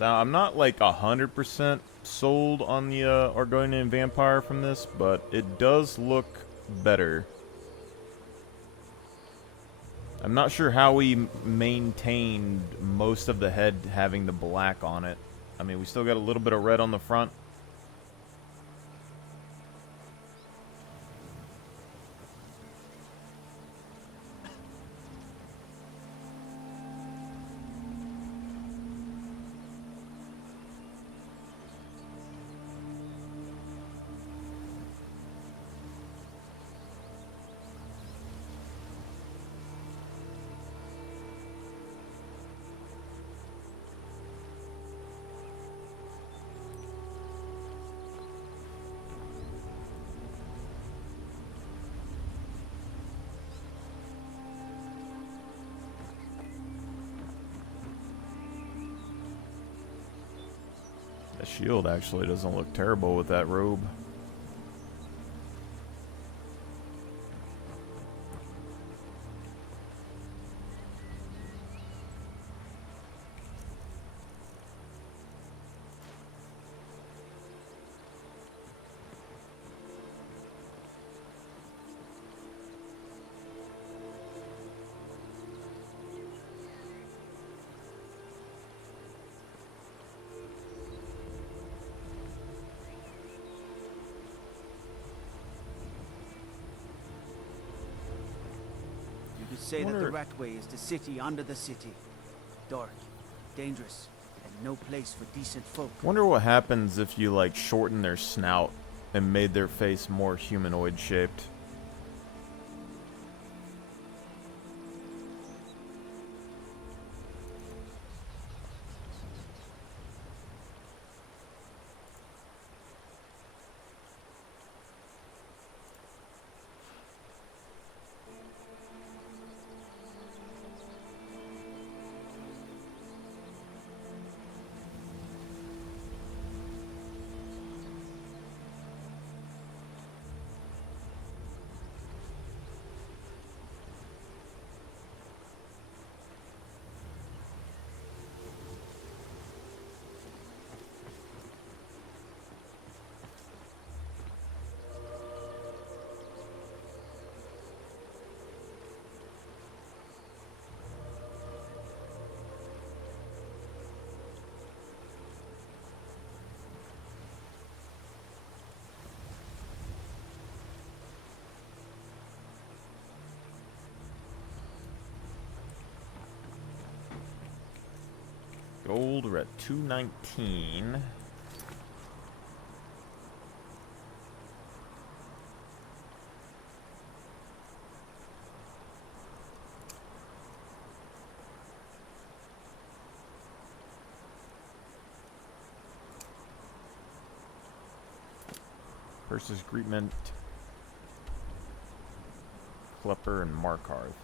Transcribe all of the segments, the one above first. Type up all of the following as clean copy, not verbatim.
Now, I'm not like 100% sold on the Argonian vampire from this, but it does look better. I'm not sure how we maintained most of the head having the black on it. I mean, we still got a little bit of red on the front. The shield actually doesn't look terrible with that robe. Say that the Ratway is the city under the city. Dark, dangerous, and no place for decent folk. Wonder what happens if you like shorten their snout and made their face more humanoid shaped. Gold, we're at 219. Versus Greetment, Klepper, and Markarth.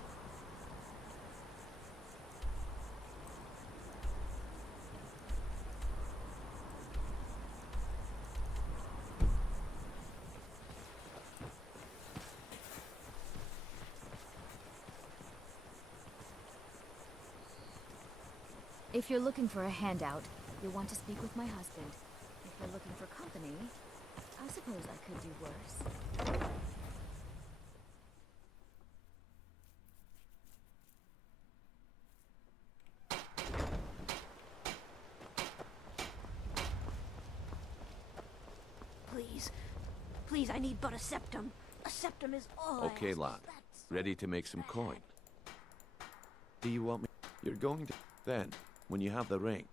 If you're looking for a handout, you'll want to speak with my husband. If you're looking for company, I suppose I could do worse. Please. Please, I need but a septum. A septum is all I Okay, ask. lad. That's Ready to make some coin. Do you want me? You're going to... Then, when you have the ring,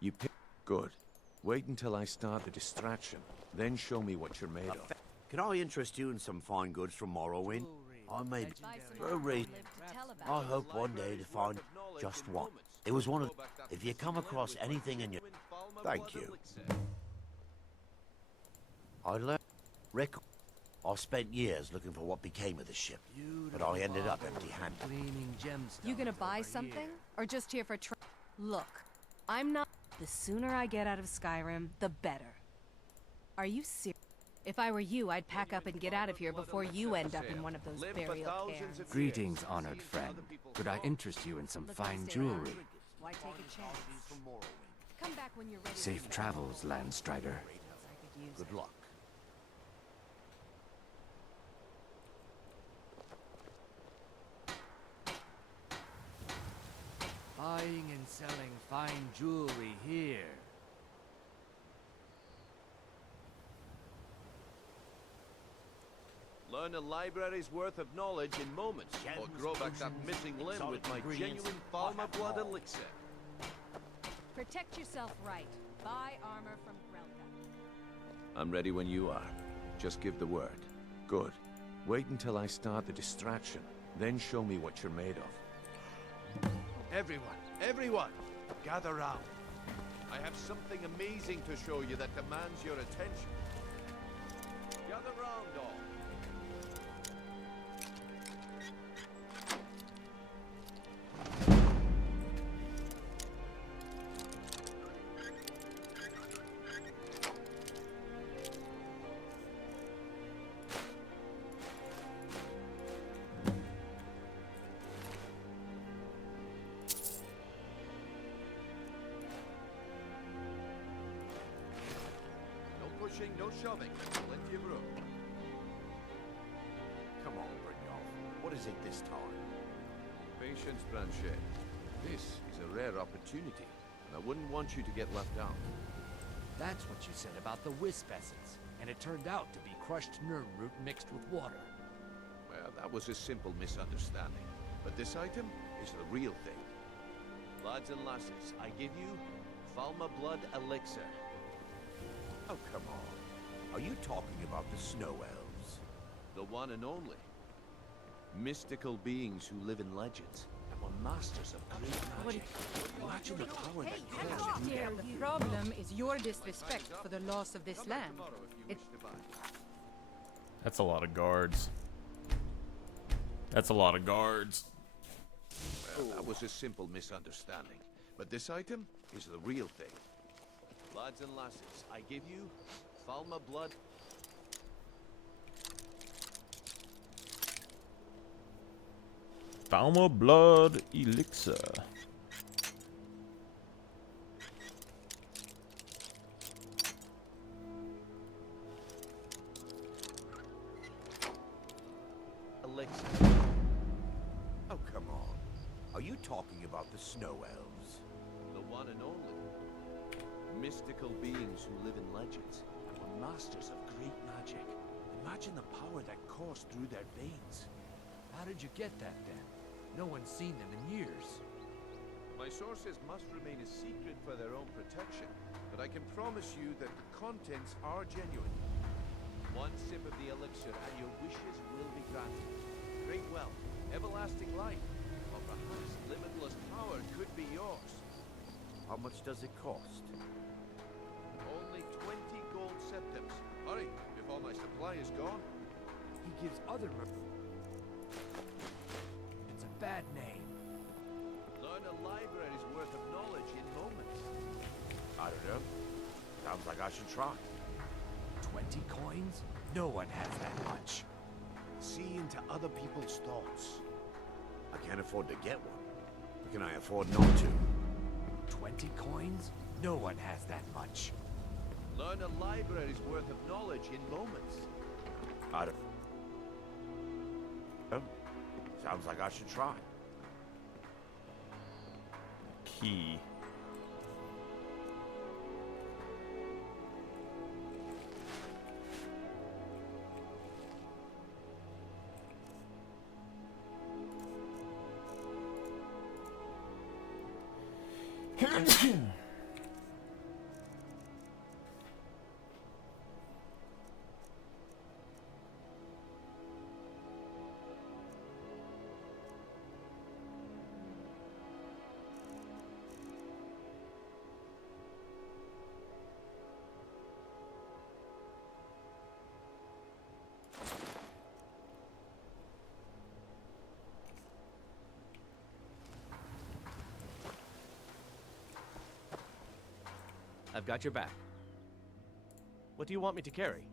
you pick... Good. Wait until I start the distraction. Then show me what you're made of. Can I interest you in some fine goods from Morrowind? I made for a reason. I hope one day to find just one. It was one of... If you come across anything in your... Thank you. I learned... Rick... I spent years looking for what became of the ship, but I ended up empty-handed. You gonna buy something? Or just here for Look, I'm not... The sooner I get out of Skyrim, the better. Are you serious? If I were you, I'd pack up and get out of here before you end up in one of those burial cairns. Greetings, honored friend. Could I interest you in some fine jewelry? Why take a chance? Come back when you're ready. Safe travels, Landstrider. Good luck. Buying and selling fine jewelry here. Learn a library's worth of knowledge in moments, or grow back that missing limb with my genuine Falmer blood elixir. Protect yourself right. Buy armor from Grelka. I'm ready when you are. Just give the word. Good. Wait until I start the distraction, then show me what you're made of. Everyone, gather round. I have something amazing to show you that demands your attention. Gather round, all. No pushing, no shoving. Plenty of room. Come on, Brynjolf. What is it this time? Patience, Blanchet. This is a rare opportunity, and I wouldn't want you to get left out. That's what you said about the wisp essence, and it turned out to be crushed nerve root mixed with water. Well, that was a simple misunderstanding. But this item is the real thing. Lads and lasses, I give you Falmer blood elixir. Oh, come on. Are you talking about the snow elves? The one and only. Mystical beings who live in legends and were masters of great magic. Imagine the power that caused through their The problem is your disrespect for the laws of this land. That's a lot of guards. That's a lot of guards. Well, that was a simple misunderstanding. But this item is the real thing. Lads and lasses, I give you Falmer blood. Falmer blood elixir. Elixir. Oh, come on. Are you talking about the snow elves? The one and only. Mystical beings who live in legends and were masters of great magic. Imagine the power that coursed through their veins. How did you get that then? No one's seen them in years. My sources must remain a secret for their own protection, but I can promise you that the contents are genuine. One sip of the elixir and your wishes will be granted. Great wealth, everlasting life, or perhaps limitless power could be yours. How much does it cost? Only 20 gold septims. Hurry, before my supply is gone. He gives other It's a bad name. Learn a library's worth of knowledge in moments. I don't know. Sounds like I should try. 20 coins? No one has that much. See into other people's thoughts. I can't afford to get one. But can I afford not to? 20 coins? No one has that much. Learn a library's worth of knowledge in moments. I don't... Oh, sounds like I should try. Key. I've got your back. What do you want me to carry?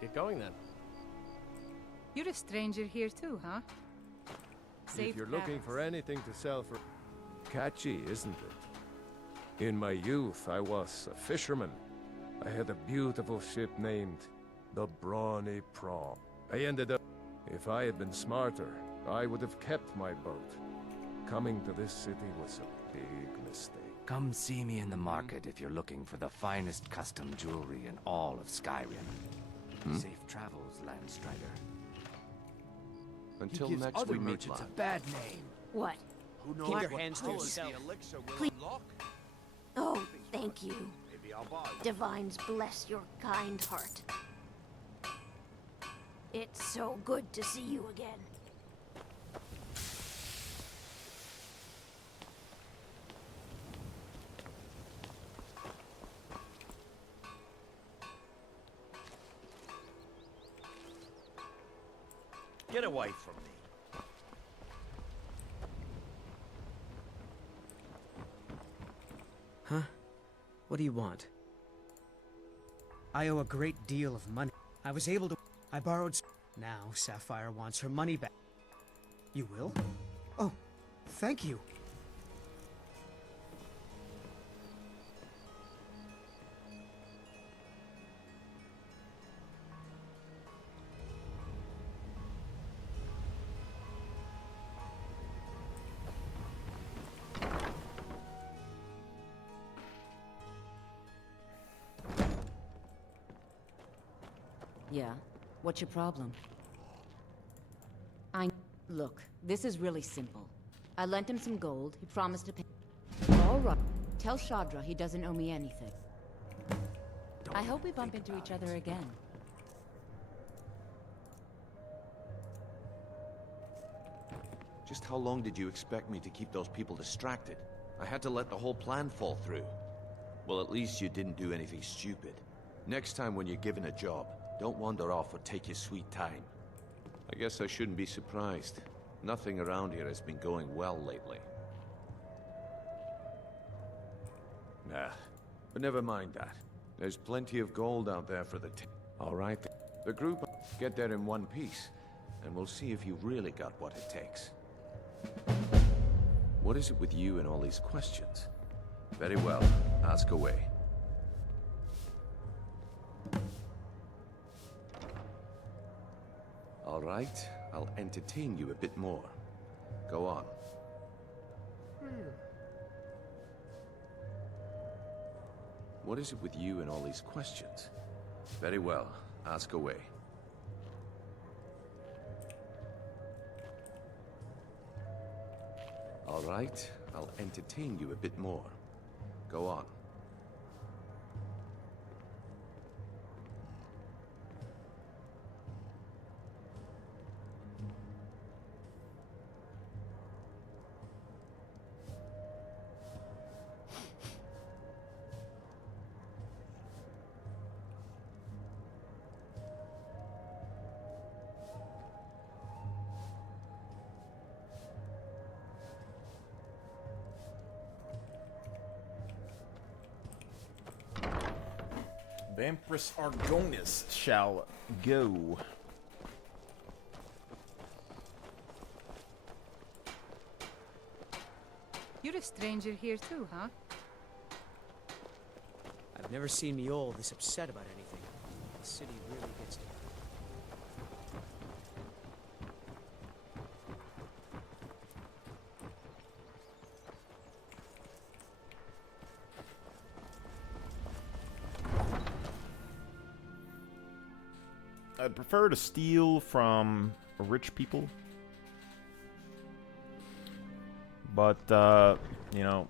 Let's get going then. You're a stranger here too, huh? If you're looking for anything to sell for... Catchy, isn't it? In my youth, I was a fisherman. I had a beautiful ship named the Brawny Prawn. I ended up... If I had been smarter, I would have kept my boat. Coming to this city was a big mistake. Come see me in the market if you're looking for the finest custom jewelry in all of Skyrim. Safe travels, Landstrider. Until He gives next other we meet, merchants lad. a bad name. What? Who knows Keep your what hands to powers yourself. the elixir will Please. unlock? Oh, thank you. Maybe I'll buy one. Divines bless your kind heart. It's so good to see you again. Get away from me. Huh? What do you want? I owe a great deal of money. I was able to... I borrowed... Now Sapphire wants her money back. You will? Oh, thank you. Yeah? What's your problem? Look, this is really simple. I lent him some gold, he promised to pay... All right. Tell Shadra he doesn't owe me anything. I hope we bump into each other again. Just how long did you expect me to keep those people distracted? I had to let the whole plan fall through. Well, at least you didn't do anything stupid. Next time when you're given a job, don't wander off or take your sweet time. I guess I shouldn't be surprised. Nothing around here has been going well lately. Nah, but never mind that. There's plenty of gold out there for the All right, the group get there in one piece, and we'll see if you really got what it takes. What is it with you and all these questions? Very well, ask away. All right, I'll entertain you a bit more. Go on. What is it with you and all these questions? Very well, ask away. All right, I'll entertain you a bit more. Go on. The Empress Argonis shall go. You're a stranger here too, huh? I've never seen Miol this upset about anything. The city really gets to... I'd prefer to steal from rich people. But, you know,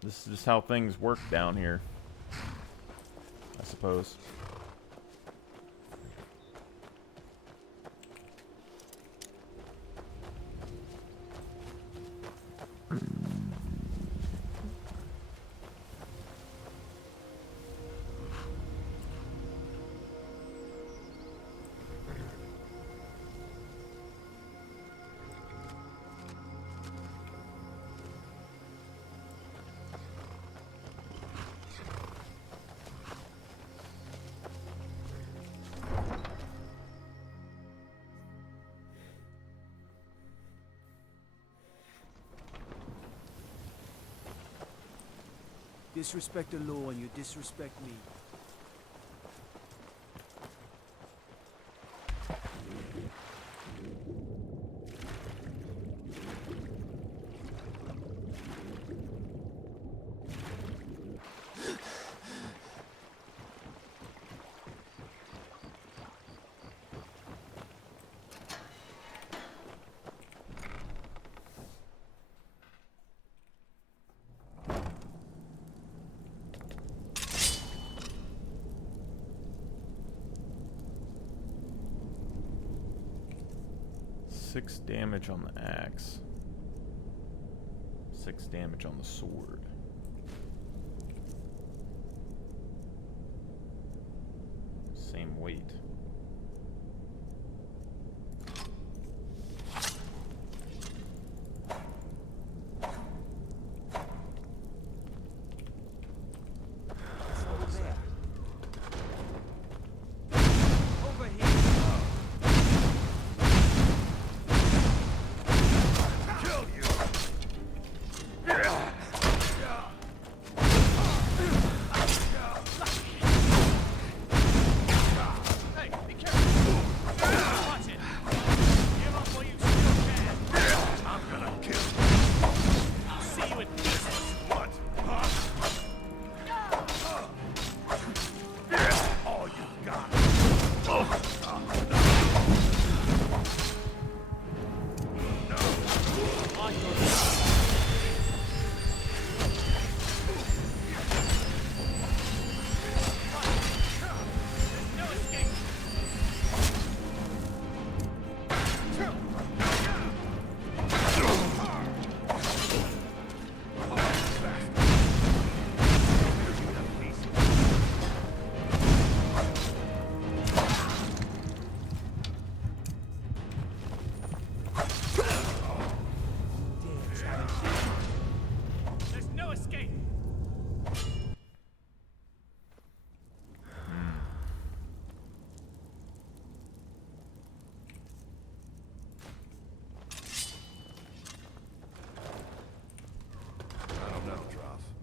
this is just how things work down here, I suppose. Disrespect the law and you disrespect me. Six damage on the axe. 6 damage on the sword. Same weight.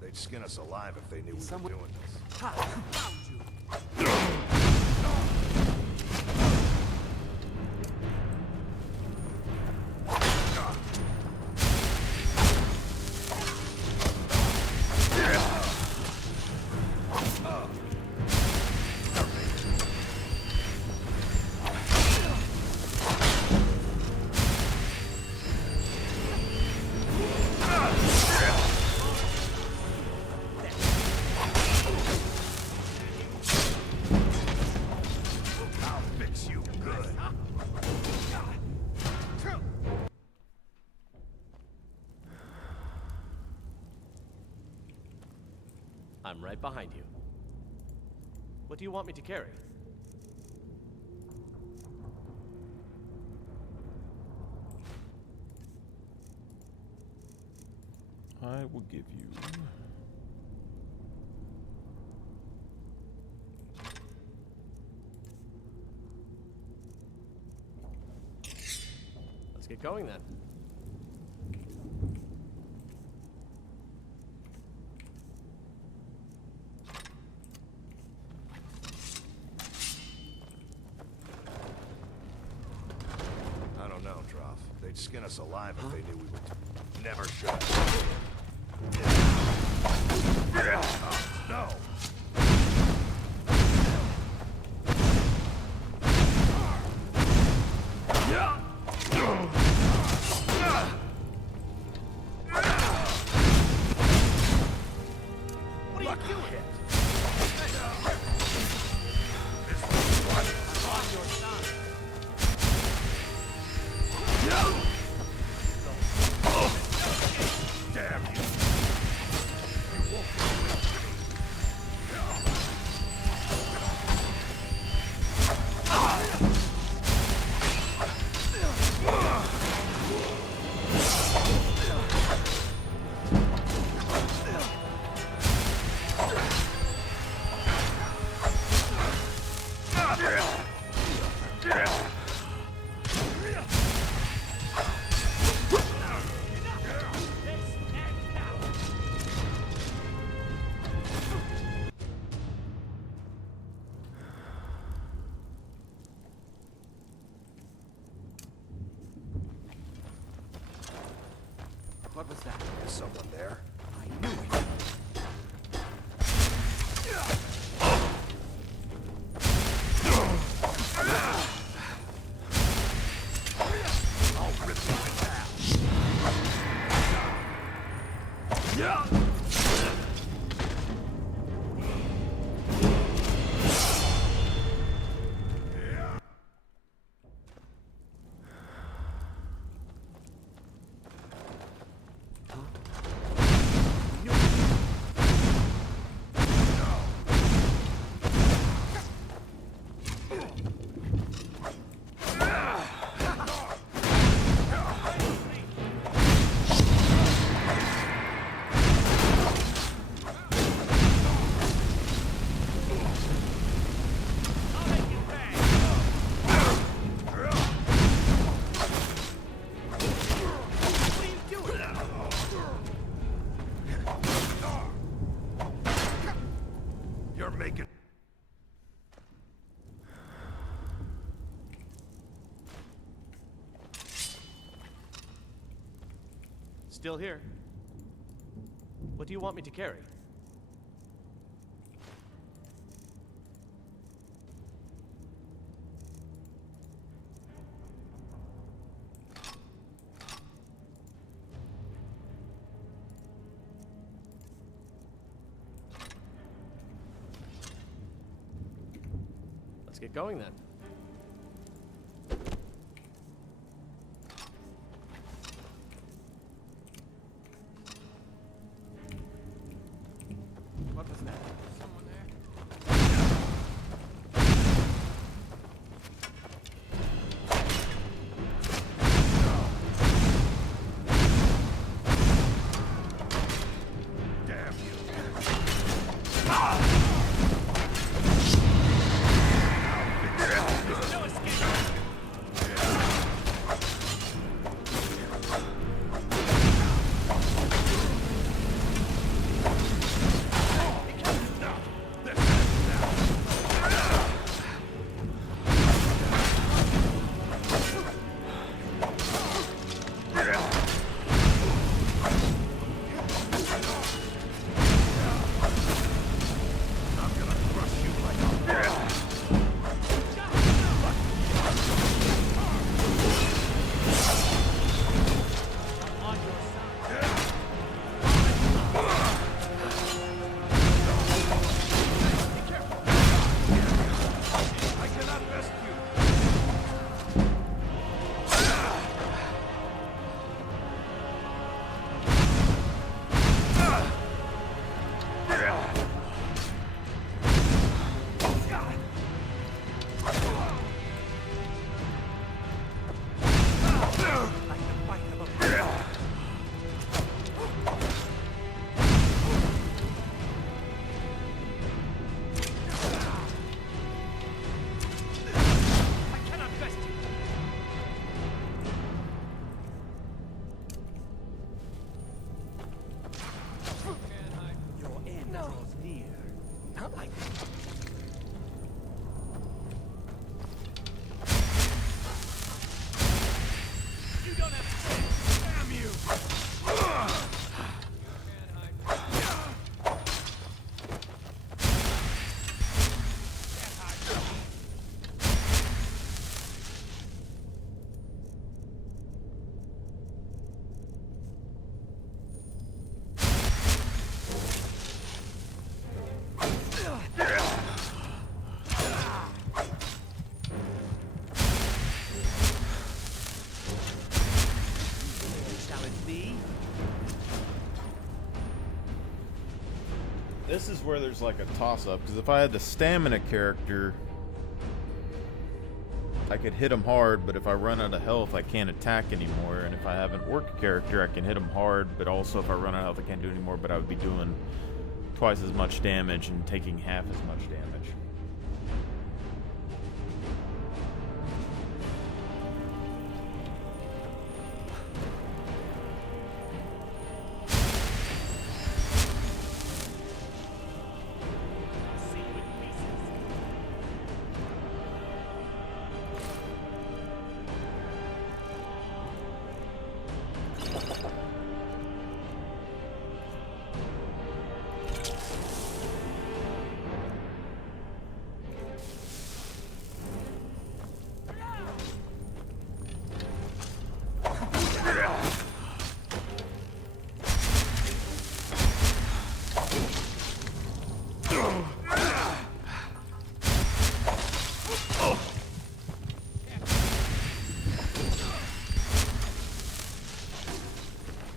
They'd skin us alive if they knew we were doing this. Ha! Found you! I'm right behind you. What do you want me to carry? I will give you... Let's get going then. They'd skin us alive if they knew we would. Never should. No! What are you doing? On your side. Damn you! You won't What was that? Is someone there? I knew it. I'll rip you in half. Yeah. You're making... Still here. What do you want me to carry? Let's get going then. What was that? Someone there? Damn you. This is where there's like a toss-up, because if I had the stamina character, I could hit him hard, but if I run out of health, I can't attack anymore. And if I have an orc character, I can hit him hard, but also if I run out of health, I can't do anymore, but I would be doing twice as much damage and taking half as much damage.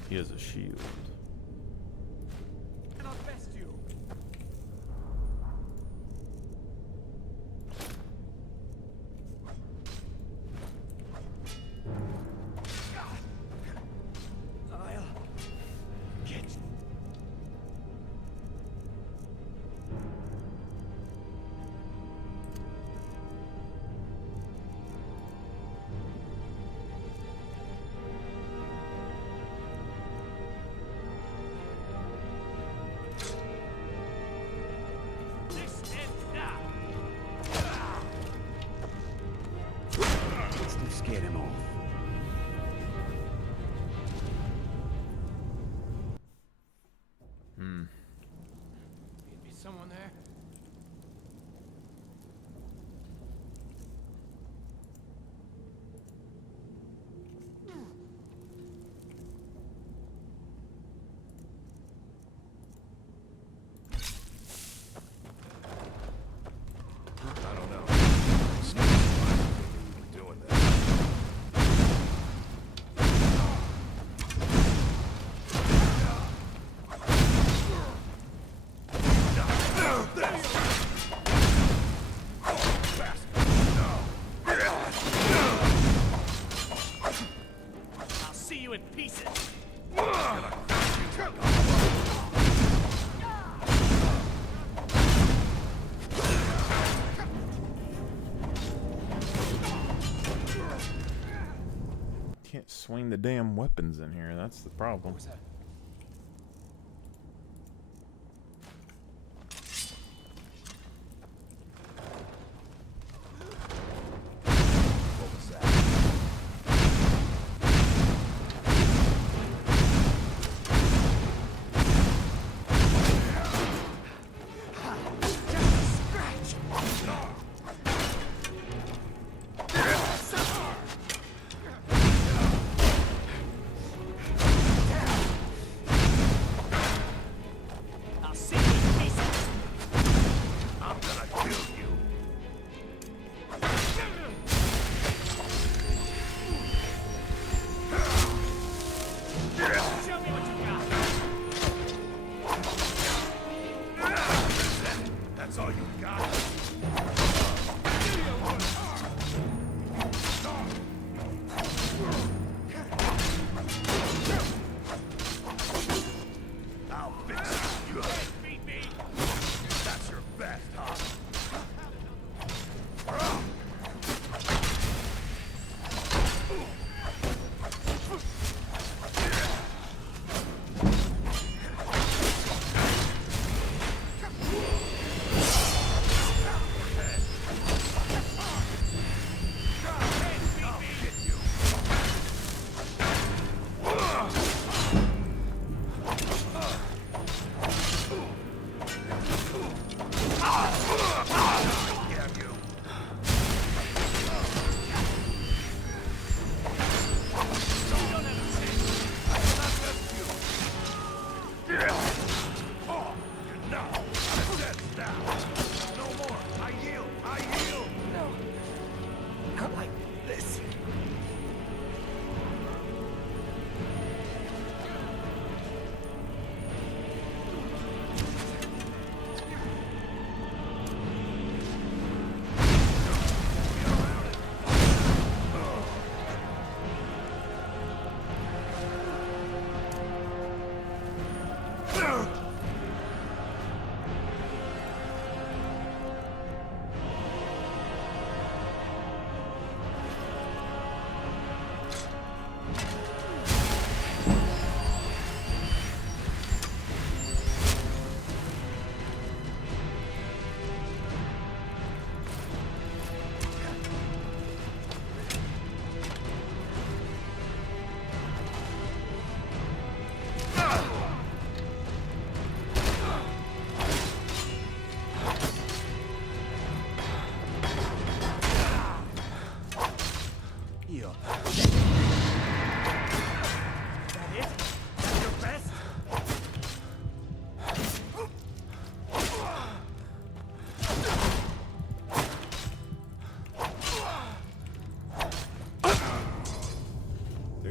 He has a shield. Scared him off. Be someone there? I don't know. Doing that. I'll see you in pieces. Can't swing the damn weapons in here. That's the problem. What's that?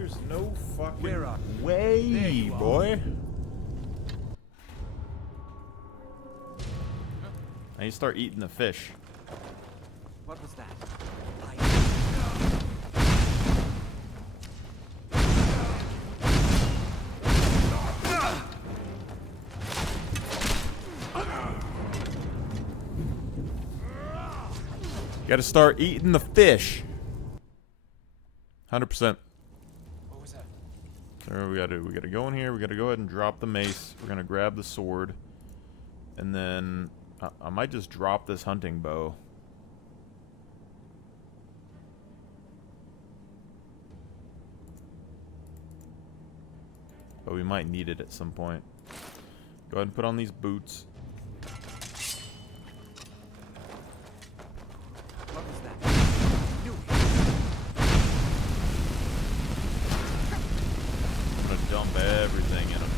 There's no fucking Where are- way, boy. I need to start eating the fish. What was that? Gotta start eating the fish. 100%. What was that? So we gotta go in here. We gotta go ahead and drop the mace. We're gonna grab the sword, and then I might just drop this hunting bow. But we might need it at some point. Go ahead and put on these boots. What was that? I'm gonna dump everything in them.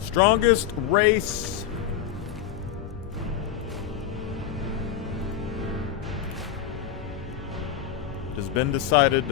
Strongest race. It has been decided.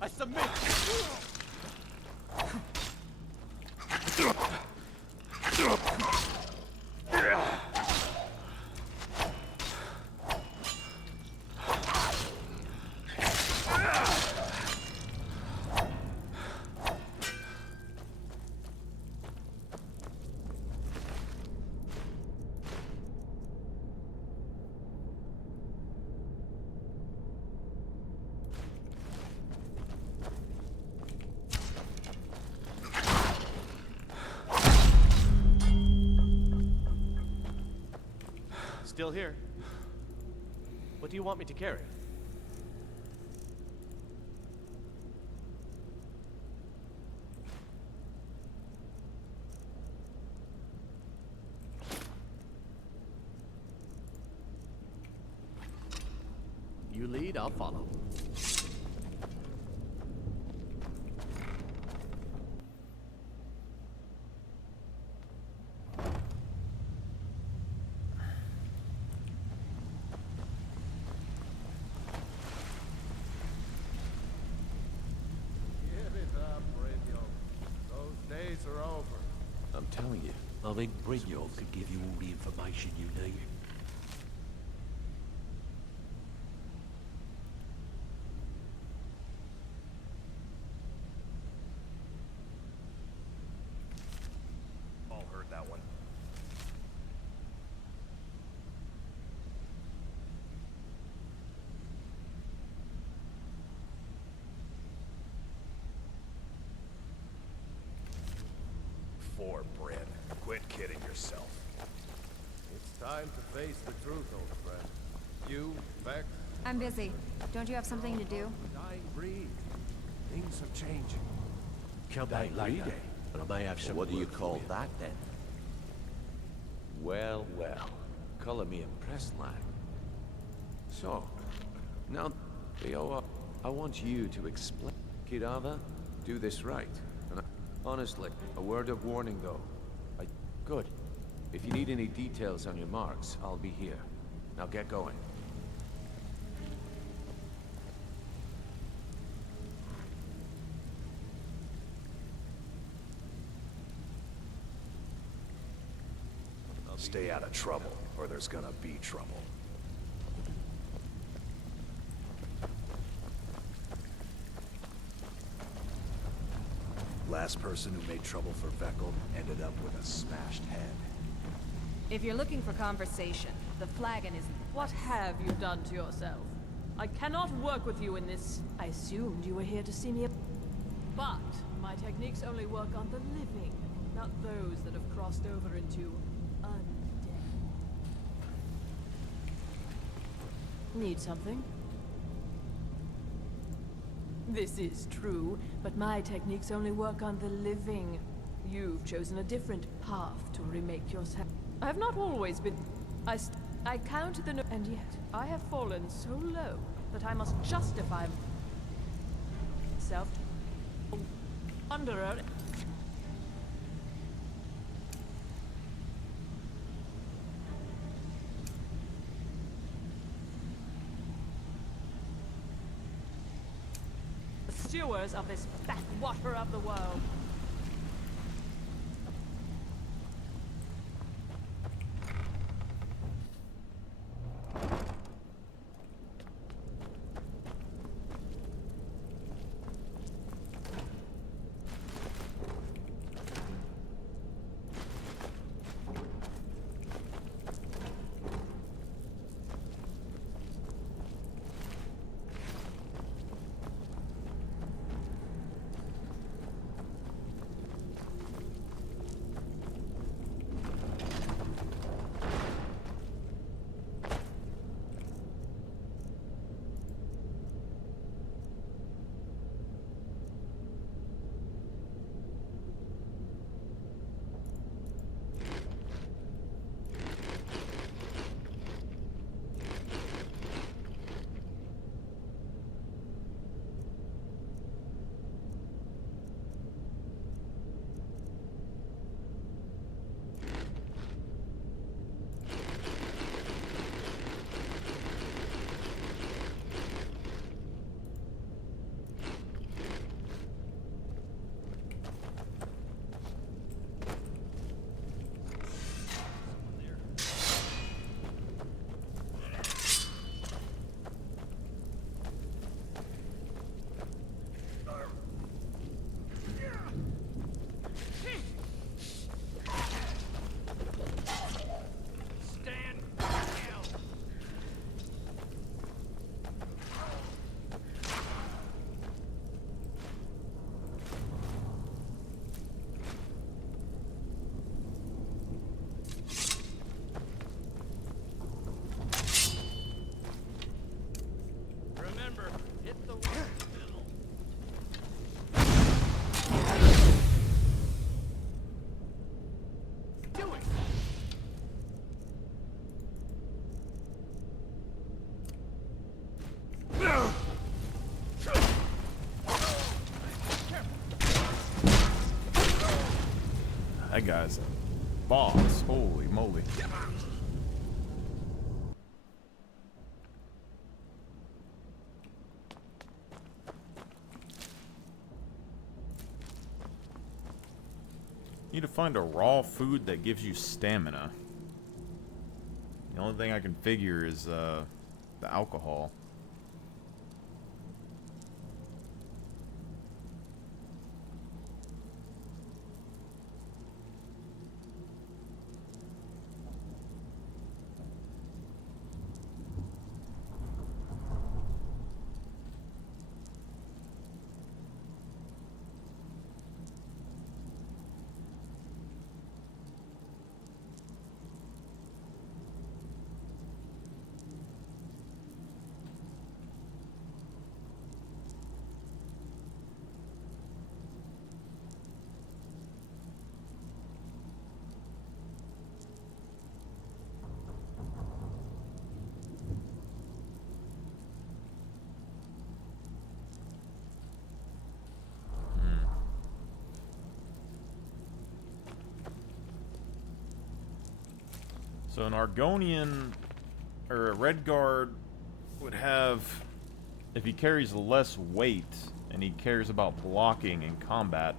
I submit! Still here. What do you want me to carry? You lead, I'll follow. Are over. I'm telling you. I think Brynjolf could give you all the information you need. All heard that one. For Bryn. Quit kidding yourself. It's time to face the truth, old friend. You, Vex. I'm busy. Don't you have something to do? Dying breed. Things are changing. Come back later, and I may have some. What do you work for call that, then? Well, well. Color me impressed, lad. So, now, Theo, I want you to explain. Kirava, do this right. And honestly, a word of warning, though. Good. If you need any details on your marks, I'll be here. Now get going. Stay out of trouble, or there's gonna be trouble. Last person who made trouble for Veckel ended up with a smashed head. If you're looking for conversation, the flagon is... What have you done to yourself? I cannot work with you in this. I assumed you were here to see me. But my techniques only work on the living, not those that have crossed over into undead. Need something? This is true, but my techniques only work on the living. You've chosen a different path to remake yourself. I have not always been... I counted the... And yet, I have fallen so low that I must justify myself under a... stewards of this backwater of the world. That guy's a boss. Holy moly. Need to find a raw food that gives you stamina. The only thing I can figure is the alcohol. So an Argonian or a Red Guard would have, if he carries less weight and he cares about blocking in combat,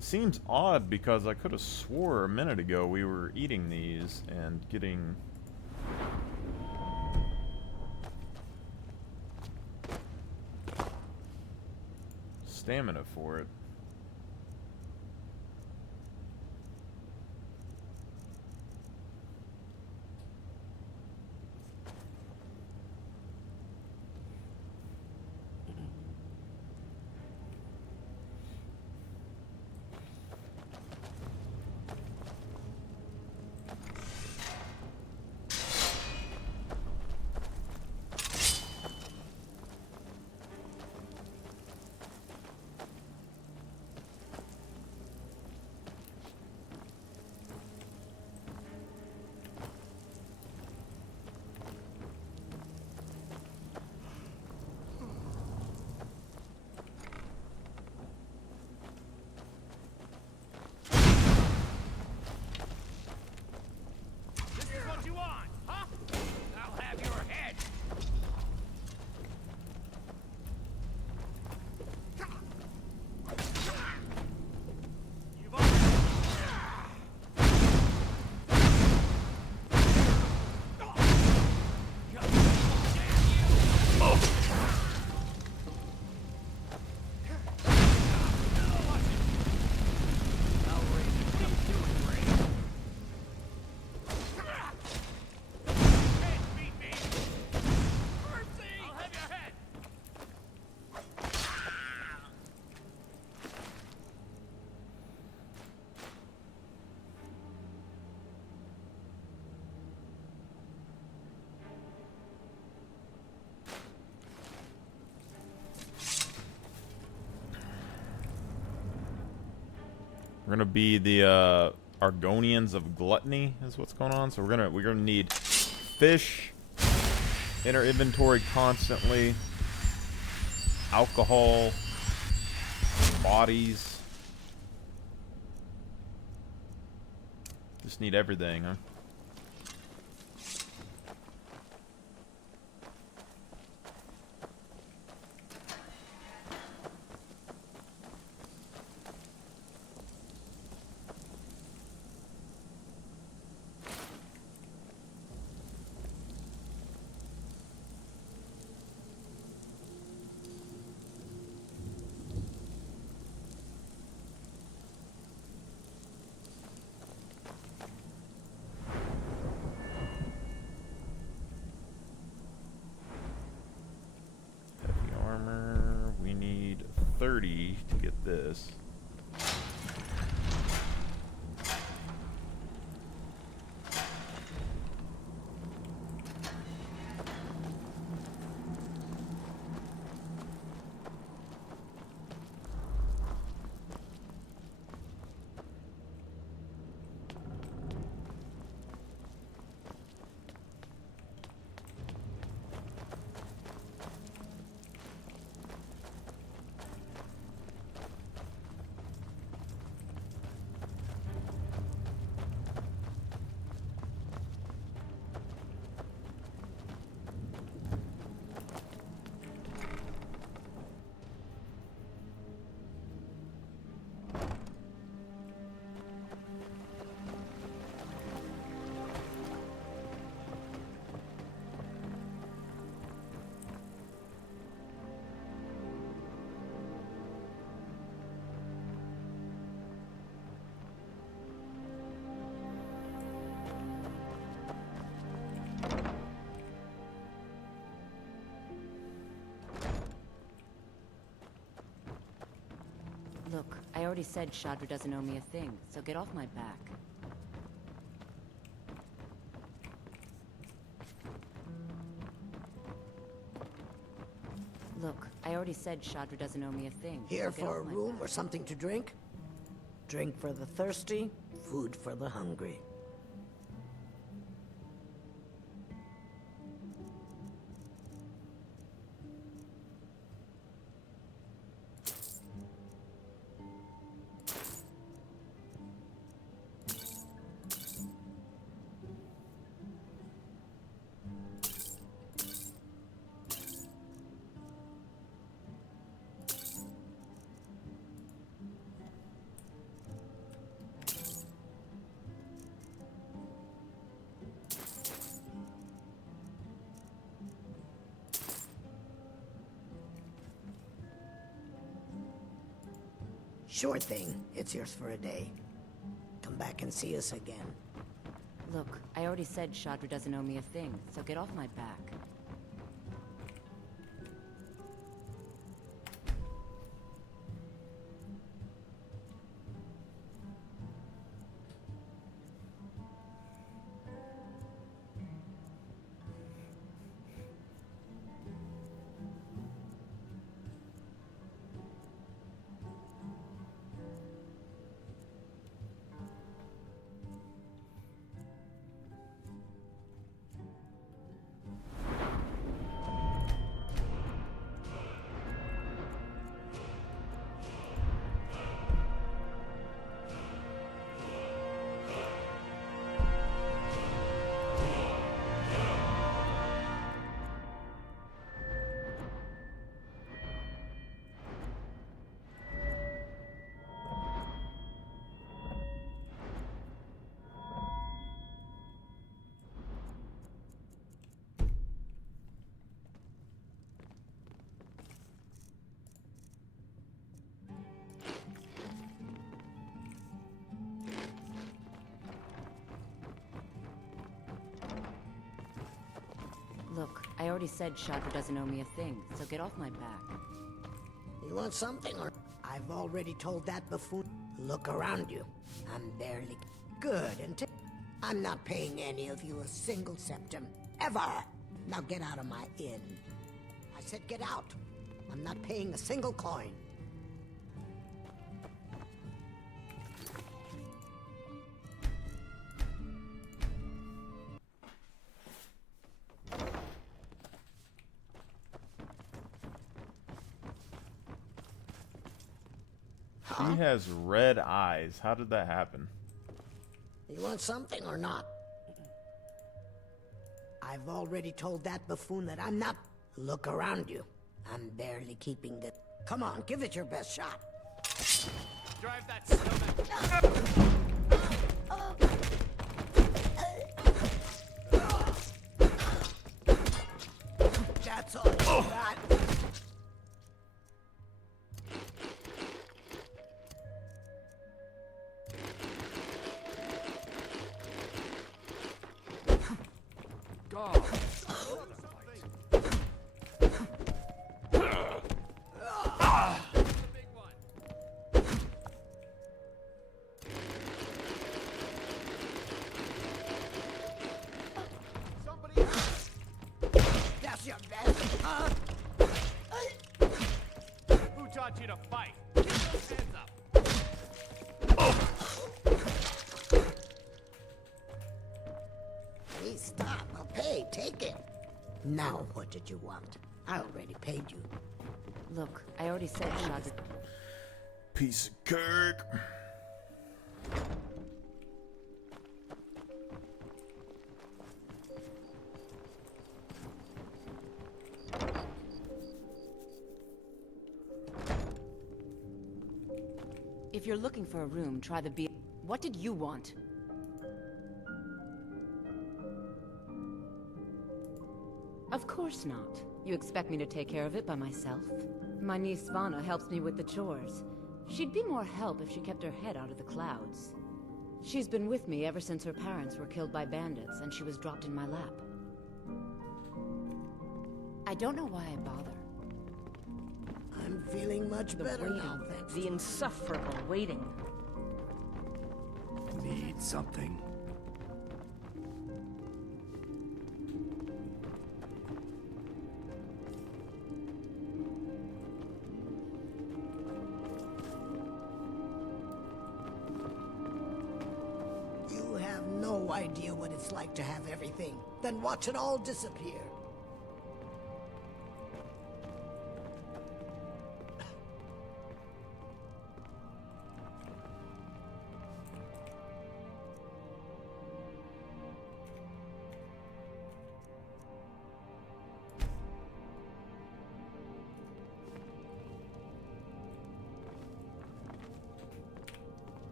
seems odd because I could have swore a minute ago we were eating these and getting stamina for it. We're gonna be the Argonians of gluttony is what's going on. So we're gonna need fish in our inventory constantly, alcohol, bodies. Just need everything, huh? We need 30 to get this. already said Shadra doesn't owe me a thing, so get off my back. Look, I already said Shadra doesn't owe me a thing. Here so get for a off my room back. or something to drink? Drink for the thirsty, food for the hungry. Sure thing. It's yours for a day. Come back and see us again. Look, I already said Shadra doesn't owe me a thing, so get off my back. Look, I already said Shadra doesn't owe me a thing, so get off my back. You want something or... I've already told that buffoon. Look around you. I'm barely... Good, and I'm not paying any of you a single septim. Ever! Now get out of my inn. I said get out. I'm not paying a single coin. He has red eyes. How did that happen? You want something or not? I've already told that buffoon that I'm not... Look around you. I'm barely keeping the... Come on, give it your best shot. Drive that snowman. That's all you got. God. That's your best, huh? Who taught you to fight? Keep those hands up. Please stop. I'll pay. Take it. Now, what did you want? I already paid you. Look, I already said Shadra... Piece of cake. If you're looking for a room, try the B... What did you want? Of course not. You expect me to take care of it by myself? My niece Svana helps me with the chores. She'd be more help if she kept her head out of the clouds. She's been with me ever since her parents were killed by bandits and she was dropped in my lap. I don't know why I bother. I'm feeling much better now, thanks. The insufferable waiting. Need something? You have no idea what it's like to have everything, then watch it all disappear.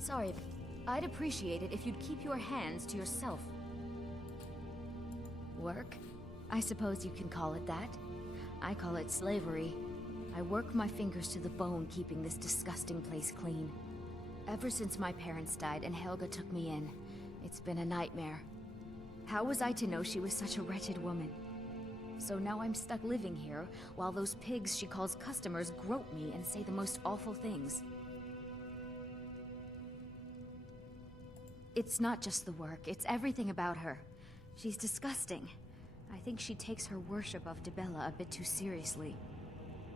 Sorry, I'd appreciate it if you'd keep your hands to yourself. Work? I suppose you can call it that. I call it slavery. I work my fingers to the bone keeping this disgusting place clean. Ever since my parents died and Helga took me in, it's been a nightmare. How was I to know she was such a wretched woman? So now I'm stuck living here, while those pigs she calls customers grope me and say the most awful things. It's not just the work, it's everything about her. She's disgusting. I think she takes her worship of Dibella a bit too seriously.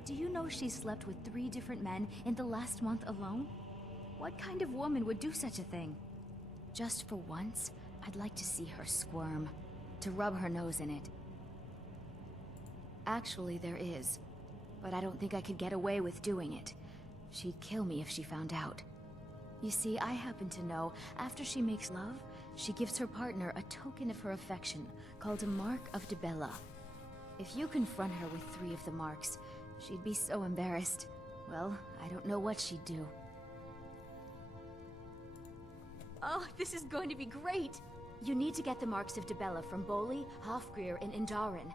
Do you know she slept with 3 different men in the last month alone? What kind of woman would do such a thing? Just for once, I'd like to see her squirm, to rub her nose in it. Actually, there is, but I don't think I could get away with doing it. She'd kill me if she found out. You see, I happen to know, after she makes love, she gives her partner a token of her affection, called a Mark of Dibella. If you confront her with 3 of the marks, she'd be so embarrassed. Well, I don't know what she'd do. Oh, this is going to be great! You need to get the marks of Dibella from Boli, Hofgrir, and Indaren.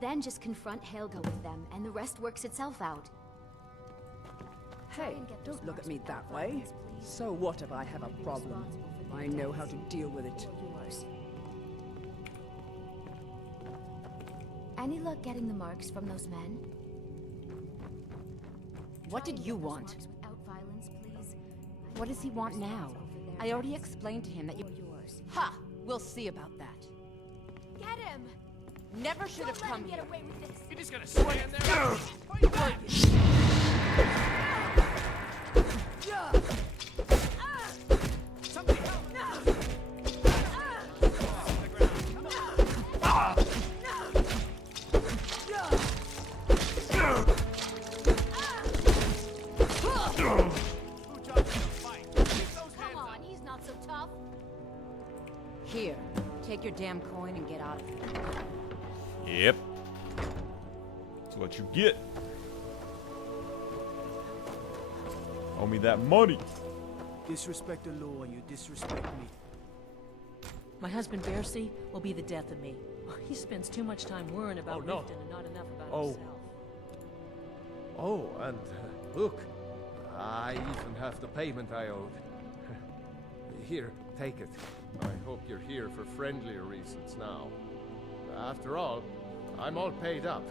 Then just confront Helga with them, and the rest works itself out. Hey, don't look at me that way. So what if I have a problem? I know how to deal with it. Any luck getting the marks from those men? What did you want? Without violence, please. What does he want now? I already explained to him that you... Ha! We'll see about that. Get him! Never should have come get here. away with this. You're just gonna stand there? Somebody help! Come on, he's not so tough. Here, take your damn coin and get out of here. Yep. That's what you get. Owe me that money. Disrespect the law and you disrespect me. My husband Bercy will be the death of me. He spends too much time worrying about no. Riften and not enough about Oh. himself. Oh, and look, I even have the payment I owed. Here, take it. I hope you're here for friendlier reasons now. After all, I'm all paid up.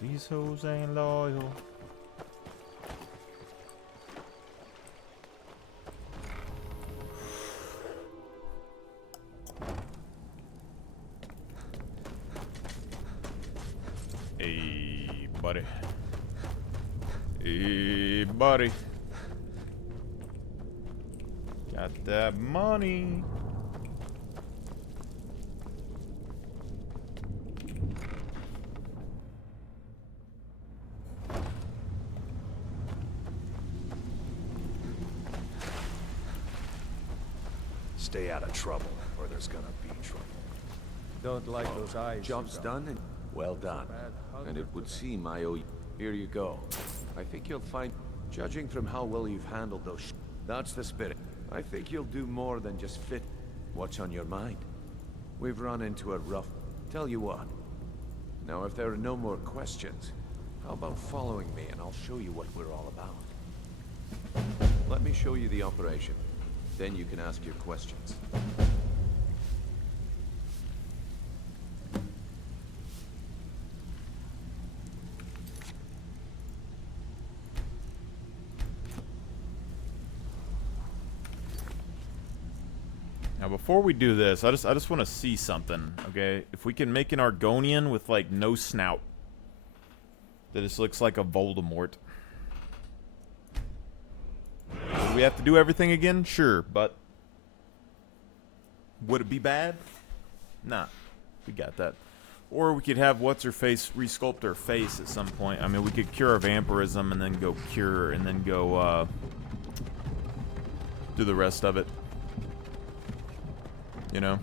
These hoes ain't loyal. Hey, buddy. Hey, buddy. Got that money. Stay out of trouble, or there's gonna be trouble. Don't like those eyes. Job's done and well done. And it would seem I owe you. Here you go. I think you'll find, judging from how well you've handled those that's the spirit. I think you'll do more than just fit. What's on your mind? We've run into a rough... Tell you what. Now, if there are no more questions, how about following me and I'll show you what we're all about. Let me show you the operation. Then you can ask your questions. Now, before we do this, I just want to see something, okay? If we can make an Argonian with, like, no snout. That just looks like a Voldemort. Do we have to do everything again? Sure, but... would it be bad? Nah. We got that. Or we could have What's-Her-Face resculpt her face at some point. I mean, we could cure a vampirism and then go cure and then go, do the rest of it. You know?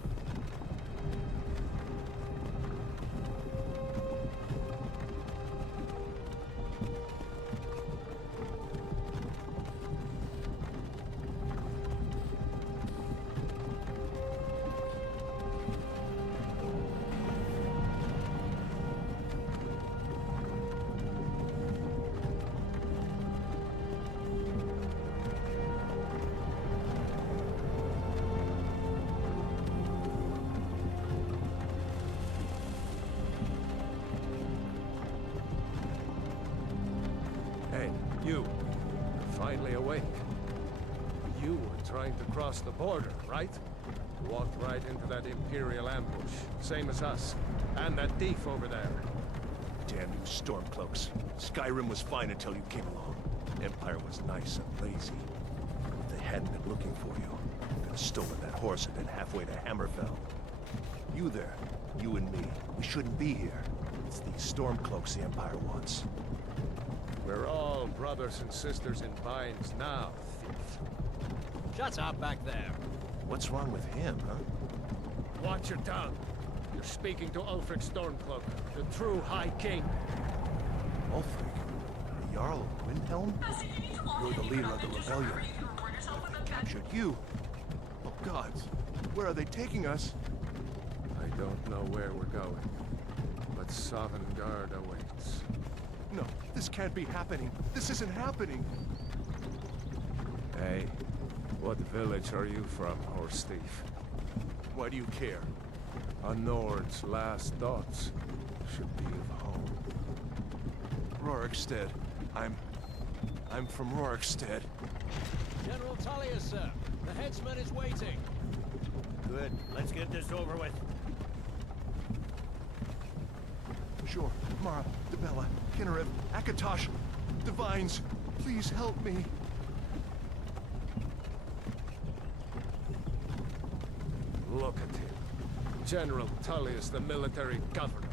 Hey, you. Finally awake. You were trying to cross the border, right? You walked right into that Imperial ambush. Same as us. And that thief over there. Damn you Stormcloaks. Skyrim was fine until you came along. Empire was nice and lazy. If they hadn't been looking for you, they could have stolen that horse and been halfway to Hammerfell. You there, you and me, we shouldn't be here. It's these Stormcloaks the Empire wants. We're all brothers and sisters in binds now, thief. Shut up back there. What's wrong with him, huh? Watch your tongue. You're speaking to Ulfric Stormcloak, the true High King. Ulfric? The Jarl of Windhelm? You're the leader of the rebellion. They captured you. Oh gods, where are they taking us? I don't know where we're going, but Sovngarde awaits. No, this can't be happening. This isn't happening. Hey, what village are you from, horse thief? Why do you care? A Nord's last thoughts should be of home. Rorikstead. I'm from Rorikstead. General Tullius, sir. The headsman is waiting. Good. Let's get this over with. Sure. Mara, Debella, Kinnarev, Akatosh, Divines, please help me. Look at him. General Tullius, the military governor.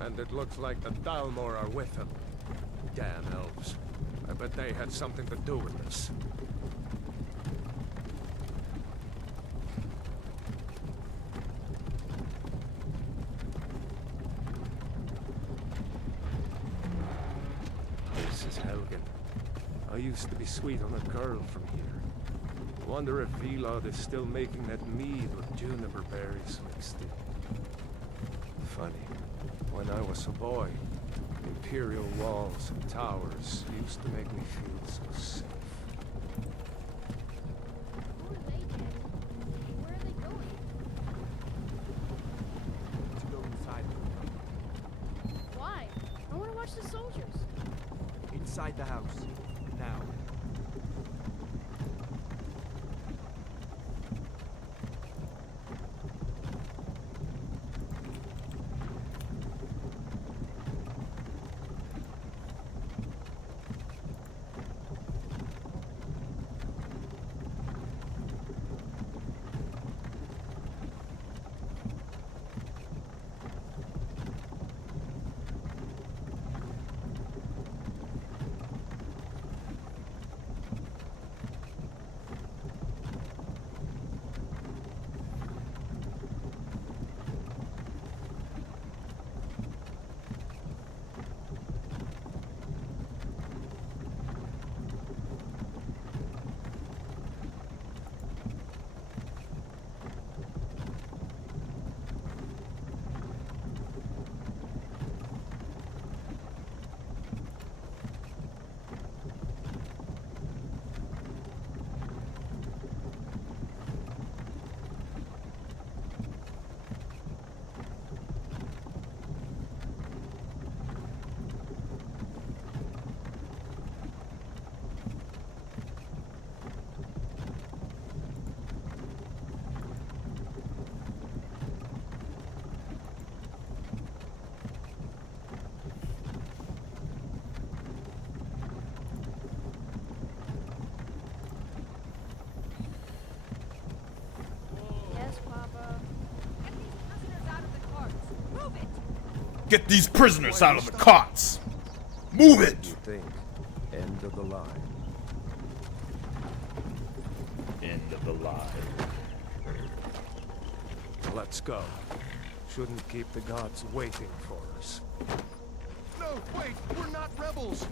And it looks like the Dalmor are with him. Damn elves. I bet they had something to do with this. This is Helgen. I used to be sweet on a girl from here. Wonder if Vilod is still making that mead with juniper berries mixed in. Funny. When I was a boy, imperial walls and towers used to make me feel so safe. Who are they, Daddy? Where are they going? To go inside. Why? I want to watch the soldiers. Inside the house. Now. Yes, Papa. Get these prisoners out of the cots! Move it! You think? End of the line. End of the line. Let's go. Shouldn't keep the gods waiting for us. No, wait, we're not rebels.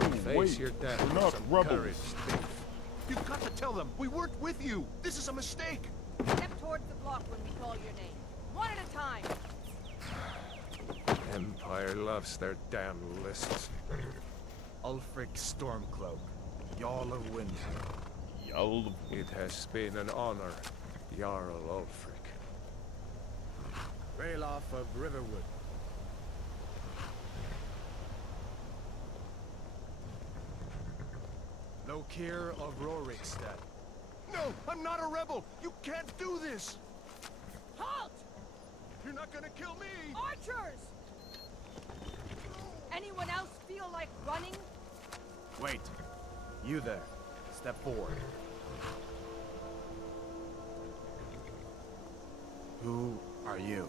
No, Face wait, your death we're with not some rebels. courage, thief. You've got to tell them we weren't with you. This is a mistake. Step towards the block when we call your name. One at a time. Empire loves their damn lists. Ulfric Stormcloak, Jarl of Wind. Jarl. It has been an honor, Jarl Ulfric. Ralof of Riverwood. Lokir of Rorikstead. No, I'm not a rebel. You can't do this. Halt! You're not gonna kill me. Archers! Anyone else feel like running? Wait. You there. Step forward. Who are you?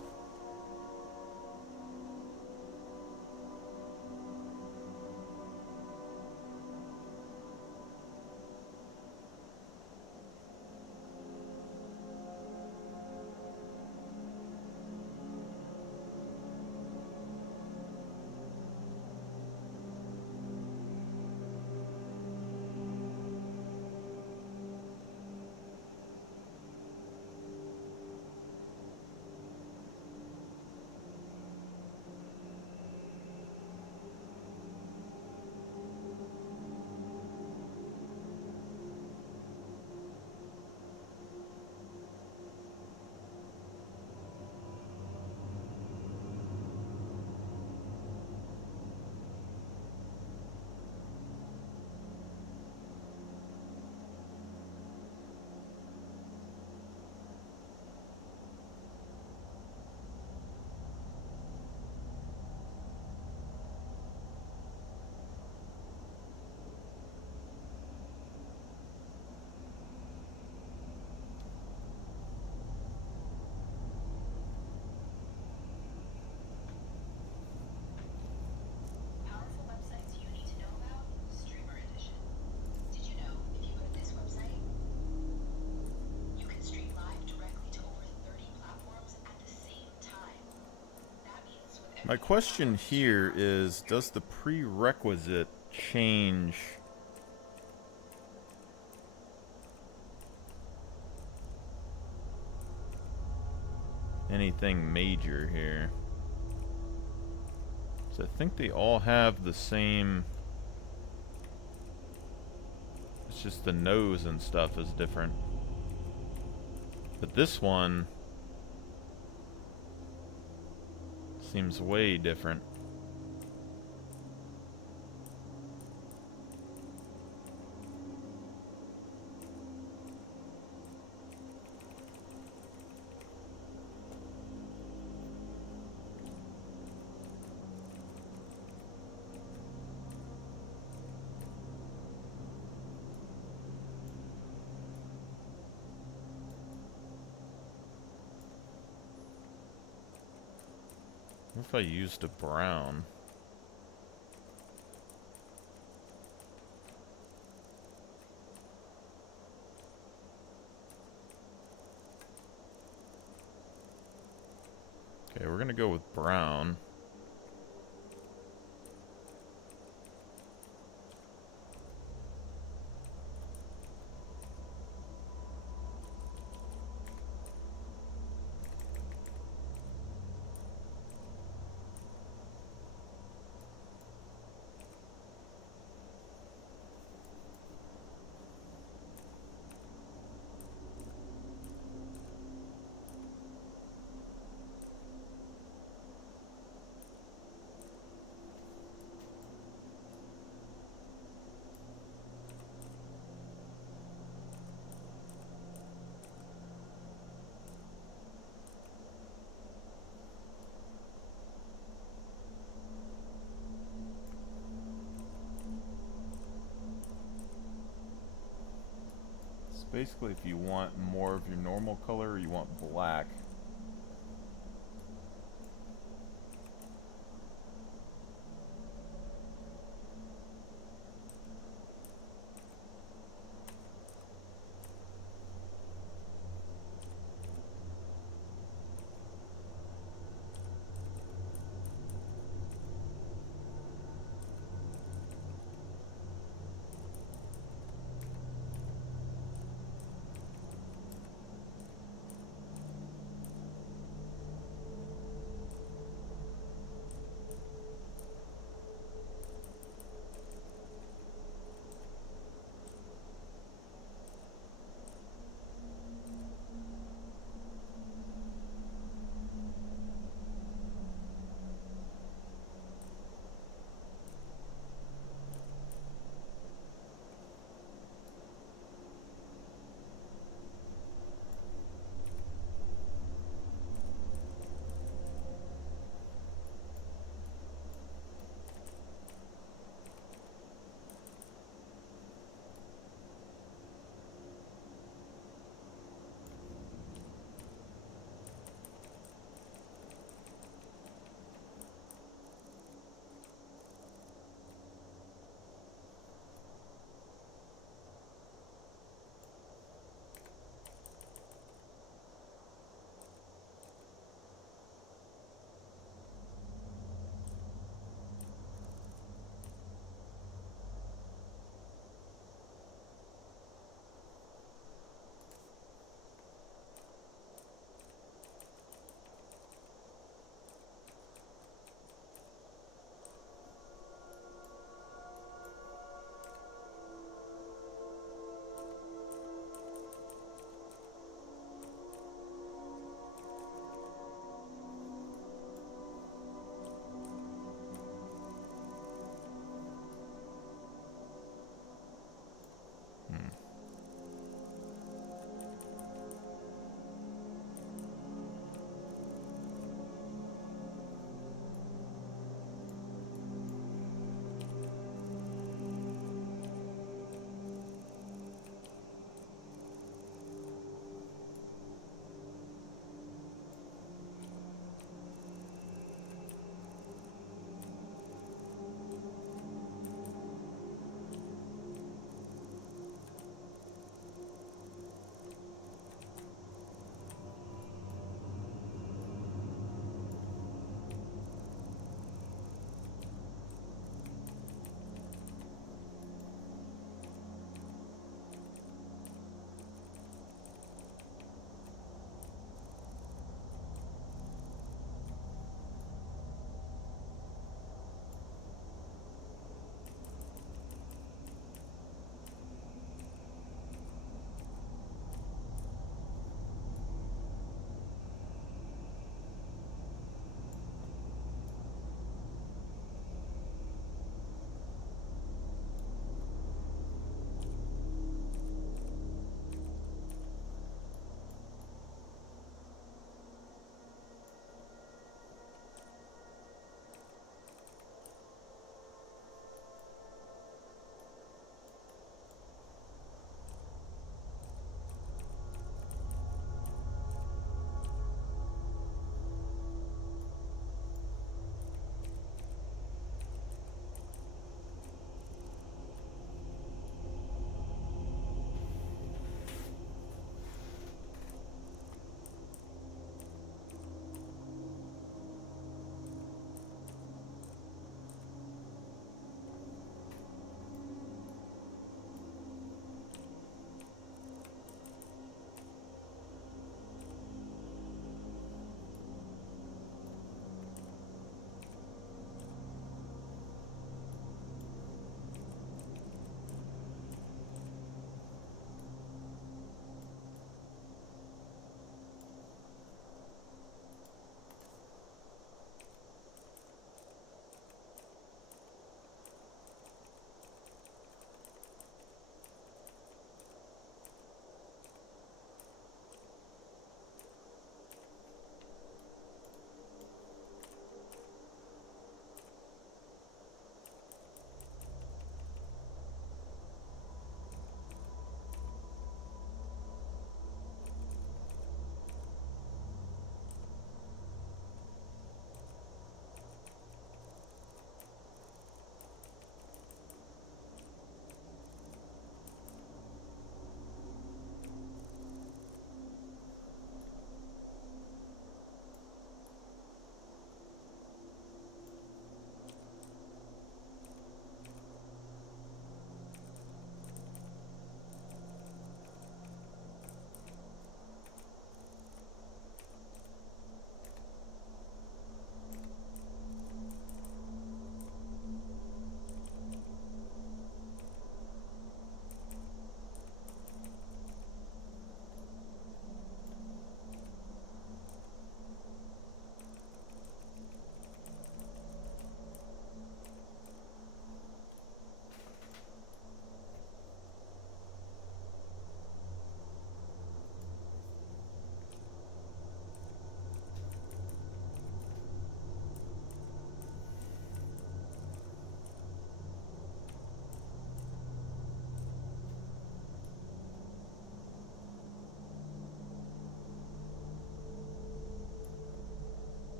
My question here is, does the prerequisite change anything major here? So I think they all have the same. It's just the nose and stuff is different. But this one seems way different. What if I used a brown? Okay, we're gonna go with brown. Basically, if you want more of your normal color, you want black.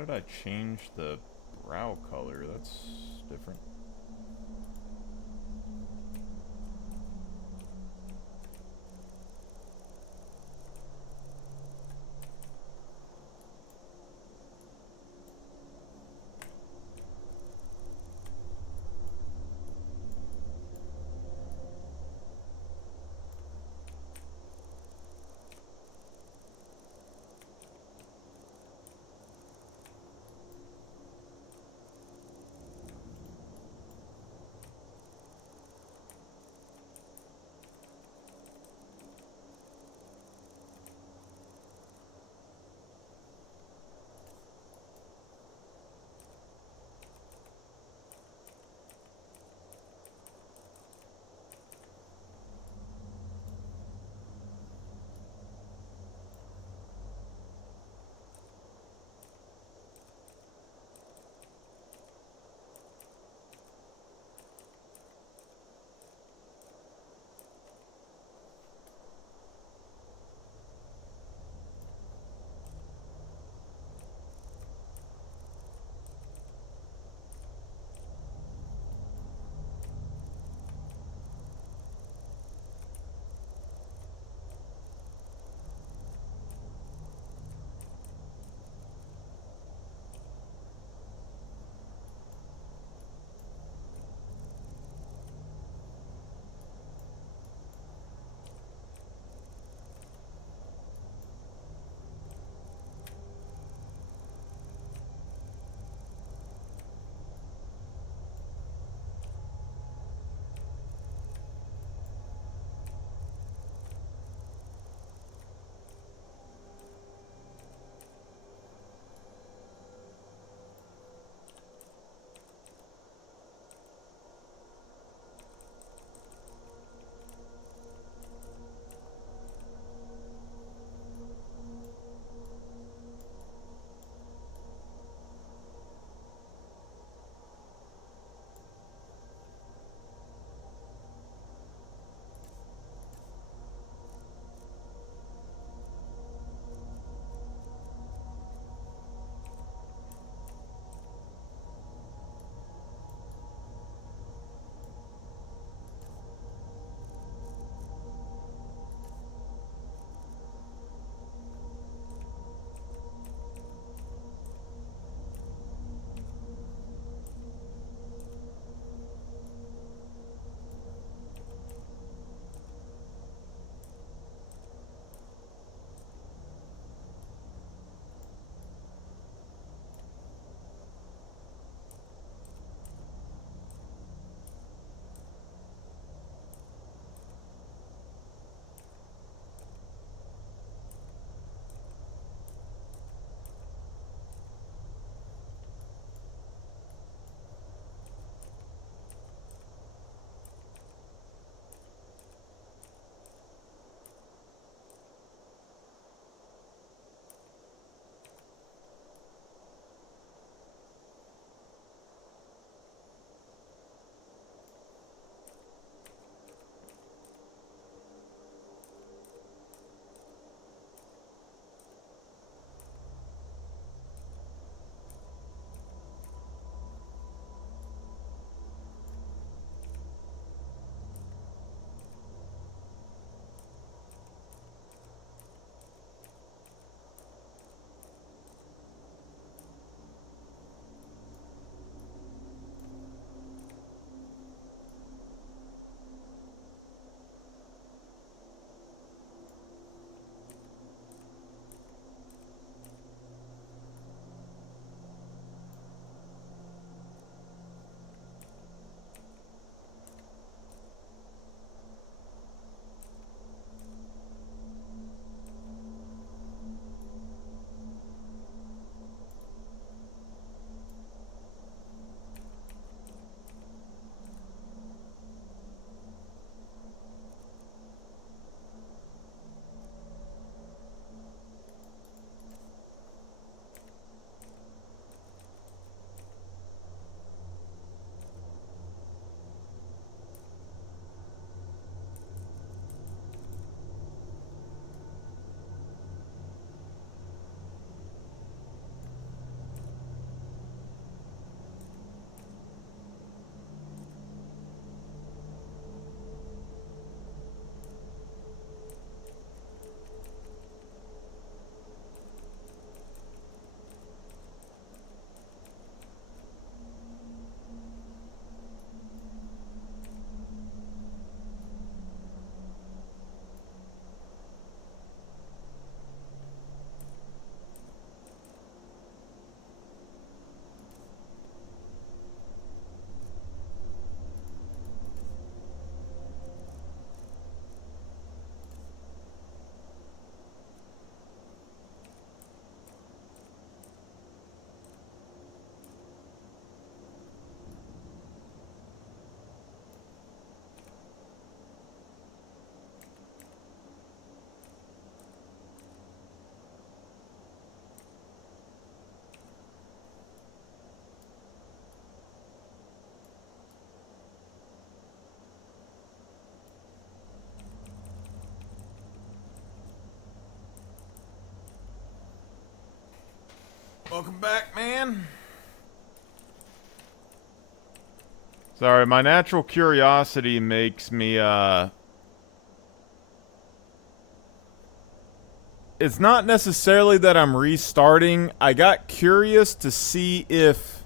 How did I change the brow color? That's different. Welcome back, man. Sorry, my natural curiosity makes me, it's not necessarily that I'm restarting. I got curious to see if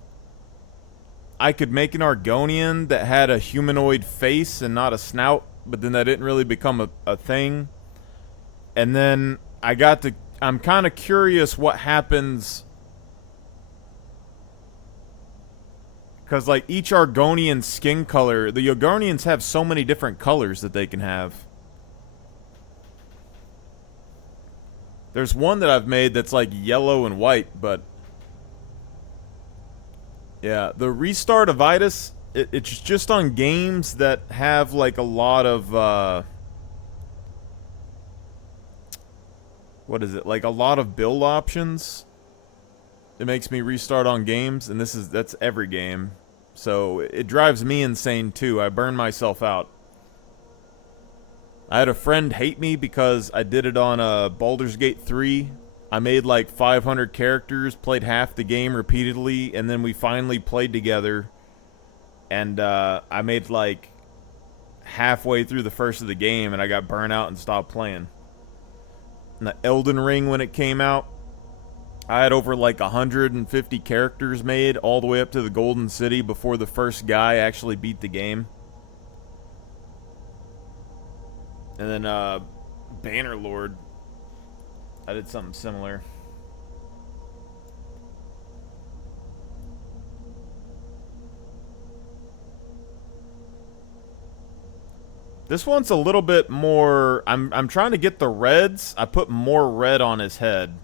I could make an Argonian that had a humanoid face and not a snout, but then that didn't really become a thing. And then I'm kind of curious what happens, because like each Argonian skin color, the Argonians have so many different colors that they can have. There's one that I've made that's like yellow and white, but yeah, the restart of Itis, it's just on games that have like a lot of what is it? Like a lot of build options. It makes me restart on games, and that's every game. So it drives me insane too. I burn myself out. I had a friend hate me because I did it on Baldur's Gate 3. I made like 500 characters, played half the game repeatedly, and then we finally played together. And I made like halfway through the first of the game, and I got burnt out and stopped playing. And the Elden Ring, when it came out, I had over like 150 characters made all the way up to the Golden City before the first guy actually beat the game. And then Bannerlord, I did something similar. This one's a little bit more, I'm trying to get the reds. I put more red on his head.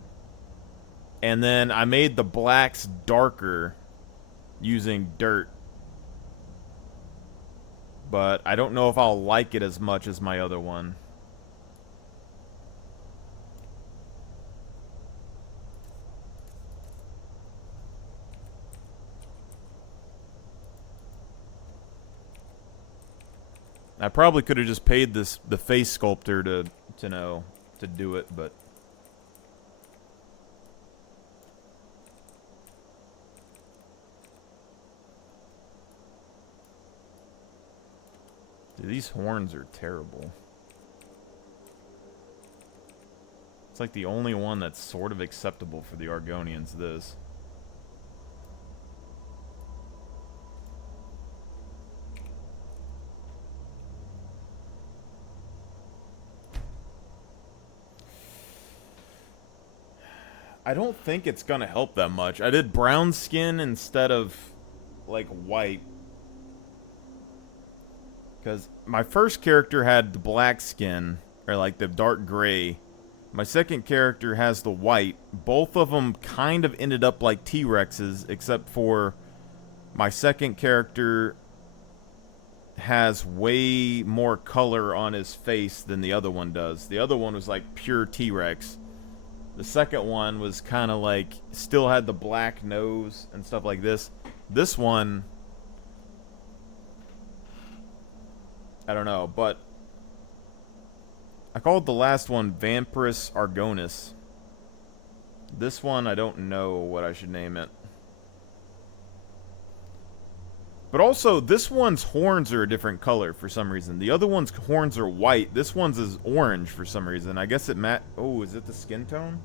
And then I made the blacks darker using dirt. But I don't know if I'll like it as much as my other one. I probably could have just paid the face sculptor to do it, but dude, these horns are terrible. It's like the only one that's sort of acceptable for the Argonians, this. I don't think it's gonna help that much. I did brown skin instead of like white. Because my first character had the black skin, or like the dark gray. My second character has the white. Both of them kind of ended up like T-Rexes, except for my second character has way more color on his face than the other one does. The other one was like pure T-Rex. The second one was kind of like, still had the black nose and stuff like this. This one, I don't know, but I called the last one Vampirus Argonis. This one, I don't know what I should name it. But also, this one's horns are a different color for some reason. The other one's horns are white. This one's is orange for some reason. I guess it oh, is it the skin tone?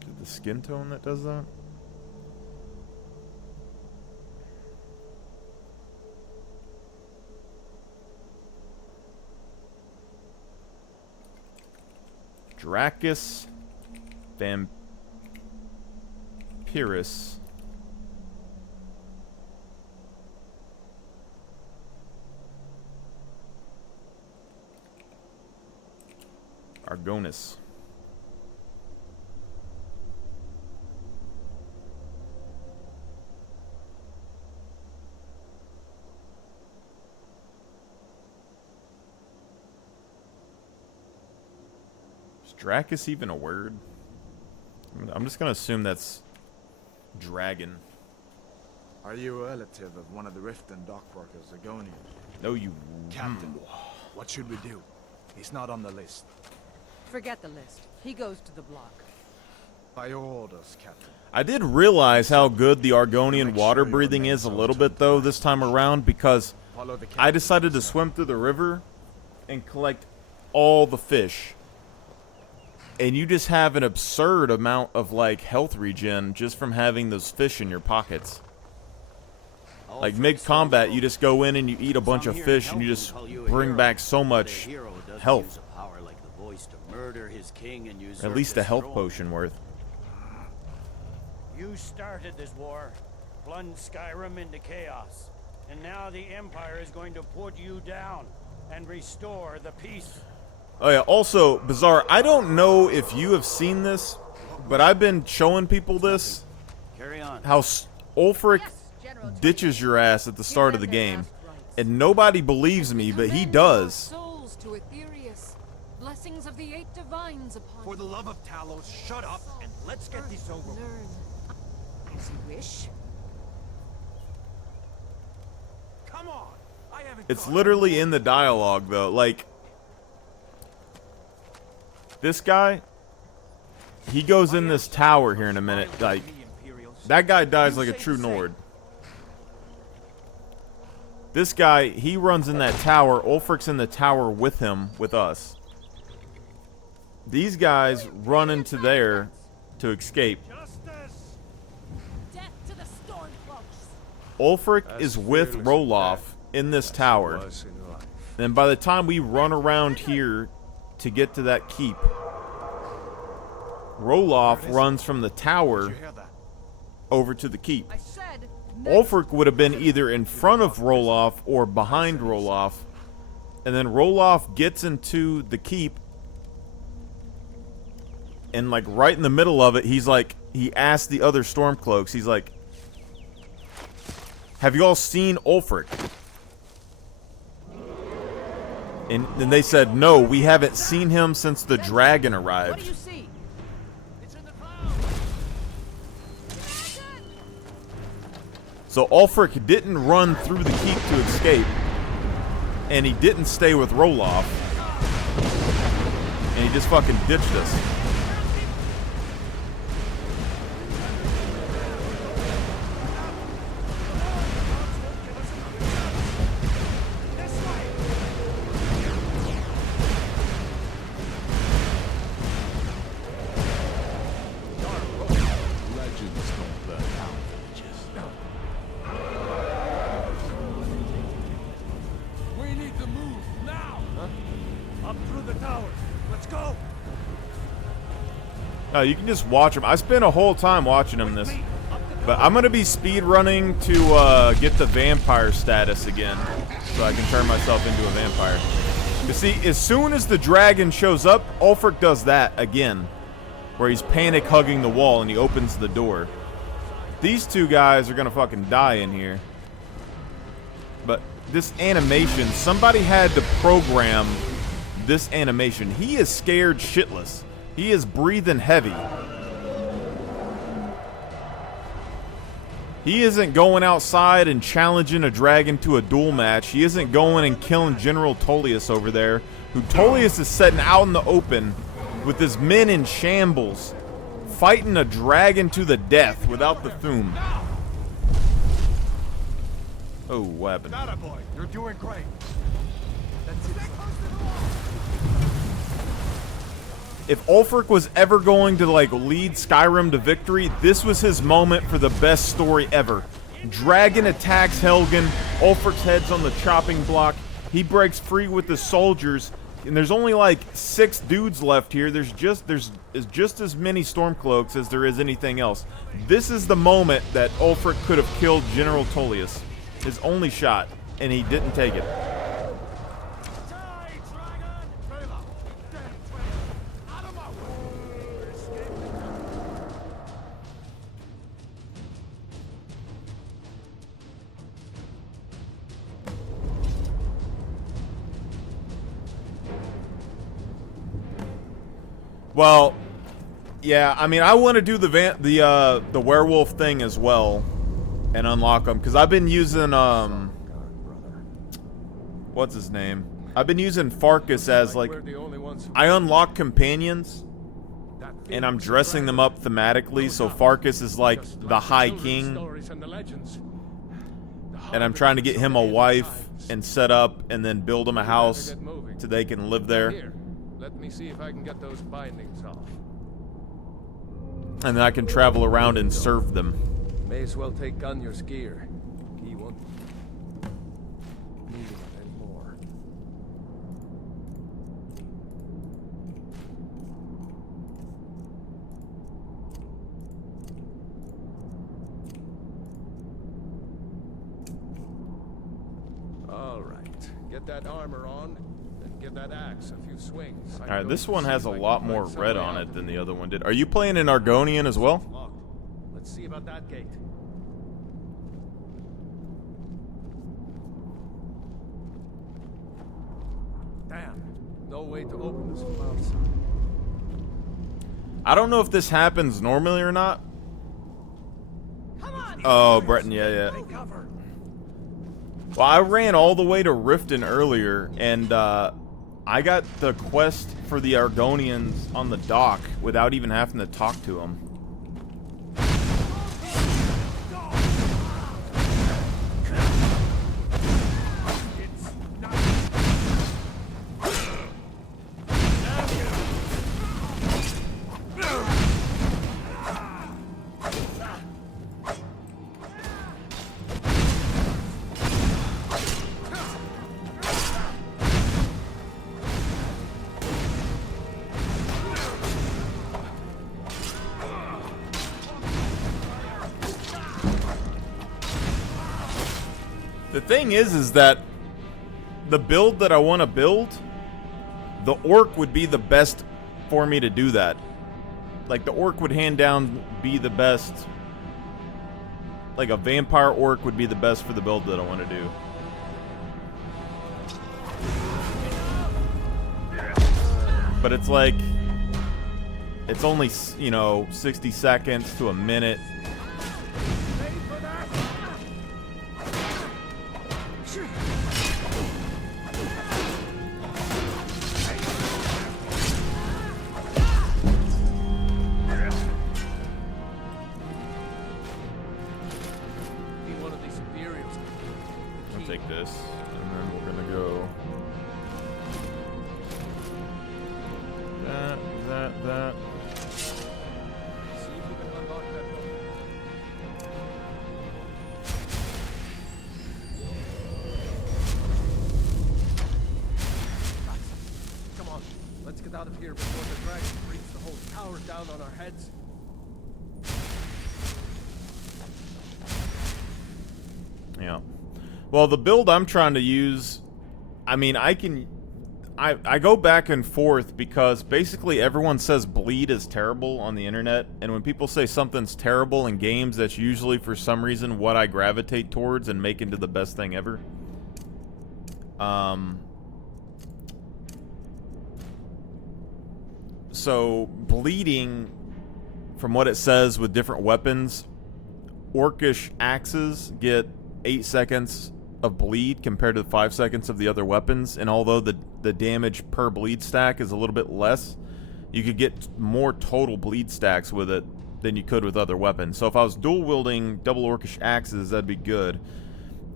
Is it the skin tone that does that? Dracus Vampirus Argonis. Is Dracus even a word? I'm just gonna assume that's dragon. Are you a relative of one of the Rift and dock workers, Argonian? No, you... Captain, what should we do? He's not on the list. Forget the list. He goes to the block. By your orders, Captain. I did realize how good the Argonian water breathing is a little bit, though, this time around, because I decided to swim through the river and collect all the fish. And you just have an absurd amount of, like, health regen just from having those fish in your pockets. Like, mid-combat, you just go in and you eat a bunch of fish and you just bring back so much health. At least a health potion worth. You started this war, plunged Skyrim into chaos, and now the Empire is going to put you down and restore the peace. Oh yeah, also, Bizarre, I don't know if you have seen this, but I've been showing people this. Carry on. How Ulfric ditches your ass at the start of the game. And nobody believes me, but he does. Souls to Aetherius. Blessings of the 8 divines upon For the love of Talos, shut up and let's get this over with. Learn. As you wish. Come on. I haven't It's literally in the dialogue, though. Like, this guy, he goes in this tower here in a minute. Like, that guy dies like a true Nord. This guy, he runs in that tower. Ulfric's in the tower with him, with us. These guys run into there to escape. Ulfric is with Roloff in this tower. And by the time we run around here to get to that keep, Roloff runs from the tower over to the keep. Ulfric would have been either in front of Roloff or behind Roloff. And then Roloff gets into the keep. And like right in the middle of it, he's like, he asked the other Stormcloaks, he's like, have you all seen Ulfric? And then they said, no, we haven't seen him since the dragon arrived. What do you see? So Ulfric didn't run through the keep to escape. And he didn't stay with Roloff. And he just fucking ditched us. You can just watch him. I spent a whole time watching him this. But I'm going to be speed running to get the vampire status again. So I can turn myself into a vampire. You see, as soon as the dragon shows up, Ulfric does that again. Where he's panic hugging the wall and he opens the door. These two guys are going to fucking die in here. But this animation, somebody had to program this animation. He is scared shitless. He is breathing heavy. He isn't going outside and challenging a dragon to a duel match. He isn't going and killing General Tullius over there, who Tullius is setting out in the open with his men in shambles, fighting a dragon to the death without the Thum. Oh, what happened? Boy, you're doing great. If Ulfric was ever going to, like, lead Skyrim to victory, this was his moment for the best story ever. Dragon attacks Helgen, Ulfric's head's on the chopping block, he breaks free with the soldiers, and there's only, like, 6 dudes left here. There's just as many Stormcloaks as there is anything else. This is the moment that Ulfric could have killed General Tullius. His only shot, and he didn't take it. Well, yeah, I mean, I want to do the werewolf thing as well and unlock them, because I've been using, what's his name? I've been using Farkas as like I unlock companions and I'm dressing them up thematically, so Farkas is like the High King. And I'm trying to get him a wife and set up and then build him a house so they can live there. Here, let me see if I can get those bindings off. And then I can travel around and serve them. May as well take Gunyor's gear. He won't need it anymore. All right, get that armor on, then give that axe a few swings. All right, this one has a lot more red on it than the other one did. Are you playing an Argonian as well? Let's see about that gate. Damn, no way to open this from outside. I don't know if this happens normally or not. Oh, Breton, yeah. Well, I ran all the way to Riften earlier, and I got the quest for the Argonians on the dock without even having to talk to them. The thing is that the build that I want to build, the orc would be the best for me to do that. Like, the orc would hand down be the best. Like, a vampire orc would be the best for the build that I want to do. But it's like, it's only, you know, 60 seconds to a minute. Take this, and then we're gonna go that. See if you can unlock that door. Come on, let's get out of here before the dragon brings the whole tower down on our heads. Yeah. Well, the build I'm trying to use, I mean, I go back and forth because basically everyone says bleed is terrible on the internet, and when people say something's terrible in games, that's usually for some reason what I gravitate towards and make into the best thing ever. So bleeding, from what it says with different weapons, orcish axes get 8 seconds of bleed compared to the 5 seconds of the other weapons, and although the damage per bleed stack is a little bit less, you could get more total bleed stacks with it than you could with other weapons. So if I was dual wielding double orcish axes, that'd be good.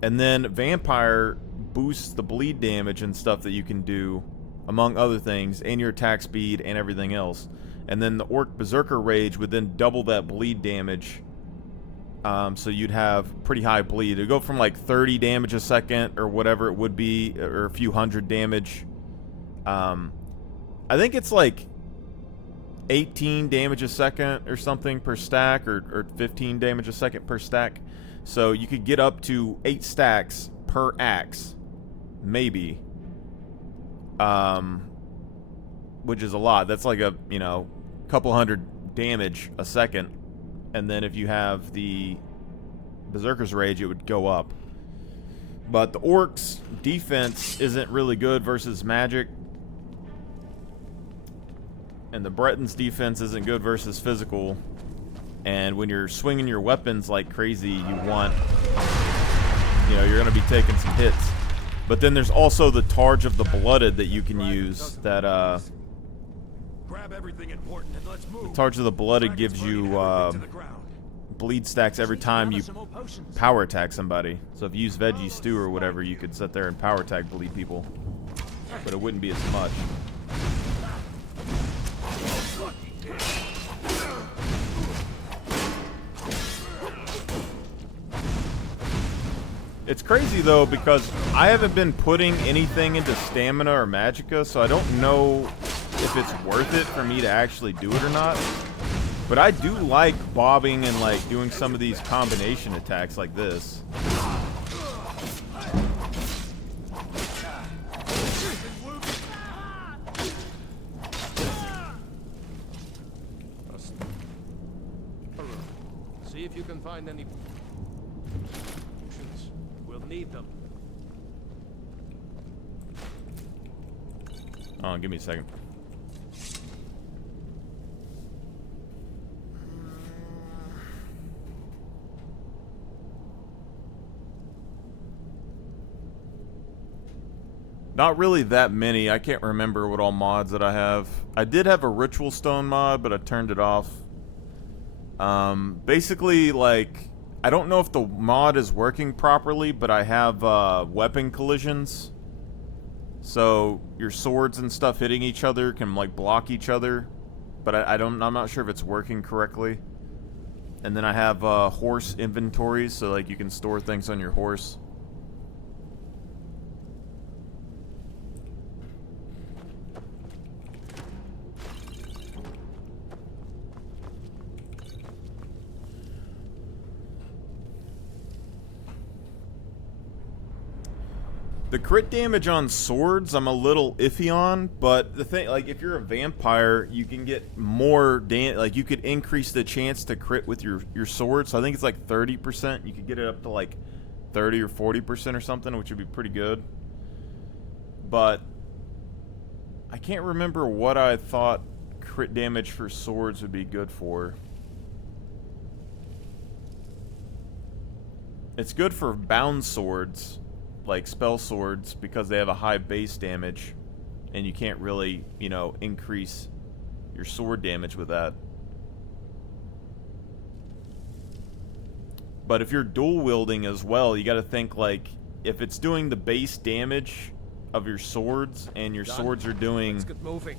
And then vampire boosts the bleed damage and stuff that you can do, among other things, and your attack speed and everything else. And then the orc berserker rage would then double that bleed damage. So you'd have pretty high bleed. It'd go from like 30 damage a second or whatever it would be, or a few hundred damage. I think it's like 18 damage a second or something per stack, or 15 damage a second per stack. So you could get up to 8 stacks per axe, maybe. Which is a lot. That's like a, you know, couple hundred damage a second. And then if you have the Berserker's Rage, it would go up. But the Orc's defense isn't really good versus magic. And the Breton's defense isn't good versus physical. And when you're swinging your weapons like crazy, you want... You know, you're going to be taking some hits. But then there's also the Targe of the Blooded that you can use. That Grab everything important and let's move. the Targe of the Blooded gives you bleed stacks every time you power attack somebody. So if you use Veggie Stew or whatever, you could sit there and power attack bleed people, but it wouldn't be as much. It's crazy though, because I haven't been putting anything into stamina or magicka, so I don't know if it's worth it for me to actually do it or not. But I do like bobbing and like doing some of these combination attacks like this. See if you can find any. We'll need them. Oh, give me a second. Not really that many. I can't remember what all mods that I have. I did have a Ritual Stone mod, but I turned it off. Basically, like, I don't know if the mod is working properly, but I have weapon collisions. So your swords and stuff hitting each other can like block each other, but I'm not sure if it's working correctly. And then I have horse inventories, so like you can store things on your horse. The crit damage on swords, I'm a little iffy on, but the thing, like, if you're a vampire, you can get more like, you could increase the chance to crit with your sword, so I think it's like 30%. You could get it up to like 30 or 40% or something, which would be pretty good. But I can't remember what I thought crit damage for swords would be good for. It's good for bound swords, like spell swords, because they have a high base damage and you can't really, you know, increase your sword damage with that. But if you're dual wielding as well, you got to think, like, if it's doing the base damage of your swords and your swords are doing, Let's get moving.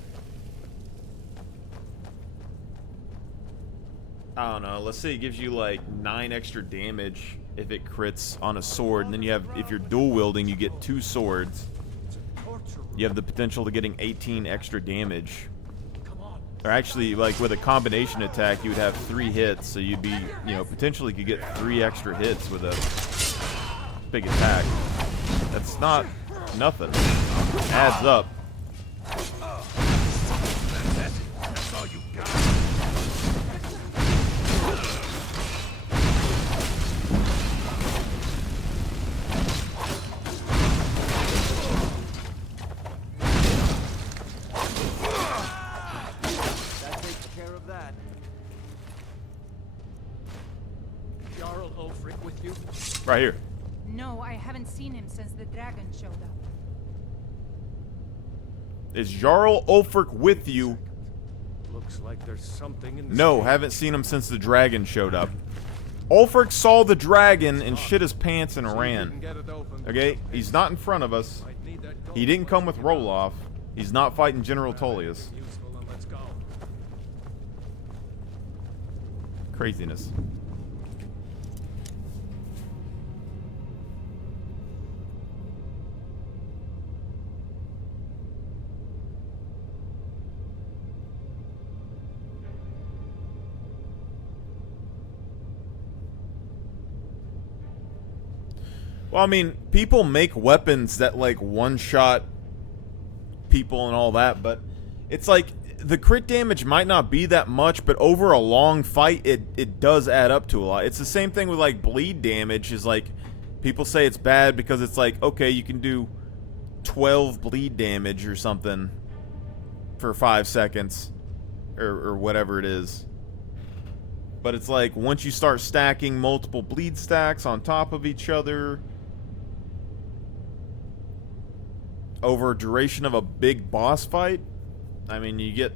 I don't know, let's say it gives you like 9 extra damage if it crits on a sword, and then you have, if you're dual wielding, you get 2 swords. You have the potential to getting 18 extra damage. Or actually, like, with a combination attack, you would have 3 hits, so you'd be, you know, potentially could get 3 extra hits with a big attack. That's not nothing. It adds up. That's all you got. Right here. No, I haven't seen him since the dragon showed up. Is Jarl Ulfric with you? Looks like there's something in this No, game. haven't seen him since the dragon showed up. Ulfric saw the dragon and shit his pants and ran. Okay? He's not in front of us. He didn't come with Roloff. He's not fighting General Tullius. Craziness. Well, I mean, people make weapons that, like, one-shot people and all that, but it's like, the crit damage might not be that much, but over a long fight, it does add up to a lot. It's the same thing with, like, bleed damage, is like, people say it's bad because it's like, okay, you can do 12 bleed damage or something for 5 seconds, or whatever it is. But it's like, once you start stacking multiple bleed stacks on top of each other, over a duration of a big boss fight, I mean, you get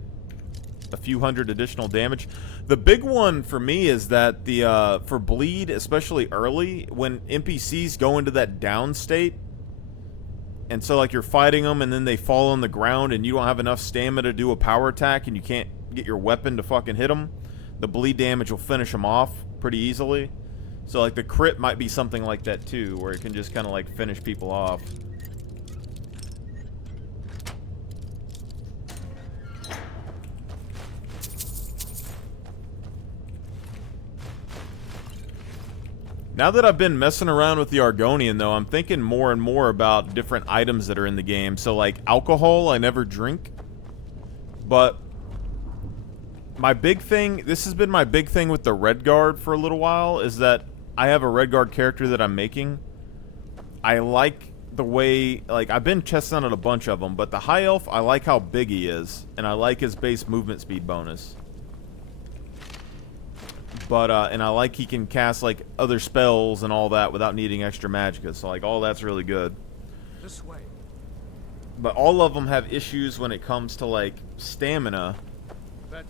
a few hundred additional damage. The big one for me is that the for bleed, especially early, when NPCs go into that down state, and so like you're fighting them and then they fall on the ground and you don't have enough stamina to do a power attack and you can't get your weapon to fucking hit them, the bleed damage will finish them off pretty easily. So like the crit might be something like that too, where it can just kind of like finish people off. Now that I've been messing around with the Argonian, though, I'm thinking more and more about different items that are in the game. So, like, alcohol, I never drink. But my big thing, this has been my big thing with the Redguard for a little while, is that I have a Redguard character that I'm making. I like the way, like, I've been testing out a bunch of them, but the High Elf, I like how big he is, and I like his base movement speed bonus. But, and I like he can cast, like, other spells and all that without needing extra magicka, so, like, all that's really good. This way. But all of them have issues when it comes to, like, stamina.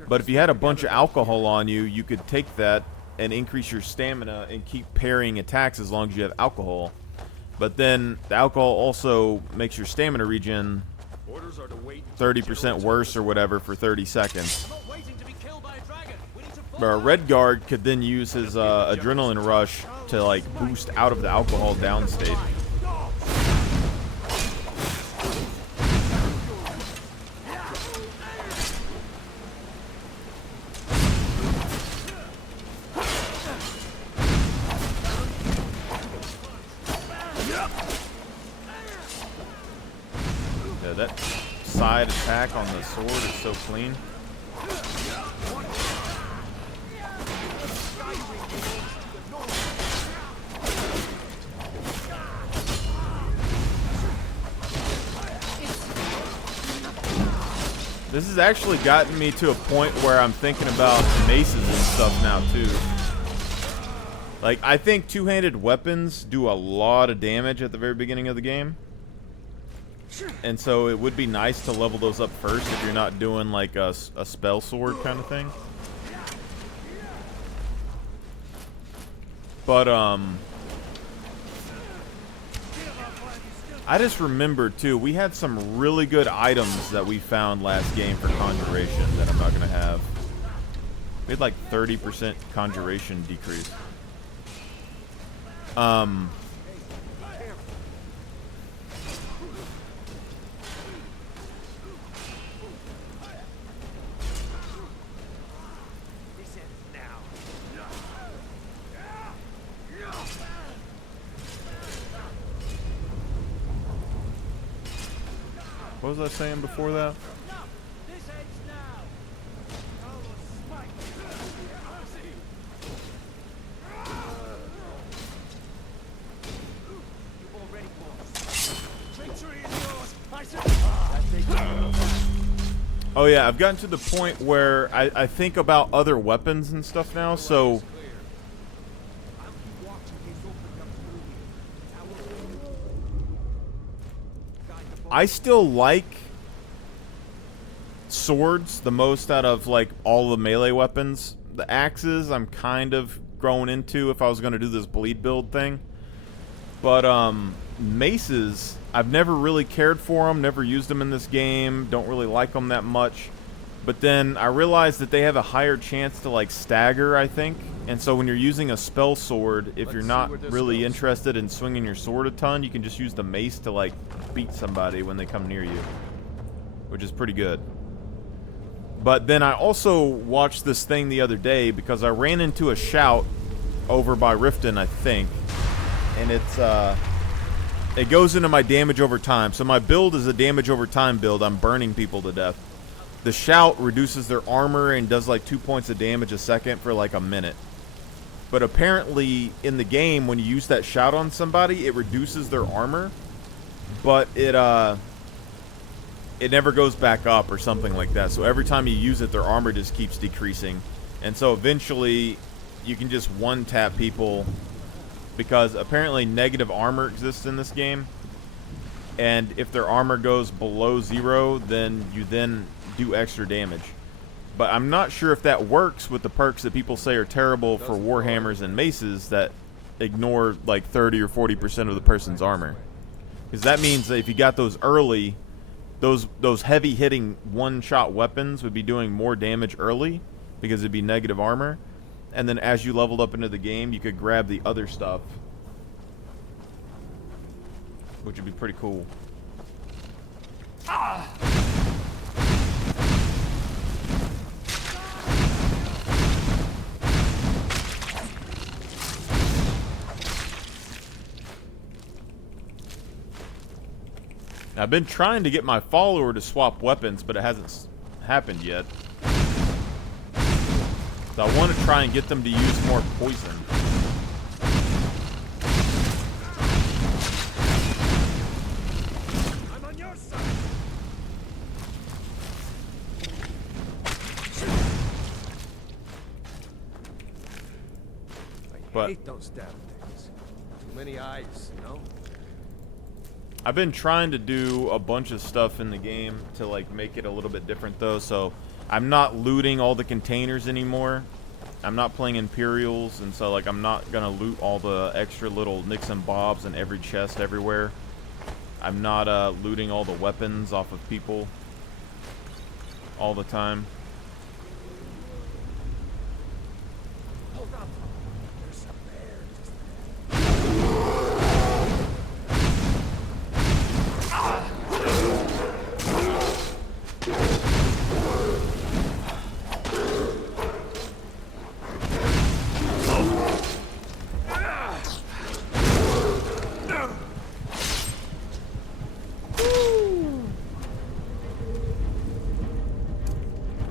But if you had a bunch of alcohol on you, you could take that and increase your stamina and keep parrying attacks as long as you have alcohol. But then, the alcohol also makes your stamina regen 30% worse or whatever for 30 seconds. But a Redguard could then use his adrenaline rush to like boost out of the alcohol down state. Yeah, that side attack on the sword is so clean. This has actually gotten me to a point where I'm thinking about maces and stuff now, too. Like, I think two-handed weapons do a lot of damage at the very beginning of the game. And so it would be nice to level those up first if you're not doing, like, a spell sword kind of thing. But, I just remembered, too, we had some really good items that we found last game for Conjuration that I'm not going to have. We had like 30% Conjuration decrease. What was I saying before that? Oh yeah, I've gotten to the point where I think about other weapons and stuff now, so I still like swords the most out of like all the melee weapons. The axes I'm kind of growing into if I was going to do this bleed build thing. But maces, I've never really cared for them, never used them in this game, don't really like them that much. But then I realized that they have a higher chance to like stagger, I think. And so when you're using a spell sword, if you're not really interested in swinging your sword a ton, you can just use the mace to like beat somebody when they come near you, which is pretty good. But then I also watched this thing the other day because I ran into a shout over by Riften, I think, and it goes into my damage over time. So my build is a damage over time build. I'm burning people to death. The shout reduces their armor and does like 2 points of damage a second for like a minute. But apparently in the game, when you use that shout on somebody, it reduces their armor, but it never goes back up or something like that. So every time you use it, their armor just keeps decreasing. And so eventually you can just one-tap people because apparently negative armor exists in this game. and if their armor goes below 0, then you then do extra damage. But I'm not sure if that works with the perks that people say are terrible for warhammers and maces that ignore like 30 or 40% of the person's armor. Because that means that if you got those early, those heavy hitting one-shot weapons would be doing more damage early because it'd be negative armor. And then as you leveled up into the game, you could grab the other stuff, which would be pretty cool. Ah! I've been trying to get my follower to swap weapons, but it hasn't happened yet. So I want to try and get them to use more poison. I'm on your side. I hate those damn things. Too many eyes, you know? I've been trying to do a bunch of stuff in the game to like make it a little bit different though, so I'm not looting all the containers anymore. I'm not playing Imperials, and so like I'm not gonna loot all the extra little nicks and bobs in every chest everywhere. I'm not looting all the weapons off of people all the time. Hold up. There's some there.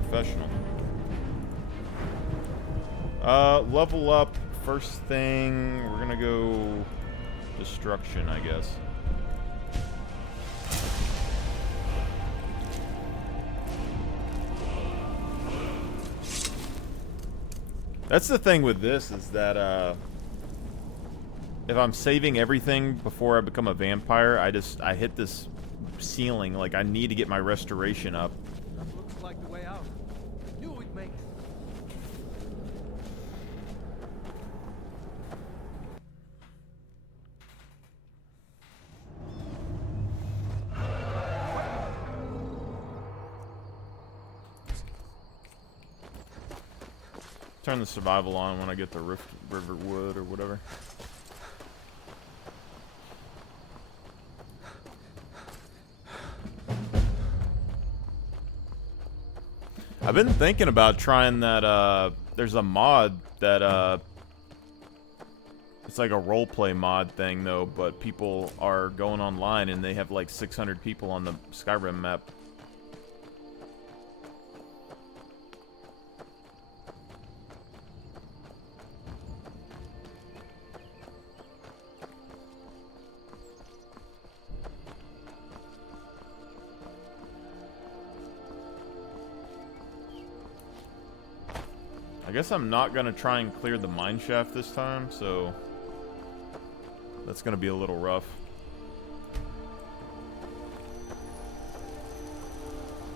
Professional. Level up. First thing, we're gonna go destruction, I guess. That's the thing with this, is that if I'm saving everything before I become a vampire, I hit this ceiling. Like, I need to get my restoration up. That looks like the way out. Knew we'd make it. Turn the survival on when I get the river wood or whatever. I've been thinking about trying that, there's a mod that, it's like a roleplay mod thing though, but people are going online and they have like 600 people on the Skyrim map. I guess I'm not gonna try and clear the mine shaft this time, so that's gonna be a little rough.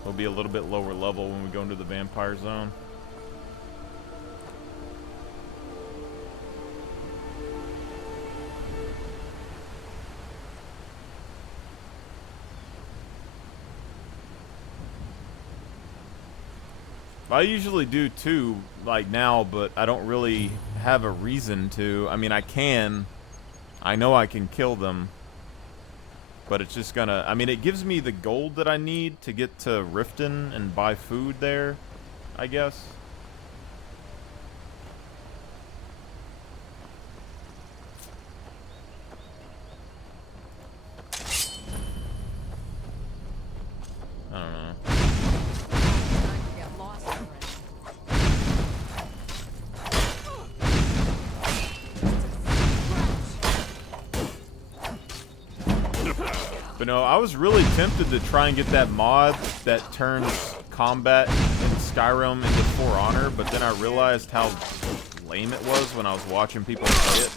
It'll be a little bit lower level when we go into the vampire zone. I usually do too, like now, but I don't really have a reason to. I mean, I know I can kill them, but it's just gonna, I mean, it gives me the gold that I need to get to Riften and buy food there, I guess. I don't know. But no, I was really tempted to try and get that mod that turns combat in Skyrim into For Honor, but then I realized how lame it was when I was watching people play it.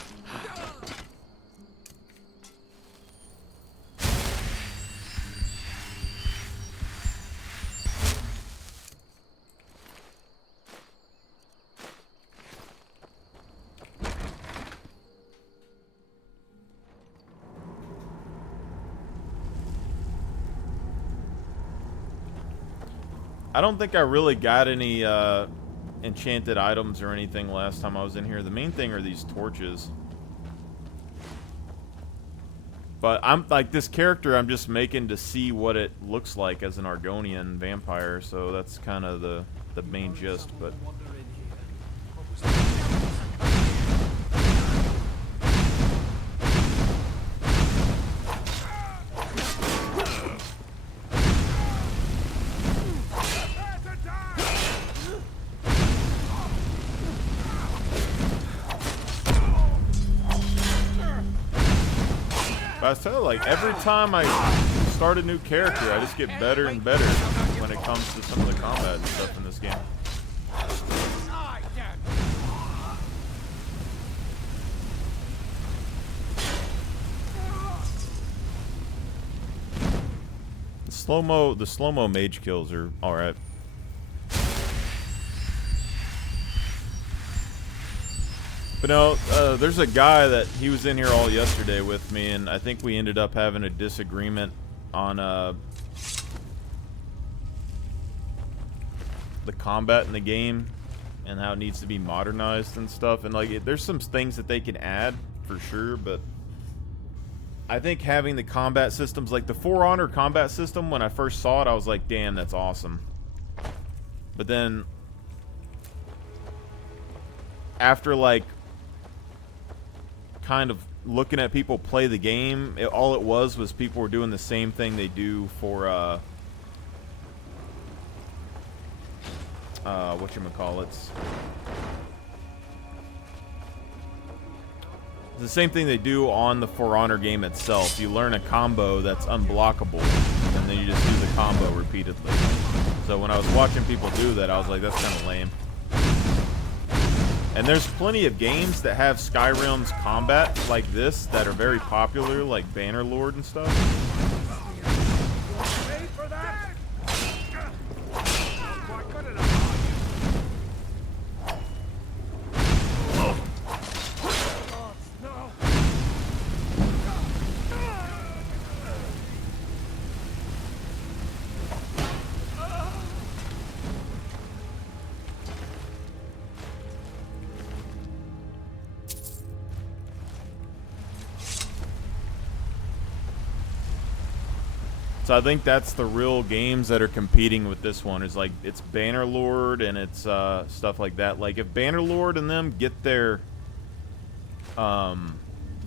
I don't think I really got any enchanted items or anything last time I was in here. The main thing are these torches. But I'm like, this character I'm just making to see what it looks like as an Argonian vampire, so that's kind of the main gist, but... But I was telling you, like, every time I start a new character, I just get better and better when it comes to some of the combat and stuff in this game. The slow-mo mage kills are alright. But no, there's a guy that he was in here all yesterday with me, and I think we ended up having a disagreement on the combat in the game and how it needs to be modernized and stuff. And like, there's some things that they can add for sure, but I think having the combat systems, like the For Honor combat system, when I first saw it, I was like, damn, that's awesome. But then after like kind of looking at people play the game, all it was people were doing the same thing they do for whatchamacallits. The same thing they do on the For Honor game itself. You learn a combo that's unblockable, and then you just do the combo repeatedly. So when I was watching people do that, I was like, that's kind of lame. And there's plenty of games that have Skyrim's combat like this that are very popular, like Bannerlord and stuff. So I think that's the real games that are competing with this one. Is like, it's Bannerlord and it's stuff like that. Like, if Bannerlord and them get their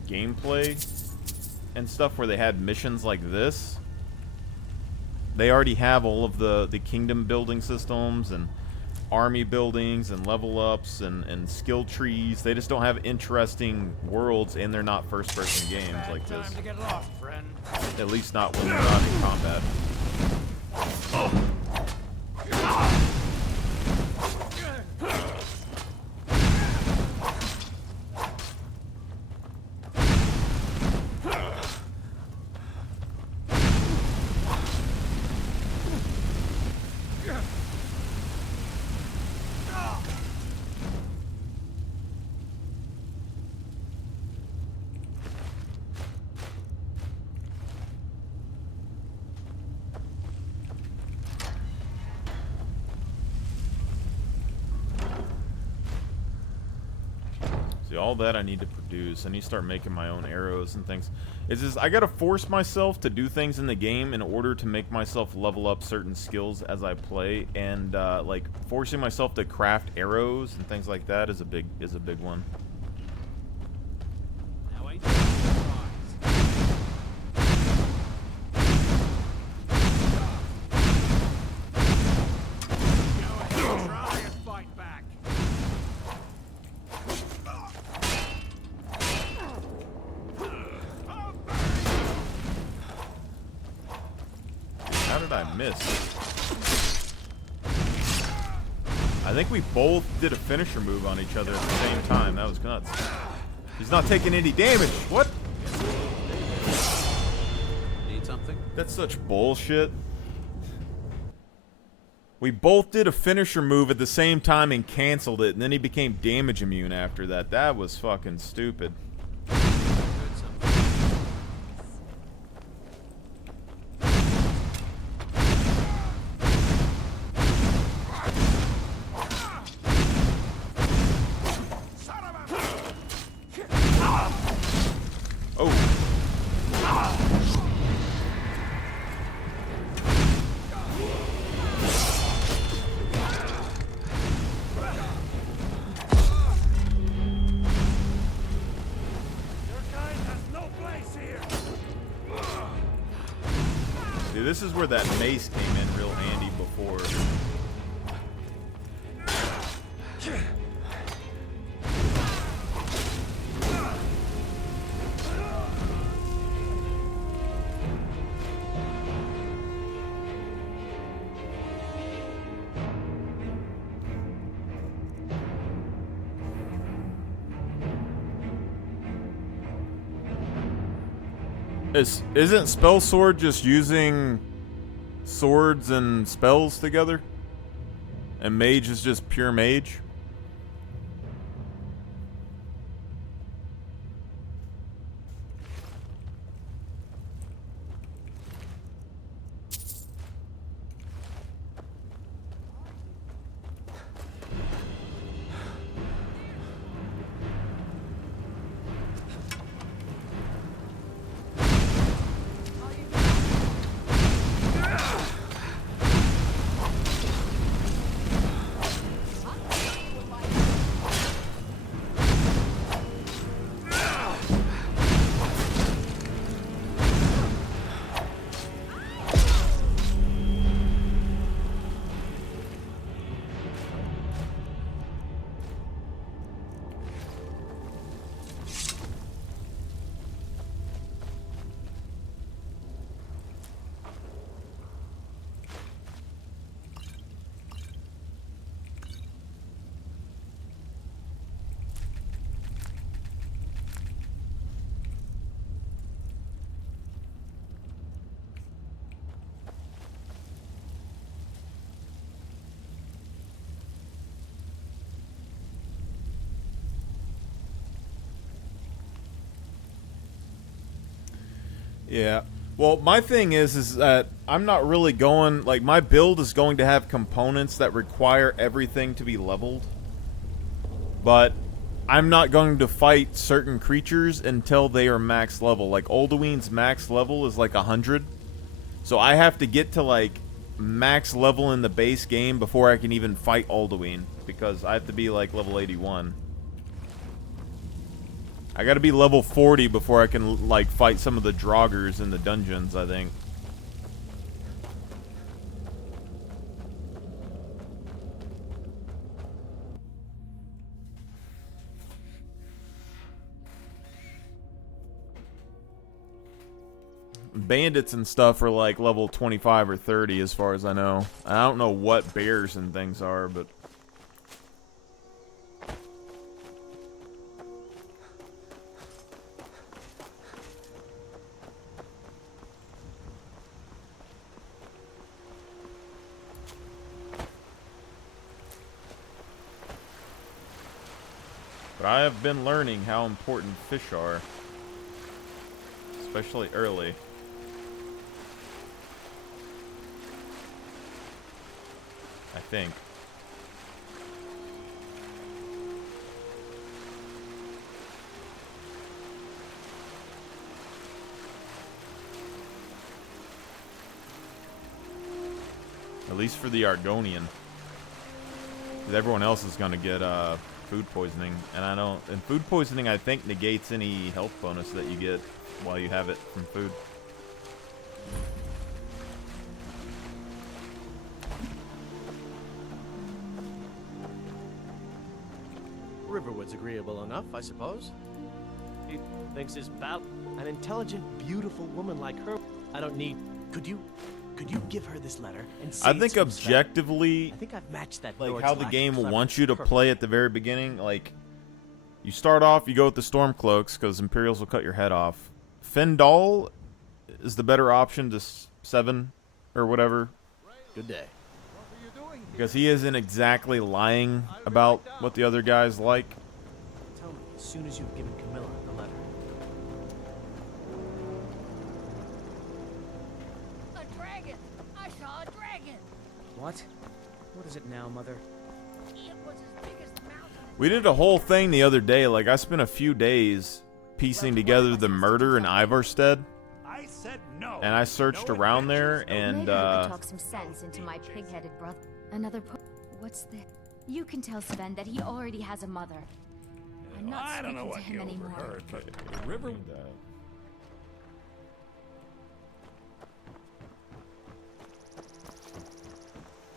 gameplay and stuff where they had missions like this, they already have all of the kingdom building systems and army buildings and level ups and skill trees. They just don't have interesting worlds, and they're not first-person games like this. Time to get lost, friend. At least not when they're not in combat. All that I need to produce. I need to start making my own arrows and things. It's just, I gotta force myself to do things in the game in order to make myself level up certain skills as I play, and like forcing myself to craft arrows and things like that is a big one. I think we both did a finisher move on each other at the same time. That was nuts. He's not taking any damage. What? Need something? That's such bullshit. We both did a finisher move at the same time and canceled it, and then he became damage immune after that. That was fucking stupid. this is where that mace came in real handy before. Isn't spell sword just using swords and spells together? And mage is just pure mage? Yeah. Well, my thing is that I'm not really going, like, my build is going to have components that require everything to be leveled. But I'm not going to fight certain creatures until they are max level. Like, Alduin's max level is like 100. So I have to get to, like, max level in the base game before I can even fight Alduin. Because I have to be, like, level 81. I gotta be level 40 before I can, like, fight some of the Draugrs in the dungeons, I think. Bandits and stuff are, like, level 25 or 30 as far as I know. I don't know what bears and things are, but... But I have been learning how important fish are. Especially early. I think. At least for the Argonian. Because everyone else is going to get food poisoning. And I don't... And food poisoning, I think, negates any health bonus that you get while you have it from food. Riverwood's agreeable enough, I suppose. He thinks his pal, an intelligent, beautiful woman like her. I don't need. Could you give her this letter and say I think objectively, I think I've matched that. Like how the game wants you to play at the very beginning. Like, you start off, you go with the Stormcloaks because Imperials will cut your head off. Fendal is the better option to 7 or whatever. Good day. Because he isn't exactly lying about what the other guys like. Tell me as soon as you've given Camilla the letter. A dragon! I saw a dragon! What? What is it now, Mother? It was as big as the mountain. We did a whole thing the other day. Like, I spent a few days piecing together the murder in Ivarstead. I said no. And I searched around there, and Maybe I could talk some sense into my pig-headed brother. Another what's this? You can tell Sven that he already has a mother. I'm not I don't know speaking what to him you anymore. overheard, but the river.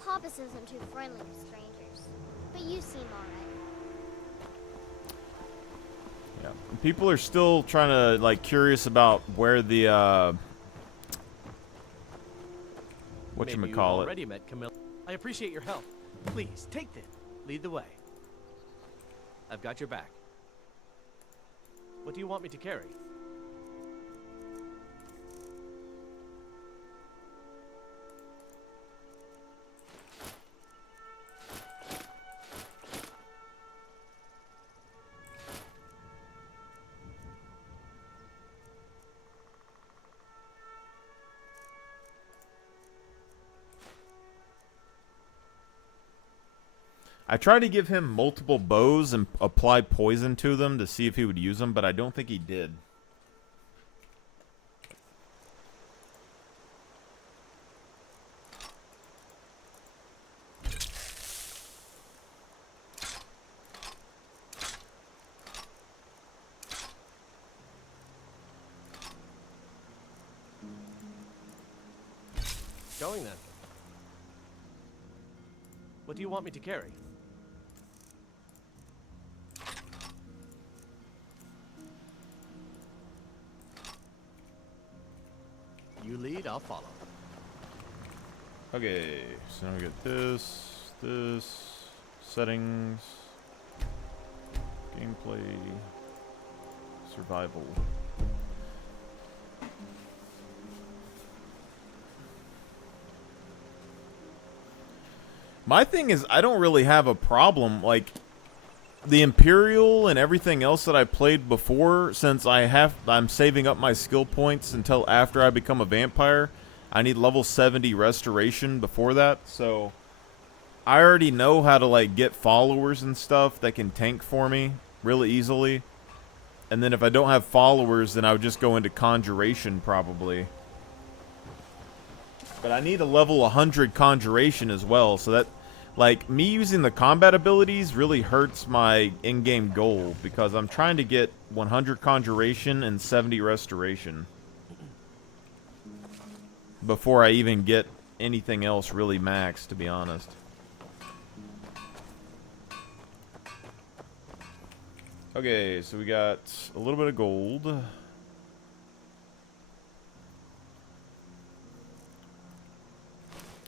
Hobbs isn't too friendly to strangers, but you seem alright. Yeah. People are still trying to, like, curious about where the, Maybe you've whatchamacallit. already met Camilla. I appreciate your help. Please, take this. Lead the way. I've got your back. What do you want me to carry? I tried to give him multiple bows and apply poison to them to see if he would use them, but I don't think he did. Going then. What do you want me to carry? You lead, I'll follow. Okay, so now we got this, settings, gameplay, survival. My thing is, I don't really have a problem, like, the Imperial and everything else that I played before, since I'm saving up my skill points until after I become a vampire. I need level 70 restoration before that, so I already know how to, like, get followers and stuff that can tank for me really easily. And then if I don't have followers, then I would just go into Conjuration probably. But I need a level 100 Conjuration as well, so that, like, me using the combat abilities really hurts my in-game goal, because I'm trying to get 100 Conjuration and 70 Restoration before I even get anything else really maxed, to be honest. Okay, so we got a little bit of gold.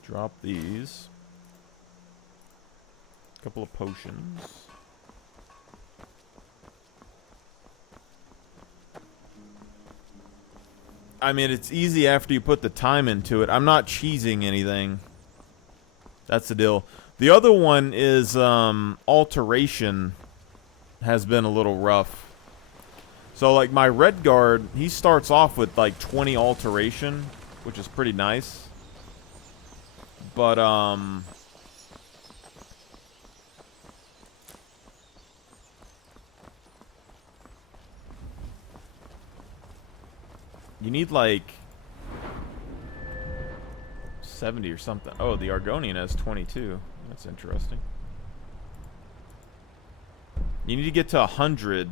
Drop these. A couple of potions. I mean, it's easy after you put the time into it. I'm not cheesing anything. That's the deal. The other one is alteration has been a little rough. So, like, my red guard, he starts off with, like, 20 alteration, which is pretty nice. But, you need, like, 70 or something. Oh, the Argonian has 22. That's interesting. You need to get to 100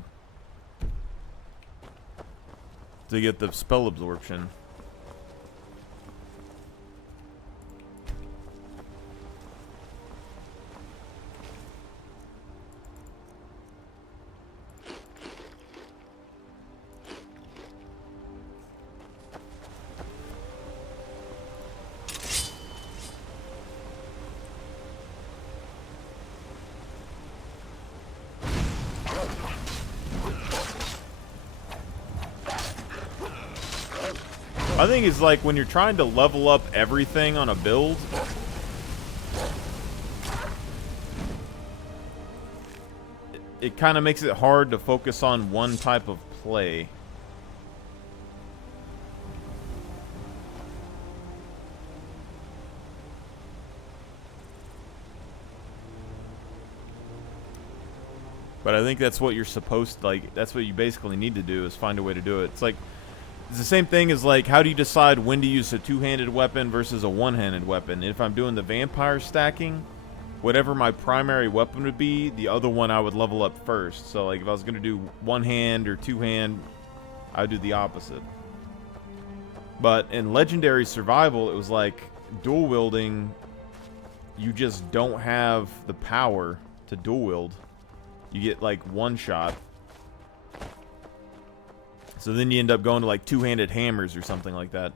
to get the spell absorption. I think it's like when you're trying to level up everything on a build, it kind of makes it hard to focus on one type of play. But I think that's what you're supposed to, like, that's what you basically need to do, is find a way to do it. It's like, it's the same thing as, like, how do you decide when to use a two-handed weapon versus a one-handed weapon? If I'm doing the vampire stacking, whatever my primary weapon would be, the other one I would level up first. So, like, if I was going to do one-hand or two-hand, I would do the opposite. But in Legendary Survival, it was like dual-wielding, you just don't have the power to dual wield. You get like one shot. So then you end up going to like two-handed hammers or something like that.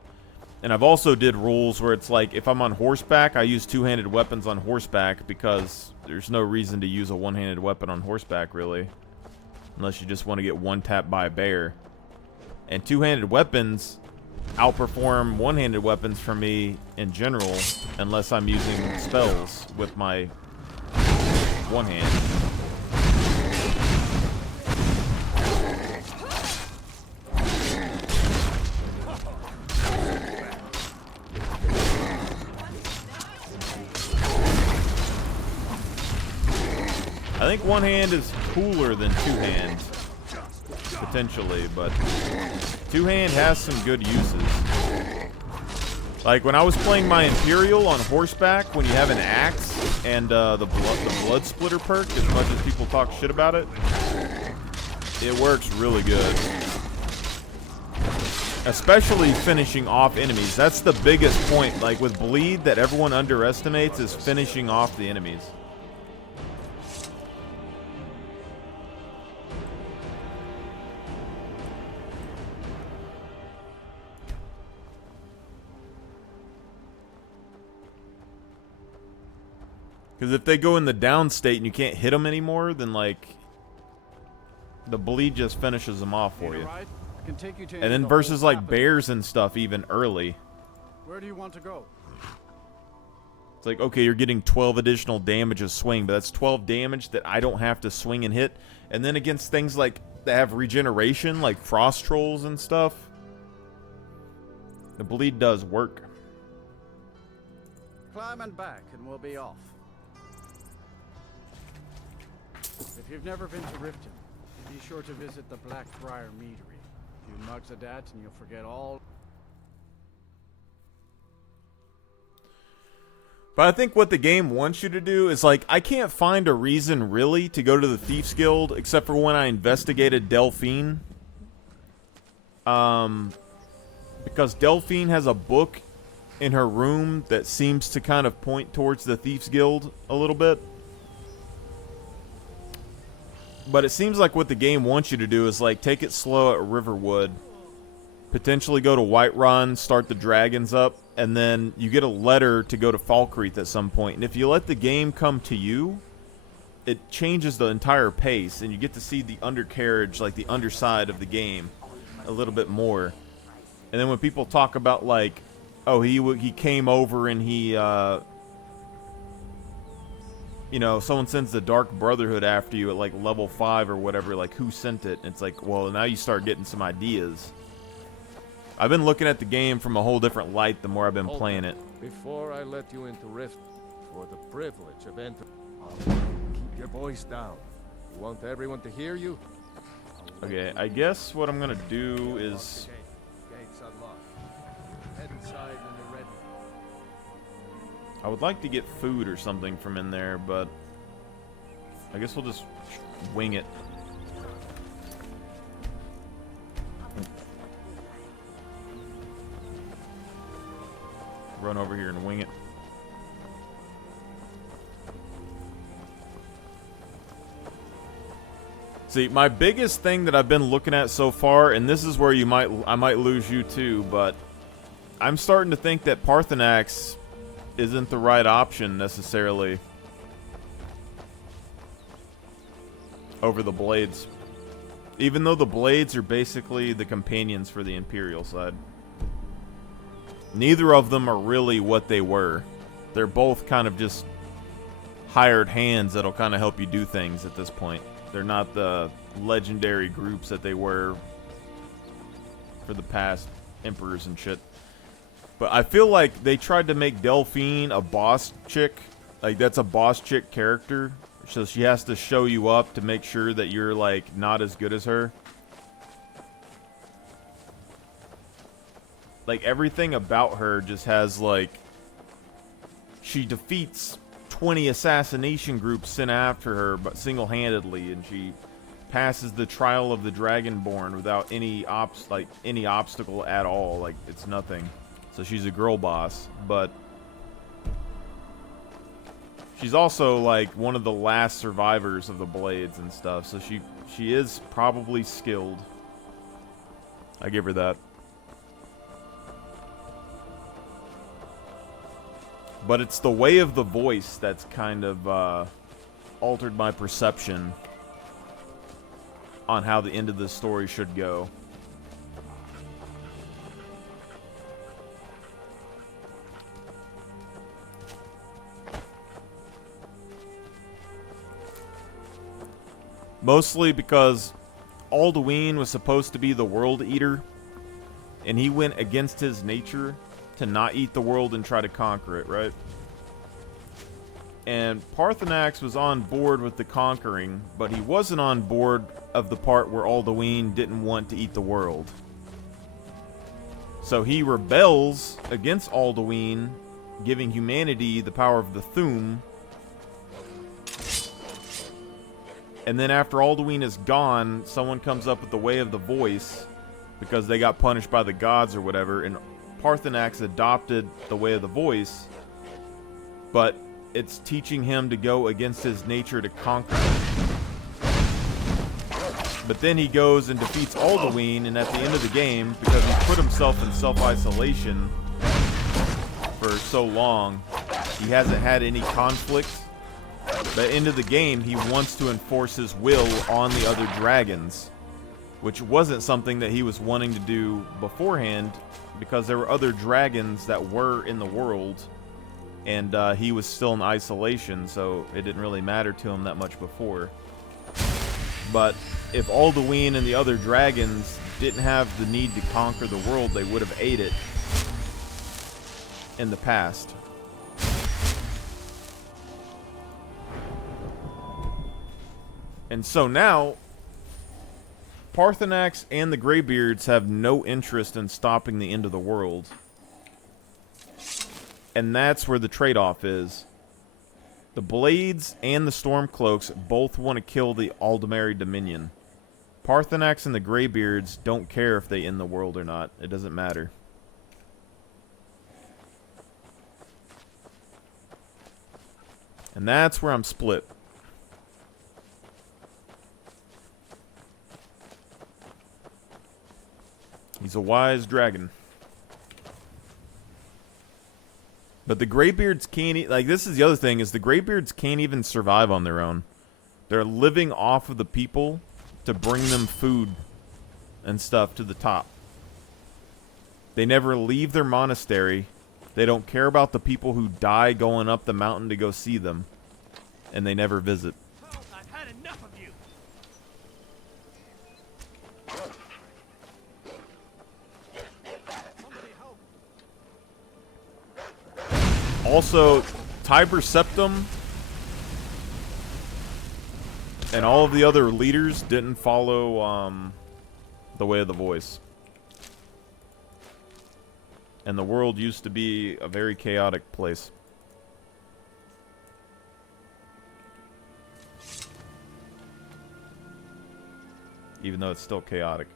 And I've also did rules where it's like if I'm on horseback, I use two-handed weapons on horseback because there's no reason to use a one-handed weapon on horseback really. Unless you just want to get one tapped by a bear. And two-handed weapons outperform one-handed weapons for me in general, unless I'm using spells with my one hand. I think one hand is cooler than two hand, potentially, but two hand has some good uses. Like when I was playing my Imperial on horseback, when you have an axe and the blood splitter perk, as much as people talk shit about it, it works really good. Especially finishing off enemies. That's the biggest point, like with bleed, that everyone underestimates is finishing off the enemies. Because if they go in the down state and you can't hit them anymore, then like the bleed just finishes them off for you. And then versus like bears and stuff even early. Where do you want to go? It's like, okay, you're getting 12 additional damage a swing, but that's 12 damage that I don't have to swing and hit. And then against things like that have regeneration, like frost trolls and stuff, the bleed does work. Climb and back and we'll be off. If you've never been to Riften, be sure to visit the Blackfriar Meadery. A few mugs of that and you'll forget all. But I think what the game wants you to do is, like, I can't find a reason, really, to go to the Thieves Guild, except for when I investigated Delphine. Because Delphine has a book in her room that seems to kind of point towards the Thieves Guild a little bit. But it seems like what the game wants you to do is, like, take it slow at Riverwood, potentially go to Whiterun, start the dragons up, and then you get a letter to go to Falkreath at some point. And if you let the game come to you, it changes the entire pace, and you get to see the undercarriage, like the underside of the game, a little bit more. And then when people talk about, like, oh, he came over and he, you know, someone sends the Dark Brotherhood after you at, like, level 5 or whatever, like, who sent it? And it's like, well, now you start getting some ideas. I've been looking at the game from a whole different light the more I've been playing it. Before I let you into Rift, for the privilege of entering, keep your voice down. You want everyone to hear you? Okay, I guess what I'm gonna do is... Gates unlocked. Head inside when you're ready. I would like to get food or something from in there, but I guess we'll just wing it. Run over here and wing it. See, my biggest thing that I've been looking at so far, and this is where I might lose you too, but I'm starting to think that Parthenax isn't the right option necessarily over the blades. Even though the blades are basically the companions for the Imperial side. Neither of them are really what they were. They're both kind of just hired hands that'll kind of help you do things at this point. They're not the legendary groups that they were for the past emperors and shit. But I feel like they tried to make Delphine a boss chick. Like, that's a boss chick character. So she has to show you up to make sure that you're, like, not as good as her. Like, everything about her just has, like... She defeats 20 assassination groups sent after her, but single-handedly, and she passes the trial of the Dragonborn without any obstacle at all. Like, it's nothing. So she's a girl boss, but... She's also like one of the last survivors of the blades and stuff, so she is probably skilled. I give her that. But it's the way of the voice that's kind of altered my perception on how the end of this story should go. Mostly because Alduin was supposed to be the world eater, and he went against his nature to not eat the world and try to conquer it, right? And Parthenax was on board with the conquering, but he wasn't on board of the part where Alduin didn't want to eat the world. So he rebels against Alduin, giving humanity the power of the Thu'um. And then after Alduin is gone, someone comes up with the Way of the Voice, because they got punished by the gods or whatever, and Parthenax adopted the Way of the Voice, but it's teaching him to go against his nature to conquer. But then he goes and defeats Alduin, and at the end of the game, because he put himself in self-isolation for so long, he hasn't had any conflict. But end of the game, he wants to enforce his will on the other dragons, which wasn't something that he was wanting to do beforehand, because there were other dragons that were in the world, and he was still in isolation, so it didn't really matter to him that much before. But if Alduin and the other dragons didn't have the need to conquer the world, they would have ate it in the past. And so now, Parthenax and the Greybeards have no interest in stopping the end of the world. And that's where the trade-off is. The Blades and the Stormcloaks both want to kill the Aldmeri Dominion. Parthenax and the Greybeards don't care if they end the world or not. It doesn't matter. And that's where I'm split. He's a wise dragon. But the Greybeards can't... Like, this is the other thing, is the Greybeards can't even survive on their own. They're living off of the people to bring them food and stuff to the top. They never leave their monastery. They don't care about the people who die going up the mountain to go see them. And they never visit. I've had enough of you. Also, Tiber Septim and all of the other leaders didn't follow the Way of the Voice. And the world used to be a very chaotic place. Even though it's still chaotic.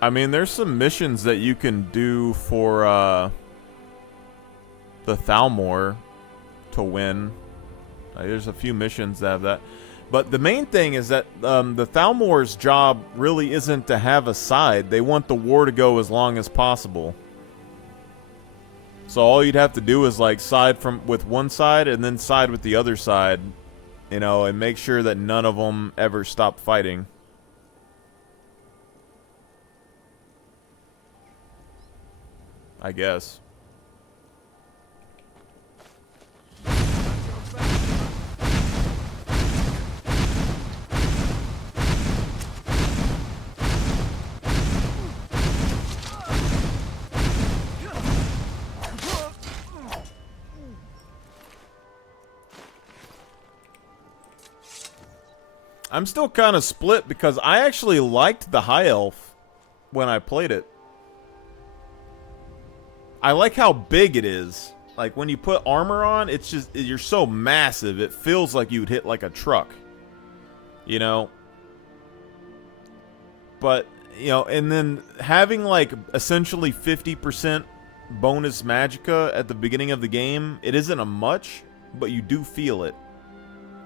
I mean, there's some missions that you can do for the Thalmor to win. There's a few missions that have that. But the main thing is that the Thalmor's job really isn't to have a side. They want the war to go as long as possible. So all you'd have to do is like side with one side and then side with the other side, you know, and make sure that none of them ever stop fighting. I guess. I'm still kind of split because I actually liked the High Elf when I played it. I like how big it is. Like, when you put armor on, it's just, you're so massive, it feels like you would hit, like, a truck. You know? But, you know, and then having, like, essentially 50% bonus magicka at the beginning of the game, it isn't a much, but you do feel it.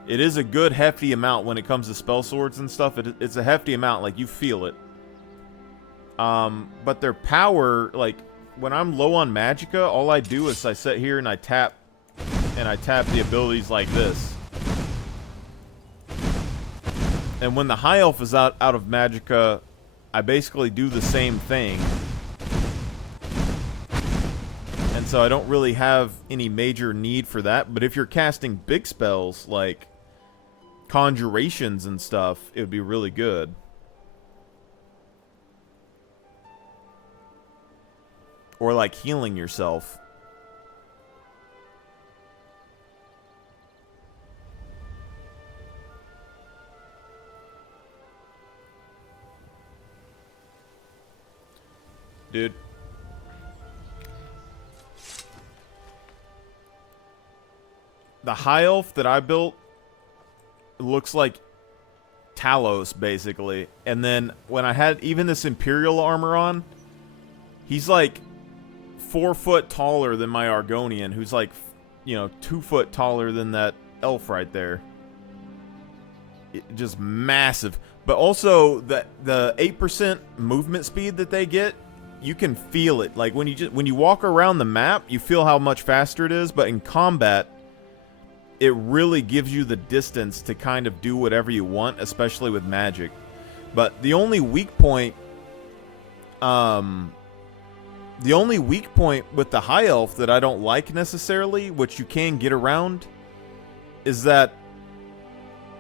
It is a good, hefty amount when it comes to spell swords and stuff. It's a hefty amount, like, you feel it. But their power, like, when I'm low on magicka, all I do is I sit here and I tap the abilities like this. And when the high elf is out of magicka, I basically do the same thing. And so I don't really have any major need for that. But if you're casting big spells, like conjurations and stuff, it would be really good. Or like healing yourself. Dude. The high elf that I built looks like Talos, basically. And then when I had even this Imperial armor on, he's like 4 foot taller than my Argonian, who's like, you know, 2 foot taller than that elf right there. Just massive. But also, the 8% movement speed that they get, you can feel it. Like, when you walk around the map, you feel how much faster it is, but in combat, it really gives you the distance to kind of do whatever you want, especially with magic. But the only weak point, with the high elf that I don't like necessarily, which you can get around, is that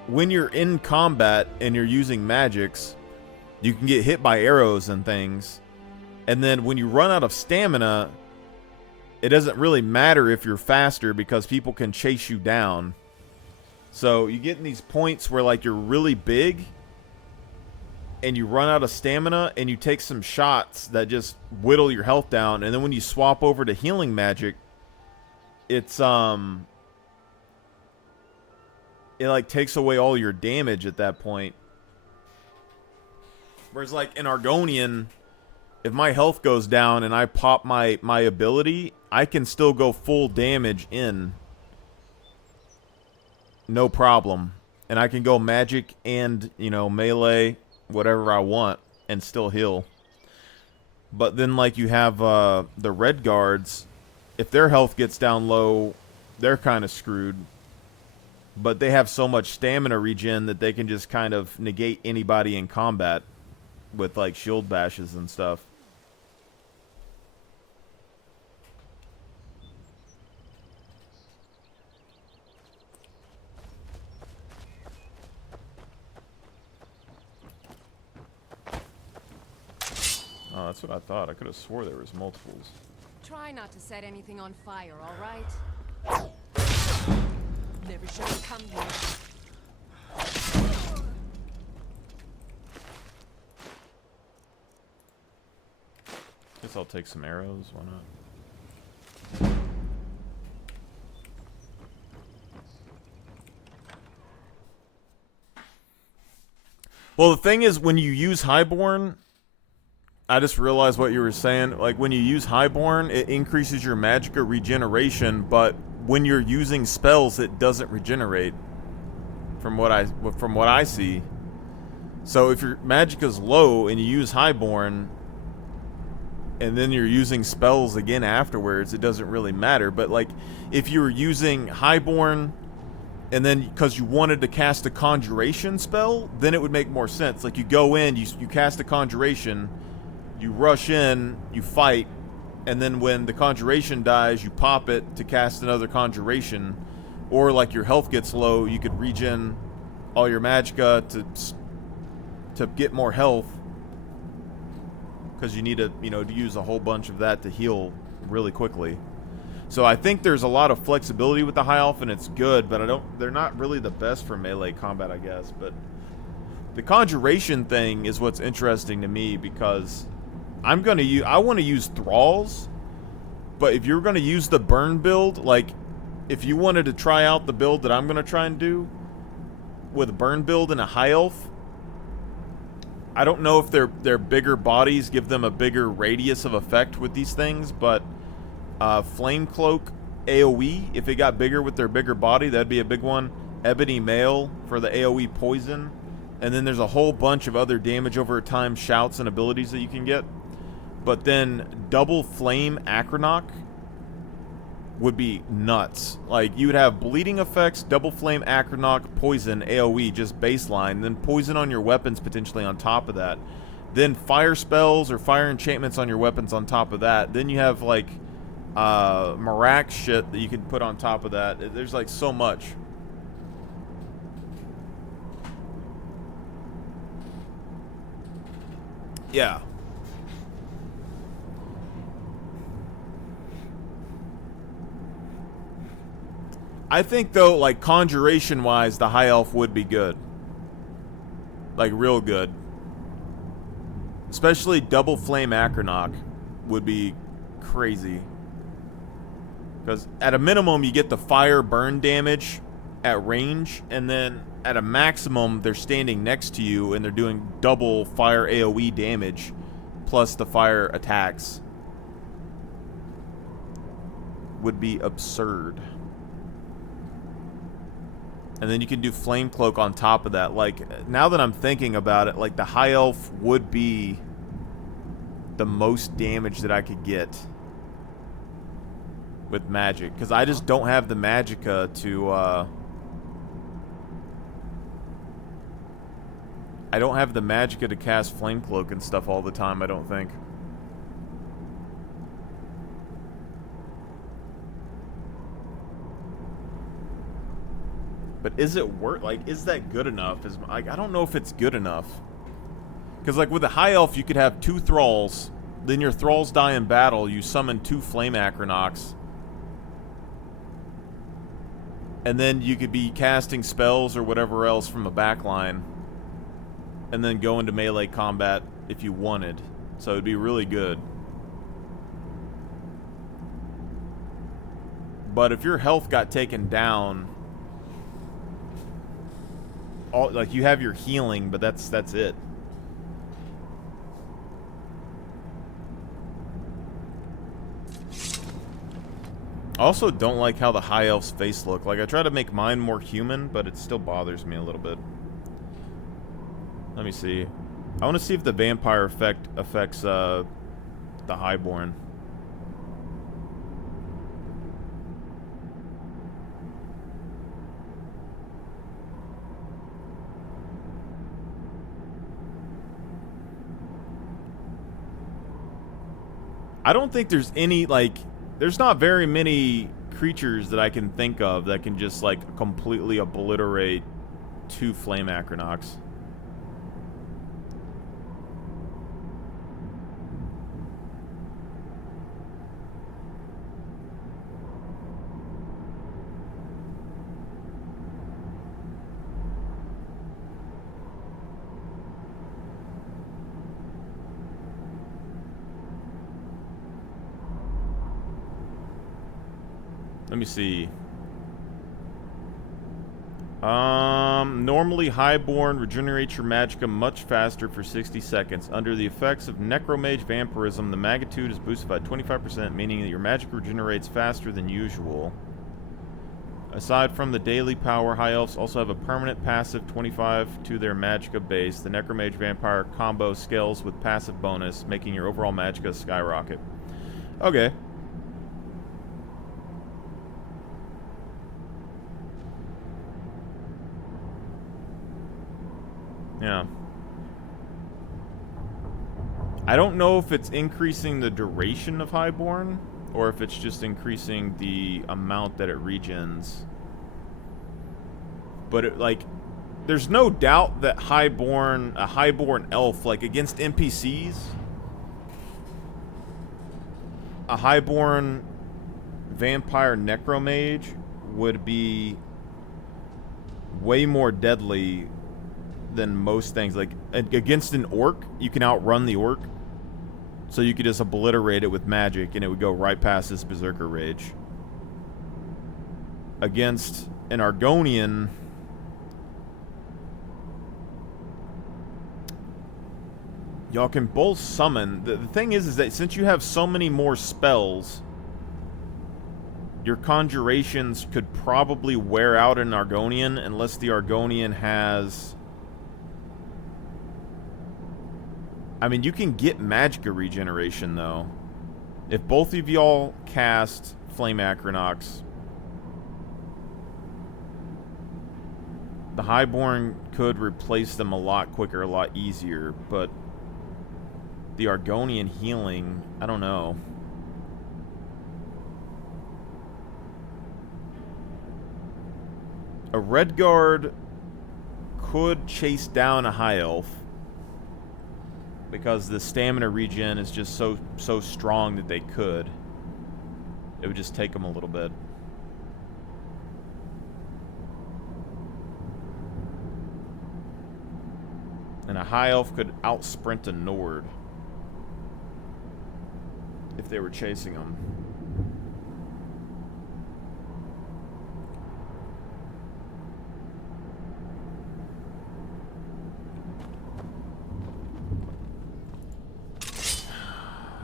when you're in combat and you're using magics, you can get hit by arrows and things. And then when you run out of stamina, it doesn't really matter if you're faster because people can chase you down. So you get in these points where like you're really big and you run out of stamina and you take some shots that just whittle your health down. And then when you swap over to healing magic, it's it like takes away all your damage at that point. Whereas like in Argonian, if my health goes down and I pop my ability, I can still go full damage in. No problem. And I can go magic and, you know, melee, whatever I want, and still heal. But then, like, you have the red guards. If their health gets down low, they're kind of screwed. But they have so much stamina regen that they can just kind of negate anybody in combat with, like, shield bashes and stuff. Oh, that's what I thought. I could have swore there was multiples. Try not to set anything on fire, all right? Never should have come here. Guess I'll take some arrows. Why not? Well, the thing is, when you use Highborn, I just realized what you were saying. Like, when you use Highborn, it increases your magicka regeneration, but when you're using spells, it doesn't regenerate. From what I see. So if your magicka's low and you use Highborn, and then you're using spells again afterwards, it doesn't really matter. But like, if you were using Highborn, and then because you wanted to cast a conjuration spell, then it would make more sense. Like, you go in, you cast a conjuration, you rush in, you fight, and then when the conjuration dies, you pop it to cast another conjuration. Or like your health gets low, you could regen all your magicka to get more health, because you need to, you know, to use a whole bunch of that to heal really quickly. So I think there's a lot of flexibility with the high elf, and it's good, but they're not really the best for melee combat, I guess. But the conjuration thing is what's interesting to me, because I want to use thralls, But if you're going to use the burn build, like, if you wanted to try out the build that I'm going to try and do with a burn build and a high elf, I don't know if their bigger bodies give them a bigger radius of effect with these things, but Flame Cloak AoE, if it got bigger with their bigger body, that'd be a big one. Ebony Mail for the AoE poison. And then there's a whole bunch of other damage over time shouts and abilities that you can get. But then double Flame Acronach would be nuts. Like, you would have bleeding effects, double Flame Acronach, poison, AoE, just baseline, and then poison on your weapons potentially on top of that. Then fire spells or fire enchantments on your weapons on top of that. Then you have, like, Mirac shit that you can put on top of that. There's, like, so much. Yeah. I think, though, like, conjuration-wise, the High Elf would be good. Like, real good. Especially double Flame Acronach would be crazy. Because at a minimum, you get the fire burn damage at range, and then at a maximum, they're standing next to you, and they're doing double fire AoE damage, plus the fire attacks. Would be absurd. And then you can do Flame Cloak on top of that. Like, now that I'm thinking about it, like, the High Elf would be the most damage that I could get with magic. Because I just don't have the magicka to, I don't have the magicka to cast Flame Cloak and stuff all the time, I don't think. But is it worth, like, is that good enough? Is, like, I don't know if it's good enough. Because, like, with a High Elf, you could have 2 Thralls. Then your Thralls die in battle. You summon 2 Flame Acronachs. And then you could be casting spells or whatever else from the back line. And then go into melee combat if you wanted. So it'd be really good. But if your health got taken down... like, you have your healing, but that's it. I also don't like how the High Elf's face look. Like, I try to make mine more human, but it still bothers me a little bit. Let me see. I want to see if the vampire effect affects the Highborn. I don't think there's any, like, there's not very many creatures that I can think of that can just, like, completely obliterate 2 Flame Acronachs. Let me see. Normally Highborn regenerates your magicka much faster for 60 seconds. Under the effects of Necromage Vampirism, the magnitude is boosted by 25%, meaning that your magic regenerates faster than usual. Aside from the daily power, High Elves also have a permanent passive 25 to their magicka base. The Necromage Vampire combo scales with passive bonus, making your overall magicka skyrocket. Okay. Yeah. I don't know if it's increasing the duration of Highborn, or if it's just increasing the amount that it regens. But, it, like, there's no doubt that a Highborn elf, like, against NPCs, a Highborn vampire necromage would be way more deadly than most things. Like, against an orc, you can outrun the orc So you could just obliterate it with magic and it would go right past this Berserker Rage. Against an Argonian, y'all can both summon. The thing is that since you have so many more spells, your conjurations could probably wear out an Argonian unless the Argonian has... I mean, you can get Magicka regeneration, though. If both of y'all cast Flame Acronox, the Highborn could replace them a lot quicker, a lot easier, but the Argonian healing, I don't know. A Redguard could chase down a High Elf because the stamina regen is just so strong that they could. It would just take them a little bit. And a High Elf could outsprint a Nord if they were chasing them.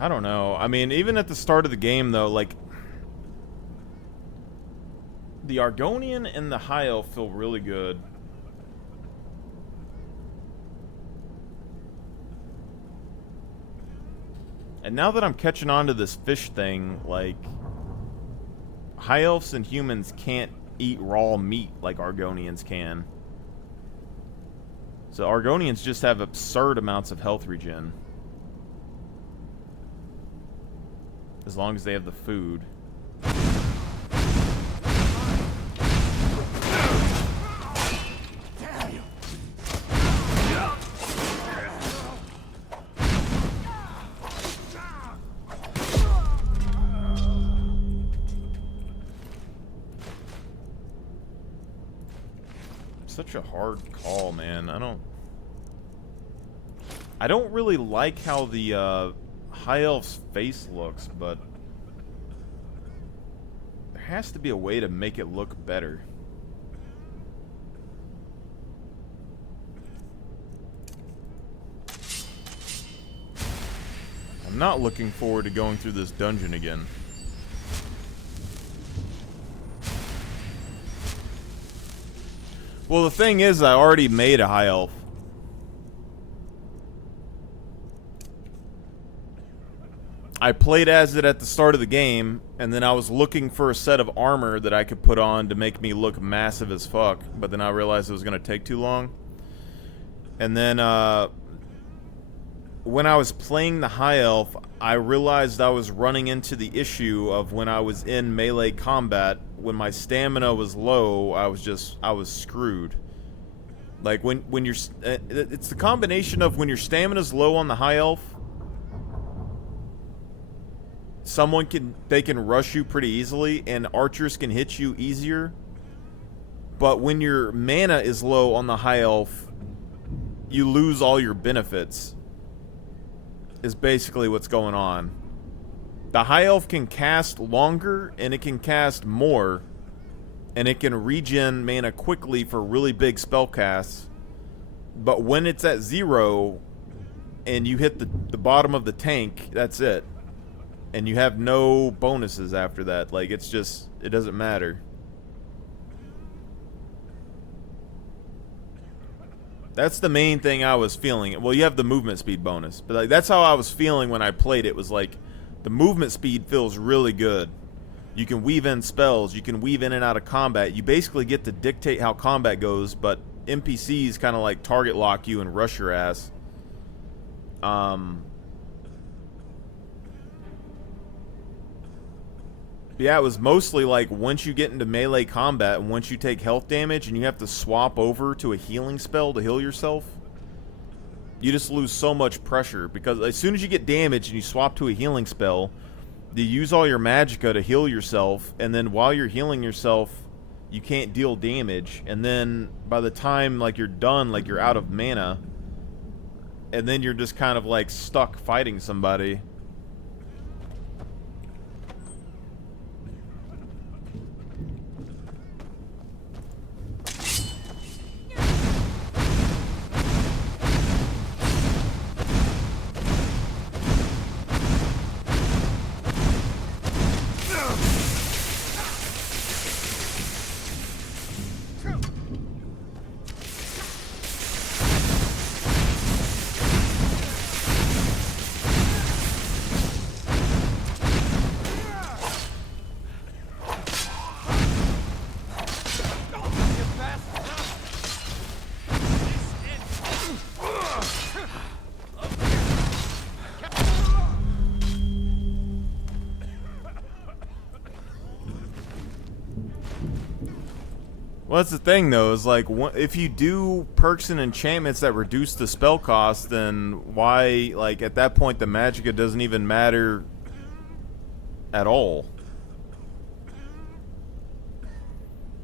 I don't know. I mean, even at the start of the game, though, like, the Argonian and the High Elf feel really good. And now that I'm catching on to this fish thing, like, High Elves and humans can't eat raw meat like Argonians can. So Argonians just have absurd amounts of health regen. As long as they have the food. Such a hard call, man. I don't really like how the High Elf's face looks, but there has to be a way to make it look better. I'm not looking forward to going through this dungeon again. Well, the thing is, I already made a High Elf. I played as it at the start of the game, and then I was looking for a set of armor that I could put on to make me look massive as fuck, but then I realized it was going to take too long. And then, when I was playing the High Elf, I realized I was running into the issue of when I was in melee combat, when my stamina was low, I was screwed. Like, when you're... it's the combination of when your stamina's low on the High Elf, they can rush you pretty easily, and archers can hit you easier. But when your mana is low on the High Elf, you lose all your benefits. Is basically what's going on. The High Elf can cast longer, and it can cast more, and it can regen mana quickly for really big spell casts. But when it's at 0, and you hit the bottom of the tank, that's it. And you have no bonuses after that. Like, it's just, it doesn't matter. That's the main thing I was feeling. Well, you have the movement speed bonus, but like that's how I was feeling when I played it. Was like the movement speed feels really good. You can weave in spells, you can weave in and out of combat. You basically get to dictate how combat goes, but NPCs kind of like target lock you and rush your ass. Yeah, it was mostly like once you get into melee combat and once you take health damage and you have to swap over to a healing spell to heal yourself, you just lose so much pressure because as soon as you get damaged and you swap to a healing spell, you use all your magicka to heal yourself, and then while you're healing yourself, you can't deal damage, and then by the time like you're done, like you're out of mana, and then you're just kind of like stuck fighting somebody. Well, that's the thing, though, is like, if you do perks and enchantments that reduce the spell cost, then why, like, at that point, the magicka doesn't even matter at all.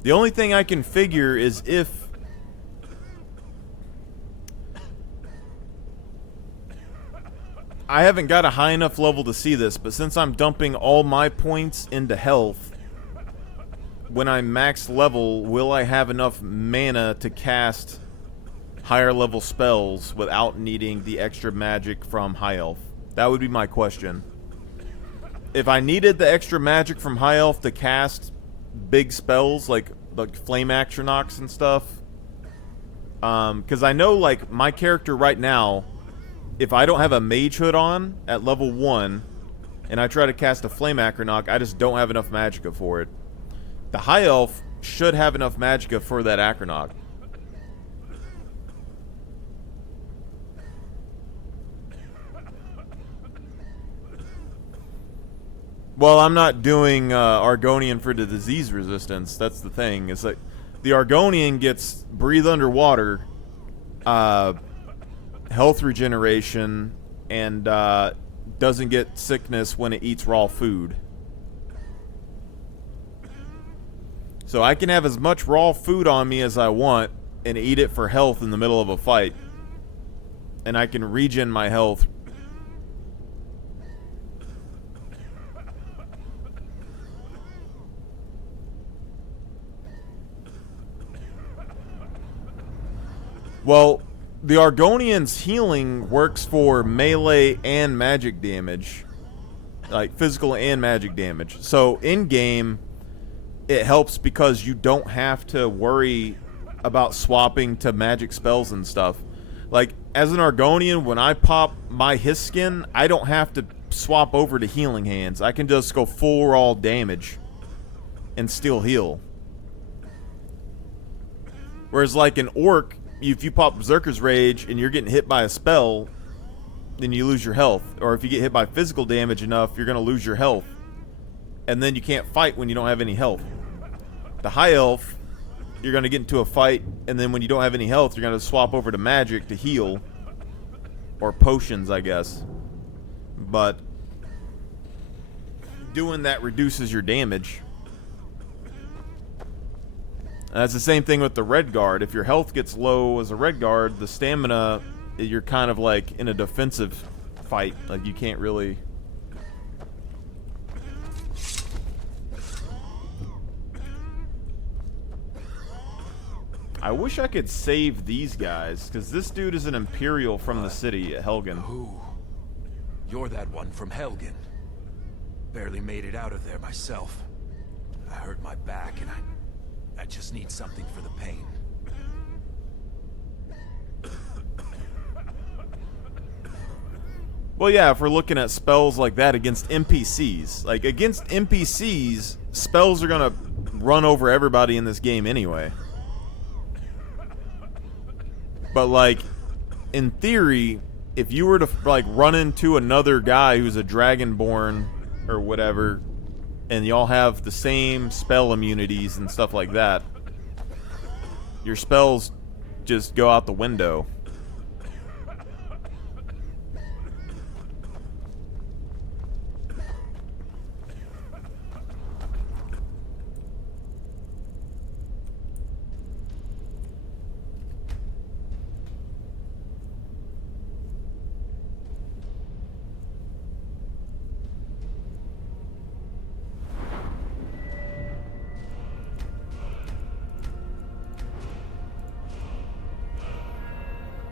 The only thing I can figure is if I haven't got a high enough level to see this, but since I'm dumping all my points into health, when I'm max level, will I have enough mana to cast higher level spells without needing the extra magic from high elf? That would be my question. If I needed the extra magic from high elf to cast big spells like flame Atronachs and stuff, because I know, like, my character right now, if I don't have a mage hood on at level 1 and I try to cast a flame Atronach, I just don't have enough magicka for it. The high elf should have enough magicka for that Atronach. Well, I'm not doing Argonian for the disease resistance. That's the thing. It's like the Argonian gets breathe underwater, health regeneration, and doesn't get sickness when it eats raw food. So I can have as much raw food on me as I want and eat it for health in the middle of a fight. And I can regen my health. Well, the Argonian's healing works for melee and magic damage. Like physical and magic damage. So in-game, it helps because you don't have to worry about swapping to magic spells and stuff. Like, as an Argonian, when I pop my his skin, I don't have to swap over to healing hands. I can just go full raw damage and still heal. Whereas like an orc, if you pop Berserker's Rage and you're getting hit by a spell, then you lose your health. Or if you get hit by physical damage enough, you're going to lose your health. And then you can't fight when you don't have any health. The high elf, you're going to get into a fight, and then when you don't have any health, you're going to swap over to magic to heal. Or potions, I guess. But doing that reduces your damage. And that's the same thing with the Red Guard. If your health gets low as a Red Guard, the stamina, you're kind of like in a defensive fight. Like, you can't really... I wish I could save these guys, because this dude is an Imperial from the city at Helgen. Who? You're that one from Helgen. Barely made it out of there myself. I hurt my back, and I just need something for the pain. Well, yeah, if we're looking at spells like that against NPCs. Like, against NPCs, spells are gonna run over everybody in this game anyway. But, like, in theory, if you were to, like, run into another guy who's a Dragonborn or whatever, and y'all have the same spell immunities and stuff like that, your spells just go out the window.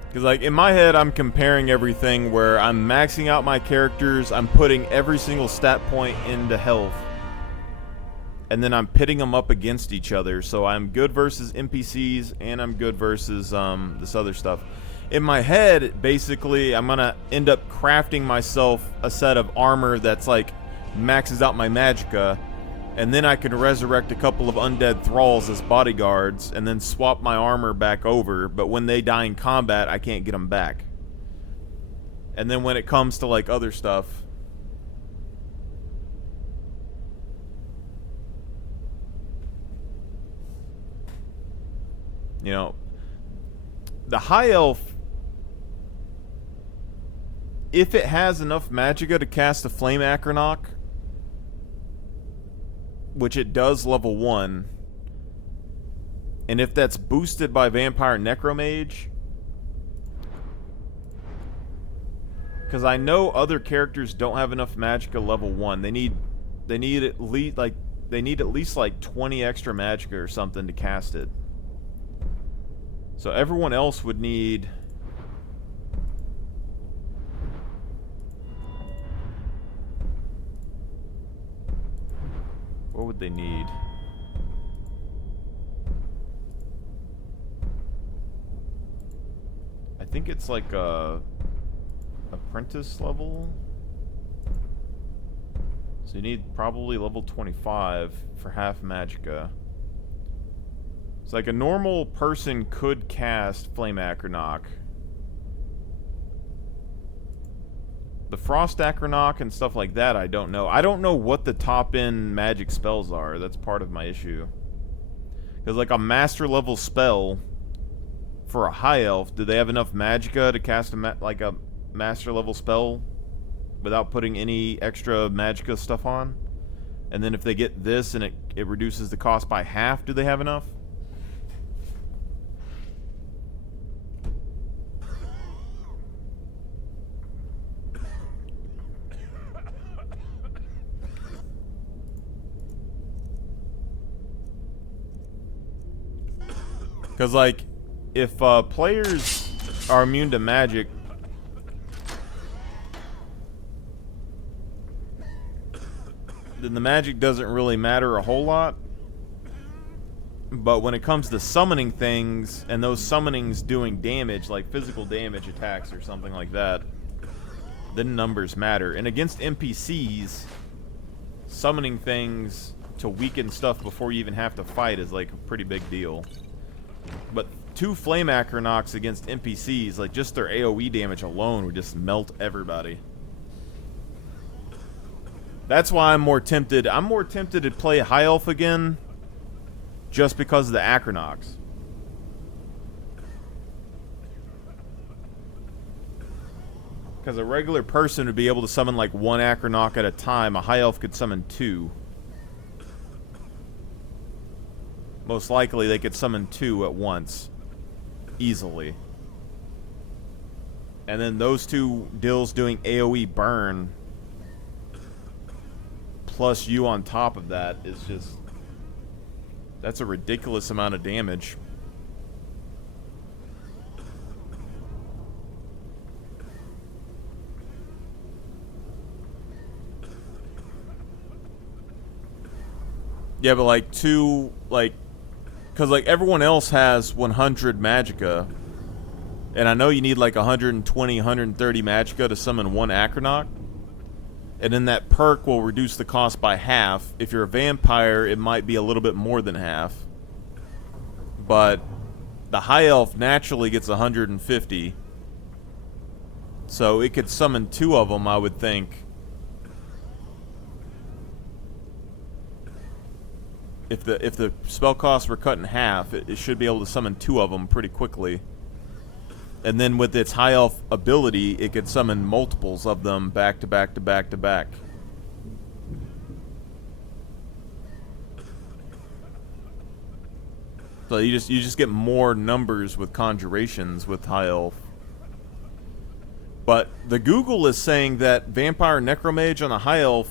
Because, like, in my head, I'm comparing everything where I'm maxing out my characters, I'm putting every single stat point into health, and then I'm pitting them up against each other. So I'm good versus NPCs, and I'm good versus this other stuff. In my head, basically, I'm going to end up crafting myself a set of armor that's, like, maxes out my magicka, and then I can resurrect a couple of undead thralls as bodyguards, and then swap my armor back over, but when they die in combat, I can't get them back. And then when it comes to, like, other stuff... You know, the High Elf, if it has enough magicka to cast a Flame Acronach, which it does level 1, and if that's boosted by Vampire Necromage, because I know other characters don't have enough magicka level 1. They need at least like 20 extra magicka or something to cast it. So everyone else would need what would they need? I think it's like a apprentice level. So you need probably level 25 for half magicka. It's like a normal person could cast Flame Acronach. The Frost Acronach and stuff like that, I don't know. I don't know what the top-end magic spells are. That's part of my issue. Because like a master level spell for a High Elf, do they have enough magicka to cast a master level spell without putting any extra magicka stuff on? And then if they get this and it reduces the cost by half, do they have enough? Because, like, if players are immune to magic, then the magic doesn't really matter a whole lot. But when it comes to summoning things, and those summonings doing damage, like physical damage attacks or something like that, then numbers matter. And against NPCs, summoning things to weaken stuff before you even have to fight is, like, a pretty big deal. But 2 Flame Acronachs against NPCs, like, just their AoE damage alone would just melt everybody. That's why I'm more tempted. I'm more tempted to play High Elf again just because of the Acronachs. Because a regular person would be able to summon like 1 Acronach at a time. A High Elf could summon 2. Most likely they could summon 2 at once. Easily. And then those 2 deals doing AoE burn plus you on top of that is just... that's a ridiculous amount of damage. Yeah, but like 2, like... because like everyone else has 100 magicka. And I know you need like 120, 130 magicka to summon 1 Acronach. And then that perk will reduce the cost by half. If you're a vampire, it might be a little bit more than half. But the High Elf naturally gets 150. So it could summon 2 of them, I would think. If the spell costs were cut in half, it should be able to summon 2 of them pretty quickly. And then with its High Elf ability, it could summon multiples of them back to back to back to back. So you just get more numbers with conjurations with High Elf. But the Google is saying that Vampire Necromage on the High Elf,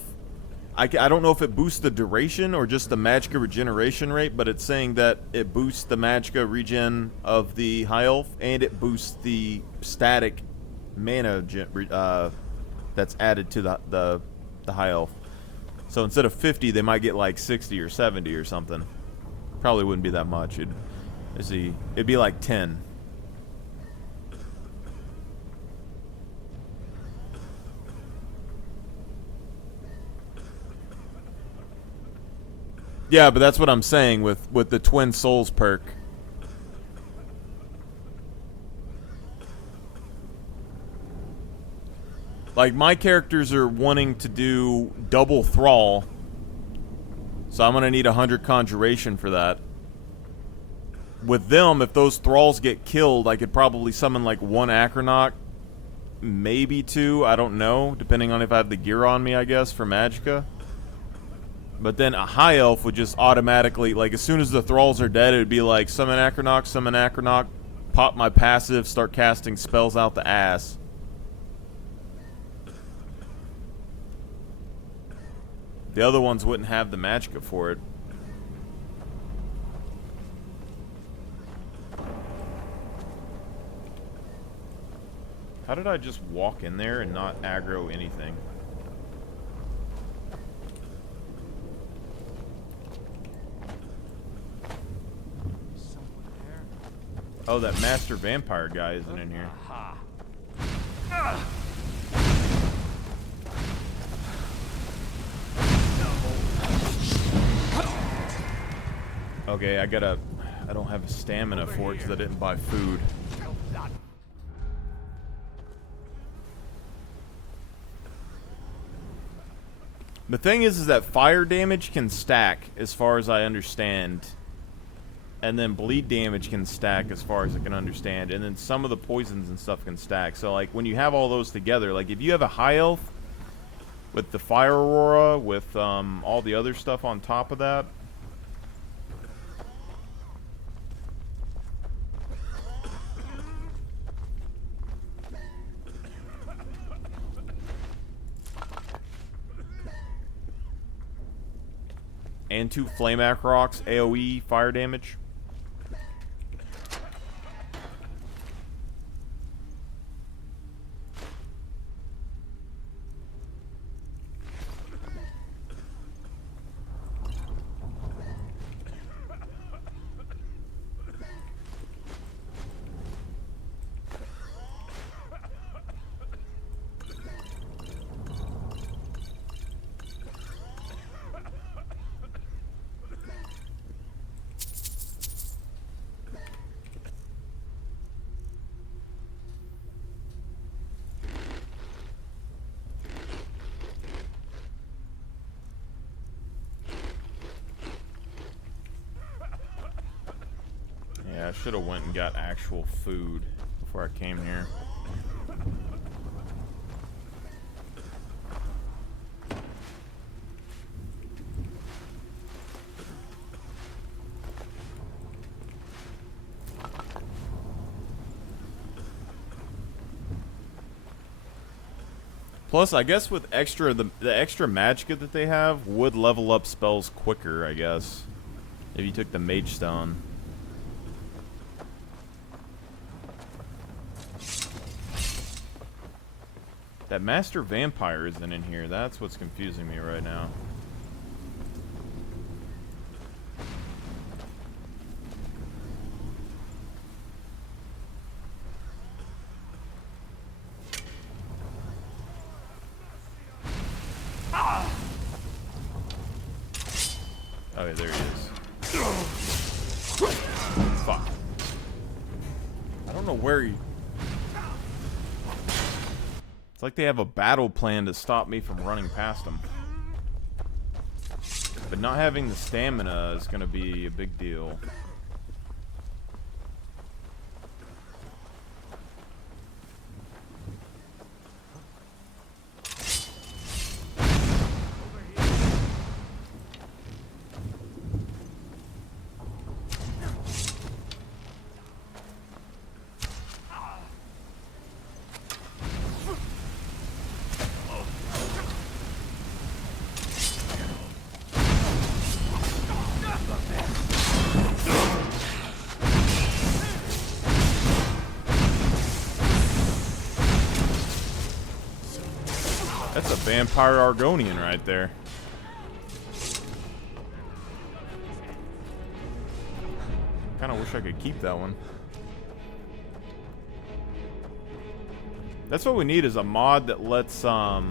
I don't know if it boosts the duration or just the magicka regeneration rate, but it's saying that it boosts the magicka regen of the High Elf, and it boosts the static mana that's added to the High Elf. So instead of 50, they might get like 60 or 70 or something. Probably wouldn't be that much. It'd be like 10. Yeah, but that's what I'm saying with the Twin Souls perk. Like, my characters are wanting to do double Thrall, so I'm going to need 100 Conjuration for that. with them, if those thralls get killed, I could probably summon like 1 Acronaut, maybe 2, I don't know, depending on if I have the gear on me, I guess, for Magicka. But then a High Elf would just automatically, like, as soon as the thralls are dead, it would be like, summon Acronaut, pop my passive, start casting spells out the ass. The other ones wouldn't have the Magicka for it. How did I just walk in there and not aggro anything? Oh, that Master Vampire guy isn't in here. Okay, I don't have stamina for it because I didn't buy food. The thing is that fire damage can stack, as far as I understand. And then bleed damage can stack, as far as I can understand. And then some of the poisons and stuff can stack. So, like, when you have all those together, like, if you have a High Elf with the Fire Aurora, with all the other stuff on top of that. And 2 Flame-Ack Rocks, AoE, fire damage. Yeah, I should have went and got actual food before I came here. Plus, I guess with the extra Magicka that they have would level up spells quicker, I guess, if you took the Mage Stone. That Master Vampire isn't in here. That's what's confusing me right now. Okay, there he is. Fuck. I don't know where he... It's like they have a battle plan to stop me from running past them. But not having the stamina is going to be a big deal. That's a vampire Argonian right there. Kinda wish I could keep that one. That's what we need, is a mod that lets all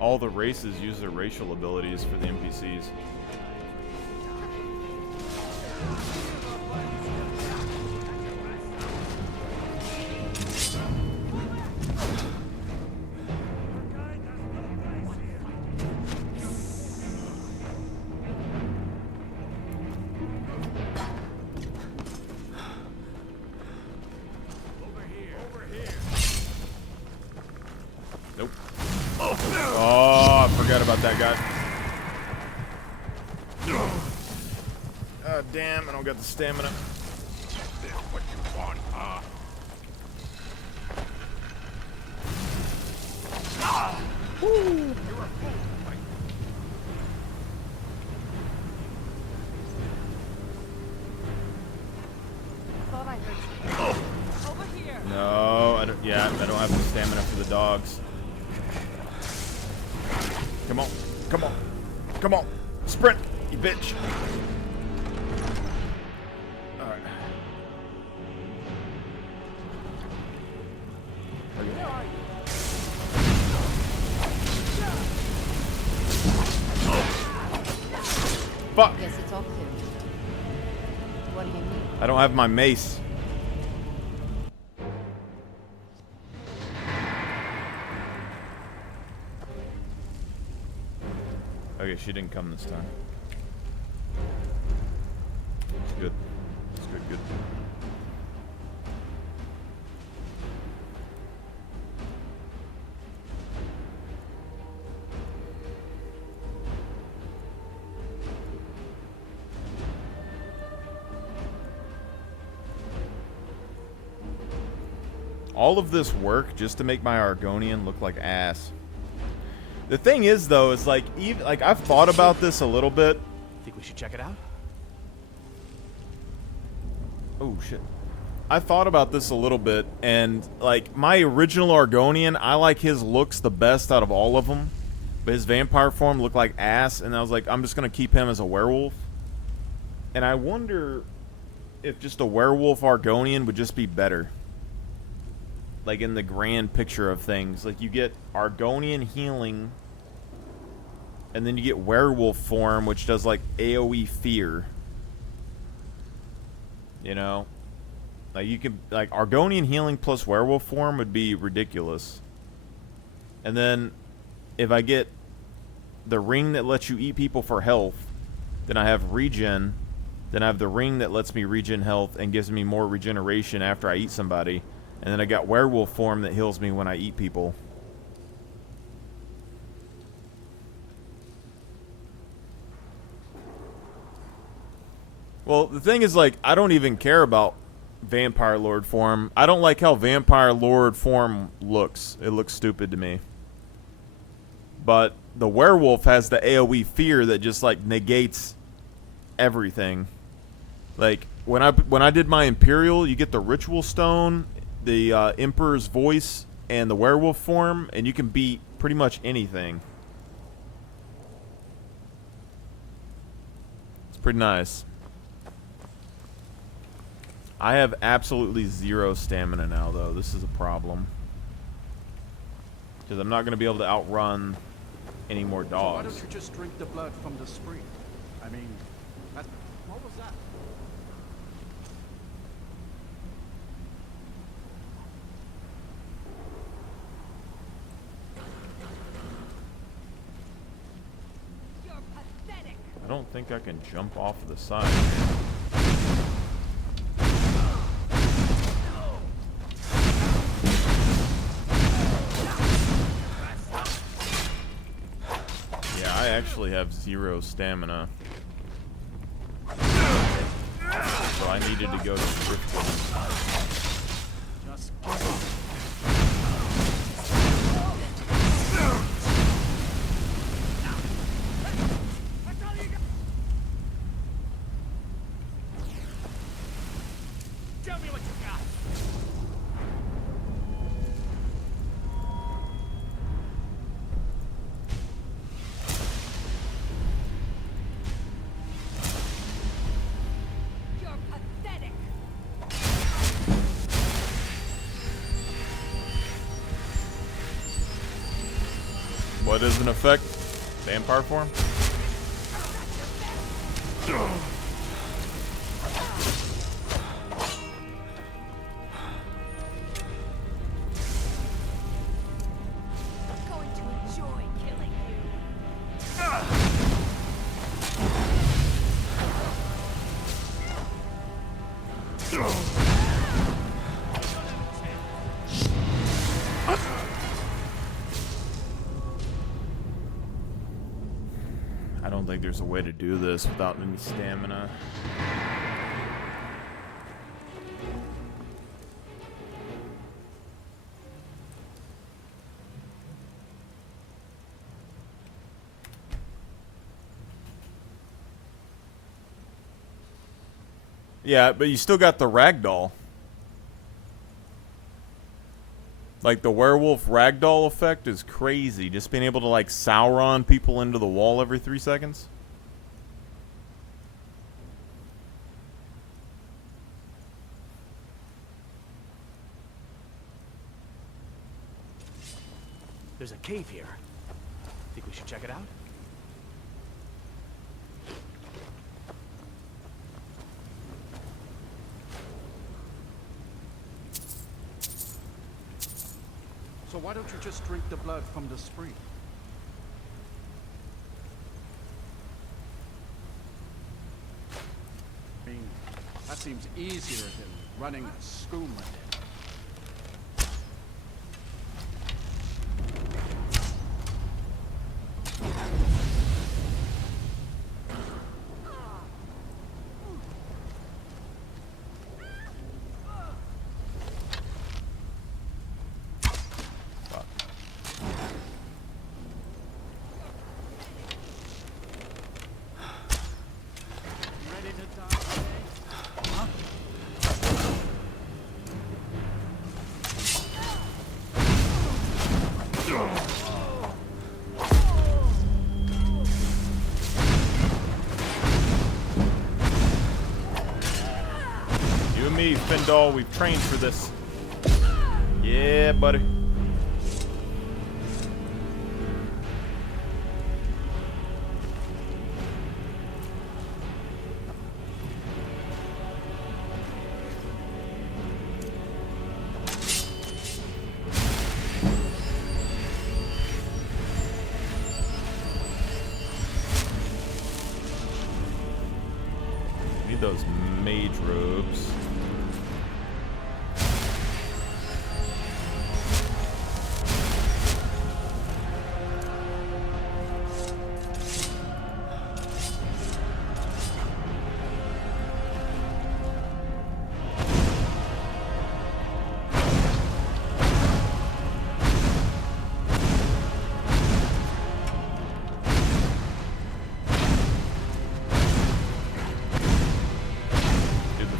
the races use their racial abilities for the NPCs. forgot about that guy. Damn, I don't got the stamina. What you want, huh? Woo. You're a fool. Thought I heard you. Over here. No, I don't, yeah, I don't have the stamina for the dogs. Come on, come on, come on. Sprint, you bitch. Alright. Where are you? Fuck. Guess it's all clear. What do you need? I don't have my mace. Okay, she didn't come this time. It's good. It's good, good. All of this work just to make my Argonian look like ass. The thing is, though, is like even like I've thought about this a little bit. Think we should check it out? Oh shit. I thought about this a little bit, and like my original Argonian, I like his looks the best out of all of them. But his vampire form looked like ass, and I was like, I'm just gonna keep him as a werewolf. And I wonder if just a werewolf Argonian would just be better. Like in the grand picture of things, like you get Argonian healing, and then you get werewolf form, which does like AoE fear. You know, like you can like Argonian healing plus werewolf form would be ridiculous. And then if I get the ring that lets you eat people for health, then I have regen. Then I have the ring that lets me regen health and gives me more regeneration after I eat somebody. And then I got werewolf form that heals me when I eat people. Well, the thing is, like, I don't even care about Vampire Lord form. I don't like how Vampire Lord form looks. It looks stupid to me. But the werewolf has the AoE fear that just, like, negates everything. Like, when I did my Imperial, you get the Ritual Stone, the Emperor's Voice, and the werewolf form, and you can beat pretty much anything. It's pretty nice. I have absolutely zero stamina now, though. This is a problem. Because I'm not going to be able to outrun any more dogs. Why don't you just drink the blood from the spring? I mean, what was that? I don't think I can jump off of the side. Yeah, I actually have zero stamina. So I needed to go to Driftwood. Tell me what you got. You're pathetic. What is an effect? Vampire form? Going to enjoy killing you. there's a way to do this without any stamina. Yeah, but you still got the ragdoll. Like, the werewolf ragdoll effect is crazy. Just being able to, like, Sauron people into the wall every 3 seconds. There's a cave here. Think we should check it out? So why don't you just drink the blood from the spring? I mean, that seems easier than running a skooma. You and me, Findal, we've trained for this. Yeah, buddy. Need those mage robes.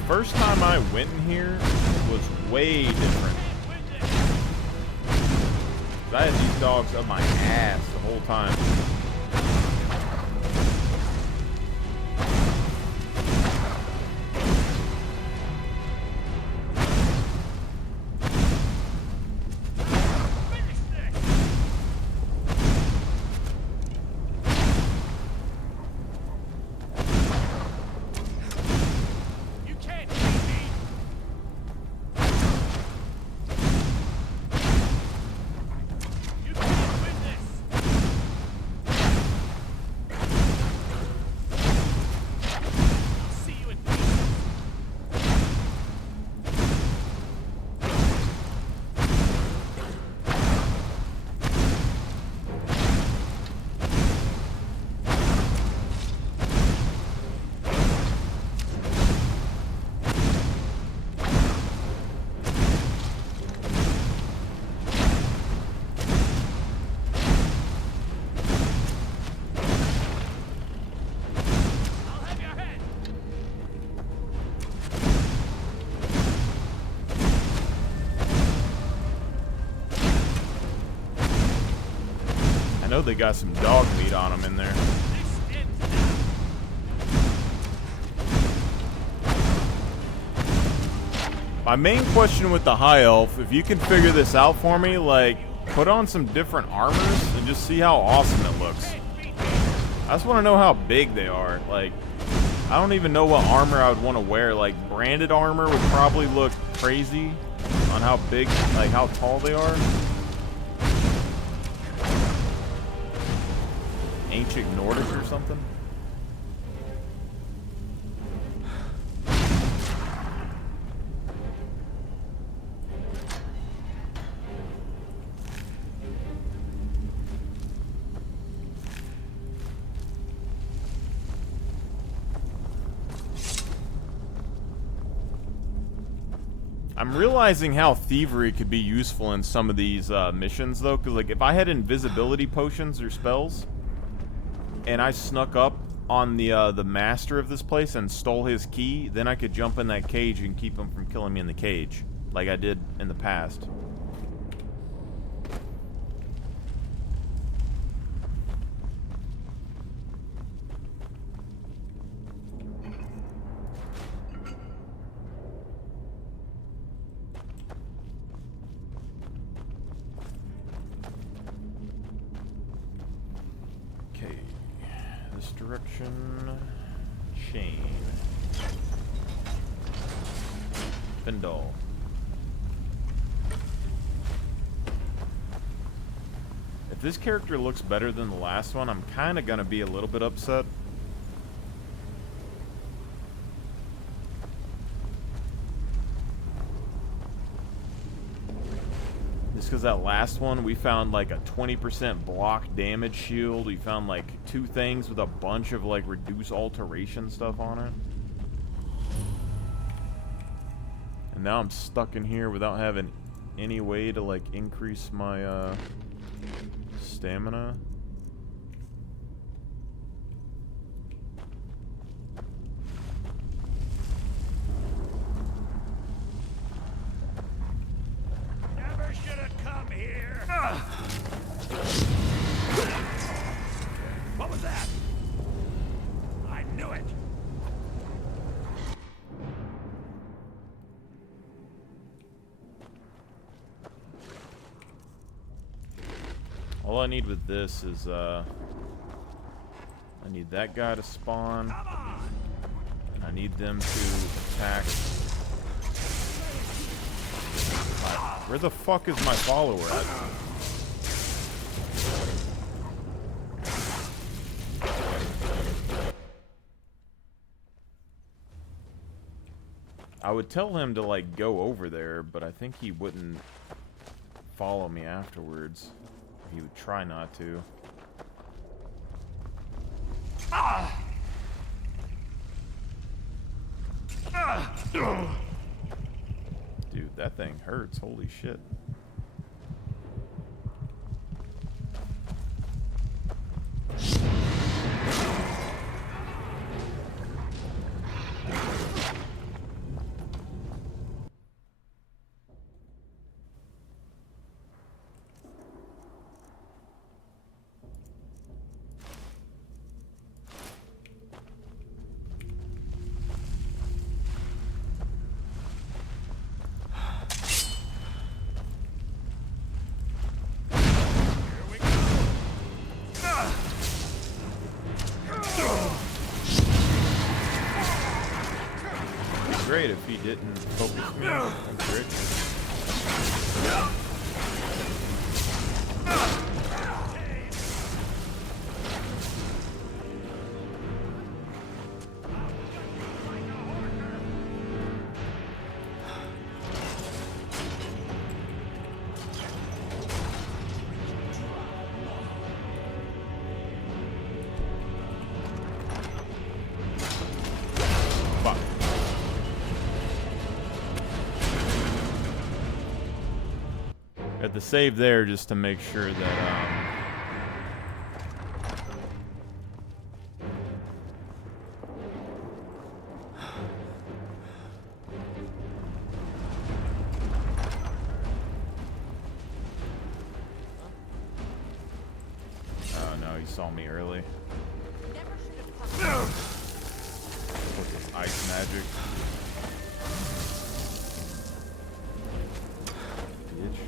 First time I went in here was way different. I had these dogs up my ass the whole time. I know they got some dog meat on them in there. My main question with the high elf, if you can figure this out for me, like, put on some different armors and just see how awesome it looks. I just want to know how big they are. Like, I don't even know what armor I would want to wear. Like, branded armor would probably look crazy on how big, like, how tall they are. Ancient Nordic or something? I'm realizing how thievery could be useful in some of these missions, though, because like if I had invisibility potions or spells, and I snuck up on the master of this place and stole his key, then I could jump in that cage and keep him from killing me in the cage, like I did in the past. Direction. Chain. Spindle. If this character looks better than the last one, I'm kind of gonna be a little bit upset. Just because that last one, we found like a 20% block damage shield. We found like 2 things with a bunch of like reduce alteration stuff on it. And now I'm stuck in here without having any way to like increase my stamina. What was that? I knew it. All I need with this is I need that guy to spawn. I need them to attack. Where the fuck is my follower at? I would tell him to like go over there, but I think he wouldn't follow me afterwards. He would try not to. Dude, that thing hurts. Holy shit. Great if he didn't focus me on Rick. At the save there just to make sure that oh no, he saw me early. With this ice magic. Bitch.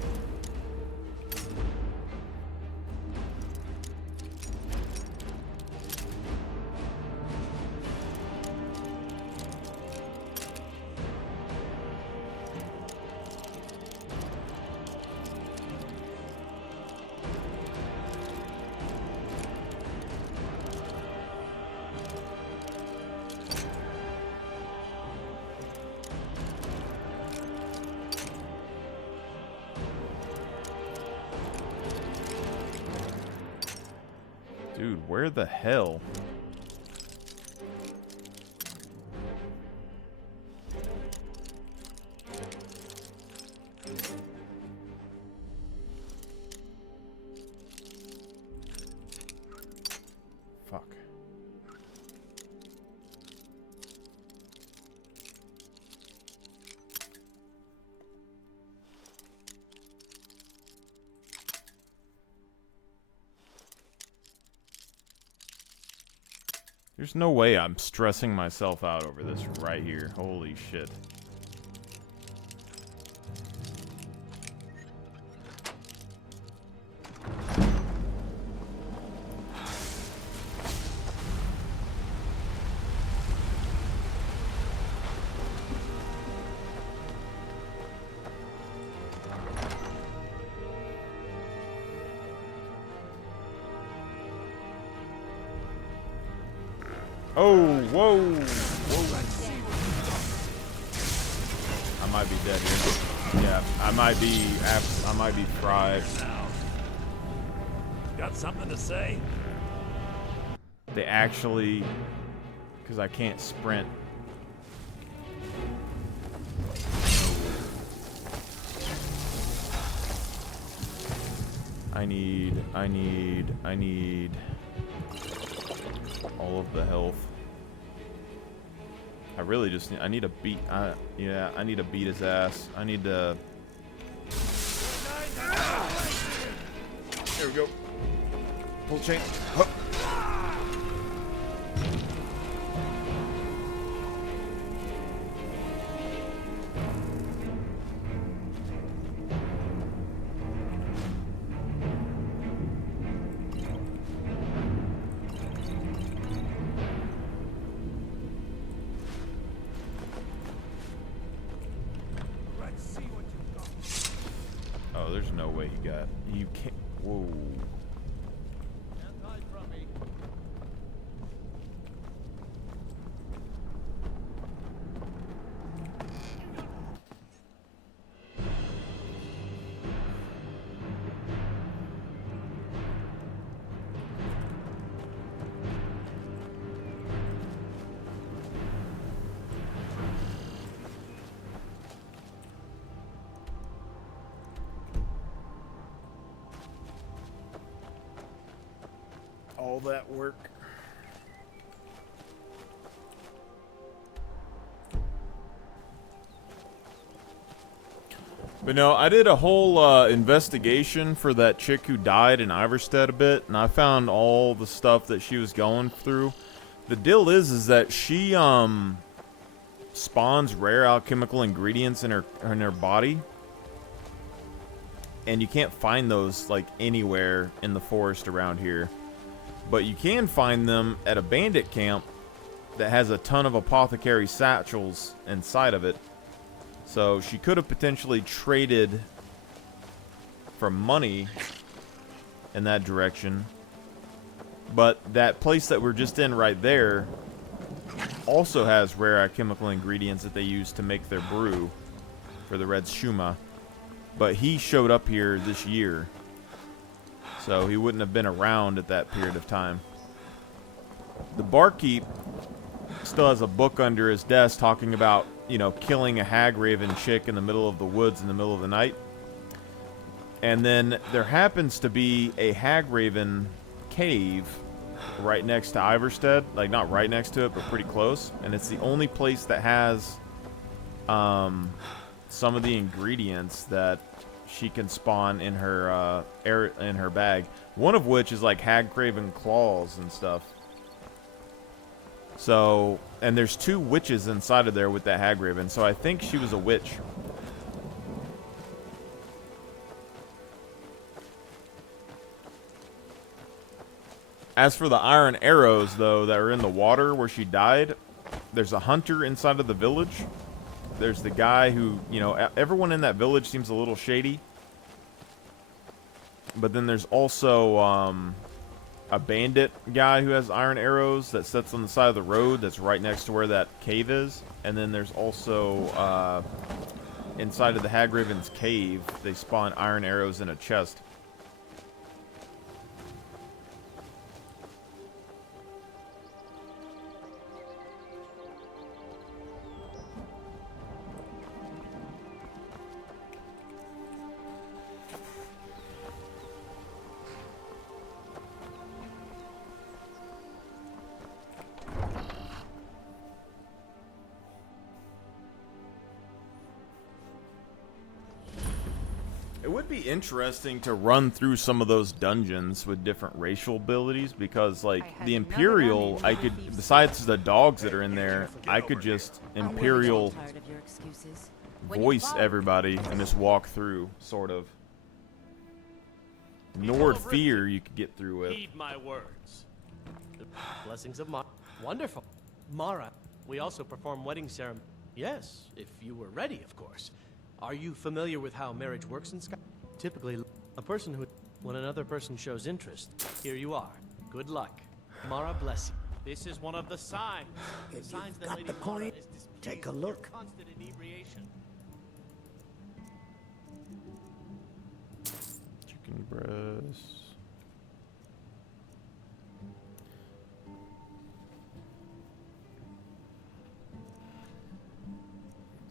Dude, where the hell? There's no way I'm stressing myself out over this right here. Holy shit. Oh, whoa, whoa. I might be dead here. Yeah, I might be fried. Got something to say? They actually, because I can't sprint. I need all of the health. I really just need, I need to beat, yeah, I need to beat his ass. I need to... There we go. Pull chain. Hup. Oh, there's no way he got. You can't. Whoa. All that work. But no, I did a whole investigation for that chick who died in Iverstead a bit, and I found all the stuff that she was going through. The deal is that she spawns rare alchemical ingredients in her body, and you can't find those like anywhere in the forest around here. But you can find them at a bandit camp that has a ton of apothecary satchels inside of it. So she could have potentially traded for money in that direction. But that place that we're just in right there also has rare alchemical ingredients that they use to make their brew for the Red Shuma. But he showed up here this year, so he wouldn't have been around at that period of time. The barkeep still has a book under his desk talking about, you know, killing a hag-raven chick in the middle of the woods in the middle of the night. And then there happens to be a hag-raven cave right next to Iverstead. Like, not right next to it, but pretty close. And it's the only place that has some of the ingredients that she can spawn in her bag. One of which is like hag-raven claws and stuff. So, and there's 2 witches inside of there with that hag-raven, so I think she was a witch. As for the iron arrows, though, that are in the water where she died, there's a hunter inside of the village. There's the guy who, you know, everyone in that village seems a little shady. But then there's also a bandit guy who has iron arrows that sits on the side of the road that's right next to where that cave is. And then there's also inside of the Hagraven's cave, they spawn iron arrows in a chest. It would be interesting to run through some of those dungeons with different racial abilities, because like the Imperial, I could, besides the dogs that are in there, I could just Imperial voice everybody and just walk through, sort of. Nord Fear you could get through with. Heed my words. The blessings of Mara. Wonderful. Mara, we also perform wedding ceremony. Yes, if you were ready, of course. Are you familiar with how marriage works in Sky? Typically, a person who, when another person shows interest, here you are. Good luck. Mara bless you. This is one of the signs. If Signs you've that got Lady the coin, Mara is displeased take a with your look. constant inebriation. Chicken breast.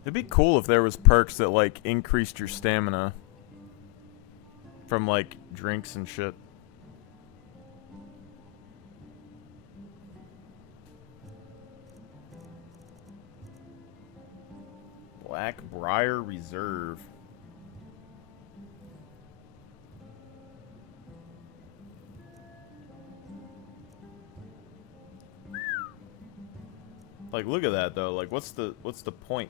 It'd be cool if there was perks that like increased your stamina from like drinks and shit. Blackbriar Reserve. Like, look at that though. Like, what's the point?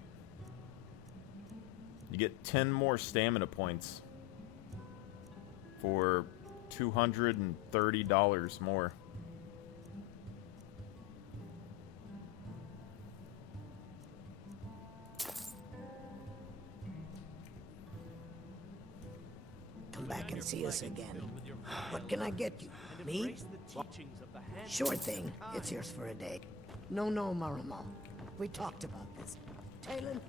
You get 10 more stamina points for $230 more. Come back and see us again. What can I get you? Me? Sure thing. It's yours for a day. No, Maramo. We talked about this. Talon?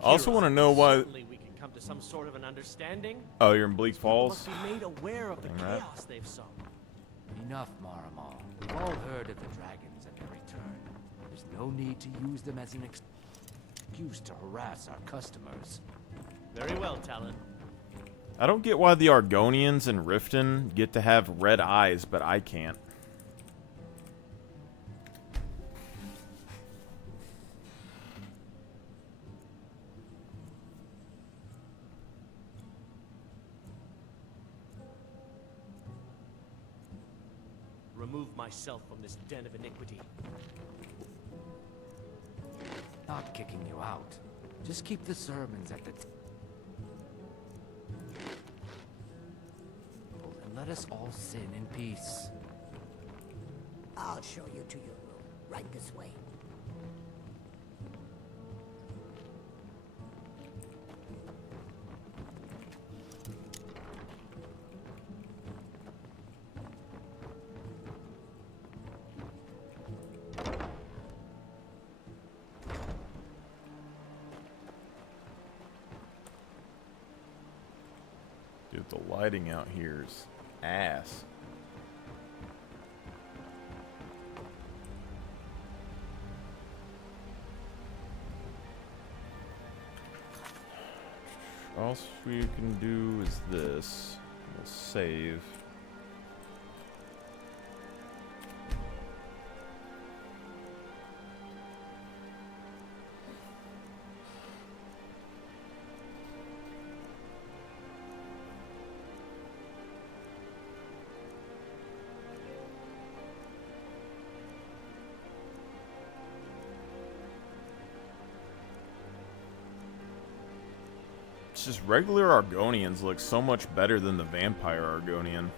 I also want to know why. Certainly we can come to some sort of an understanding. Oh, you're in Bleak Falls? Must be made aware of the Dang that. chaos they've sown. Enough, Maramal. We've all heard of the dragons and their return. There's no need to use them as an excuse to harass our customers. Very well, Talon. I don't get why the Argonians in Riften get to have red eyes, but I can't. Remove myself from this den of iniquity. Not kicking you out. Just keep the sermons at the and let us all sin in peace. I'll show you to your room. Right this way. Dude, the lighting out here is ass. All we can do is this. We'll save. It's just regular Argonians look so much better than the vampire Argonian.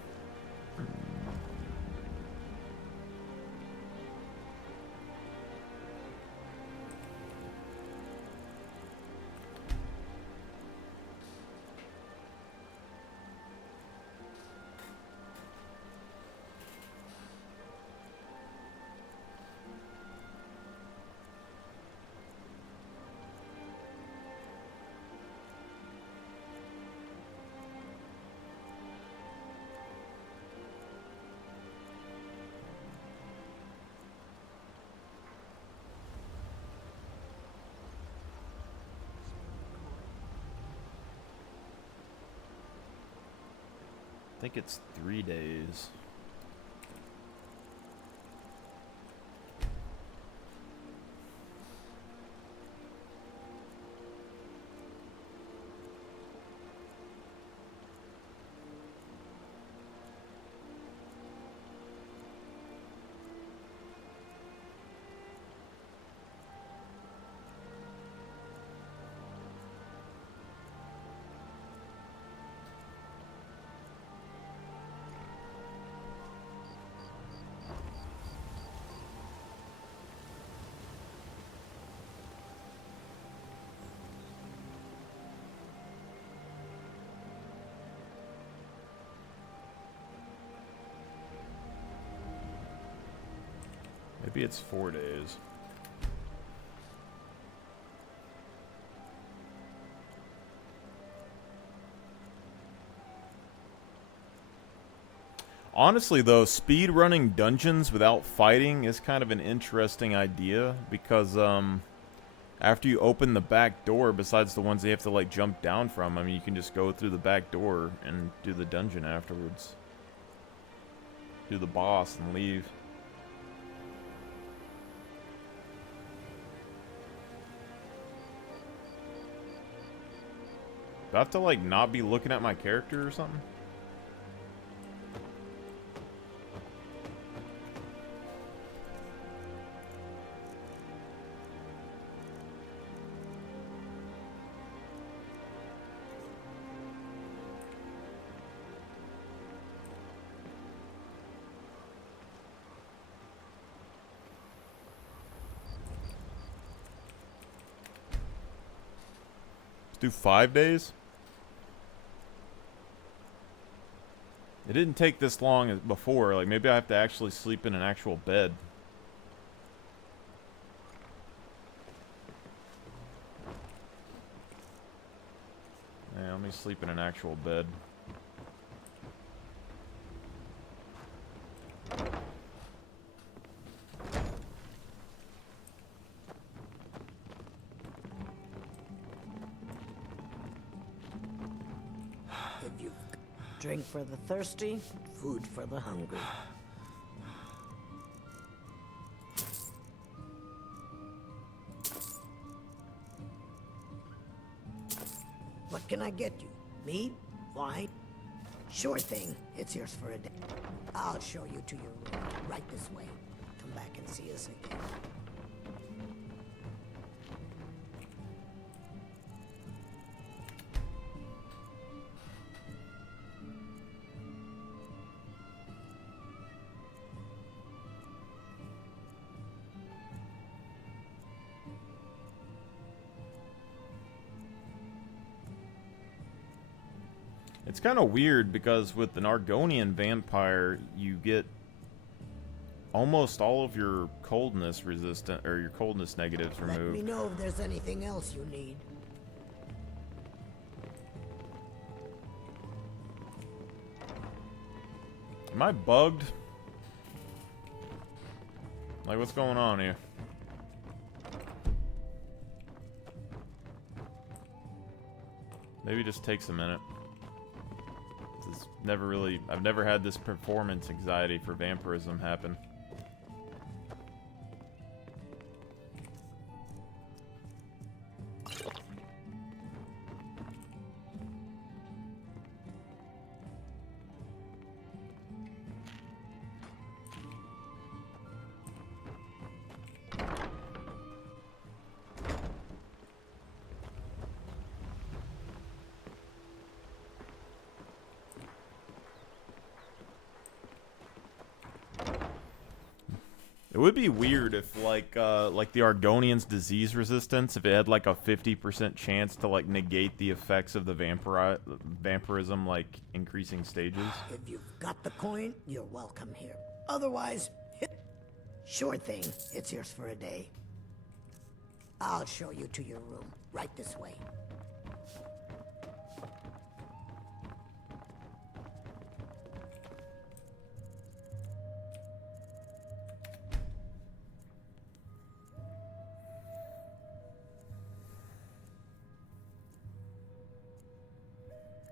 I think it's 3 days. Maybe it's 4 days. Honestly, though, speed running dungeons without fighting is kind of an interesting idea because, after you open the back door, besides the ones you have to, like, jump down from, I mean, you can just go through the back door and do the dungeon afterwards. Do the boss and leave. Do I have to, like, not be looking at my character or something? Do 5 days? It didn't take this long before. Like, maybe I have to actually sleep in an actual bed. Yeah, let me sleep in an actual bed. If you drink for the thirsty, food for the hungry. What can I get you? Meat? Wine? Sure thing. It's yours for a day. I'll show you to your room. Right this way. Come back and see us again. It's kind of weird because with an Argonian vampire, you get almost all of your coldness resistant or your coldness negatives removed. Let me know if there's anything else you need. Am I bugged? Like, what's going on here? Maybe it just takes a minute. I've never had this performance anxiety for vampirism happen. It would be weird if, like the Argonian's disease resistance, if it had, like, a 50% chance to, like, negate the effects of the vampirism, like, increasing stages. If you've got the coin, you're welcome here. Otherwise, sure thing. It's yours for a day. I'll show you to your room. Right this way.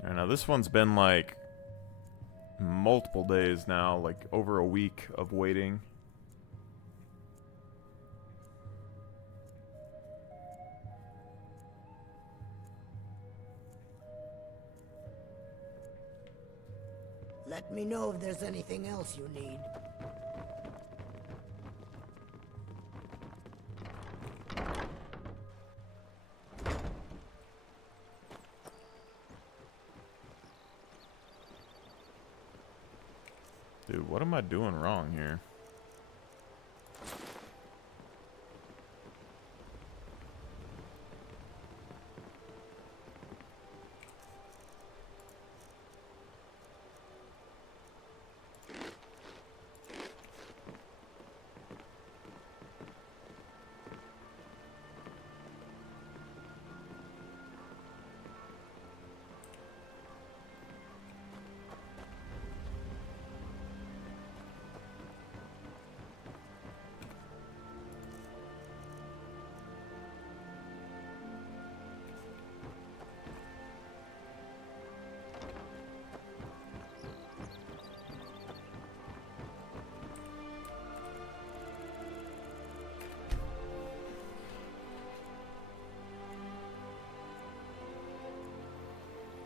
I know this one's been like multiple days now, like over a week of waiting. Let me know if there's anything else you need. Dude, what am I doing wrong here?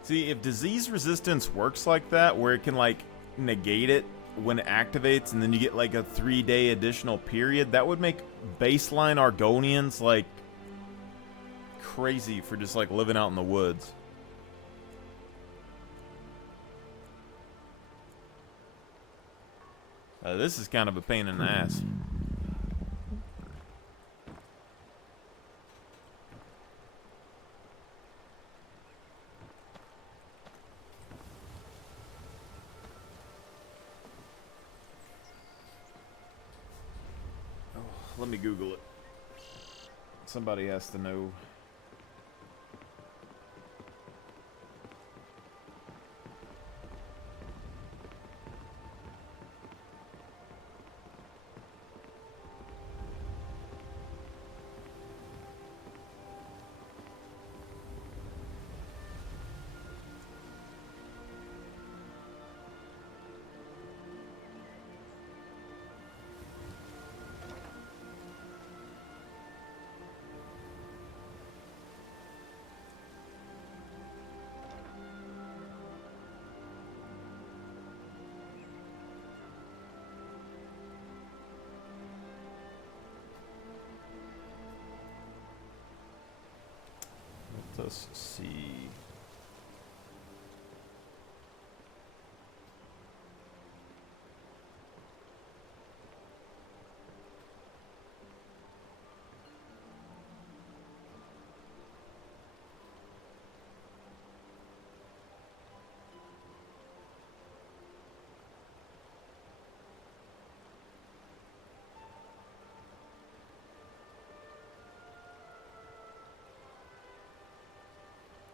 See, if disease resistance works like that, where it can, like, negate it when it activates, and then you get, like, a 3-day additional period, that would make baseline Argonians, like, crazy for just, like, living out in the woods. This is kind of a pain in the ass. Let me Google it. Somebody has to know. Let's see.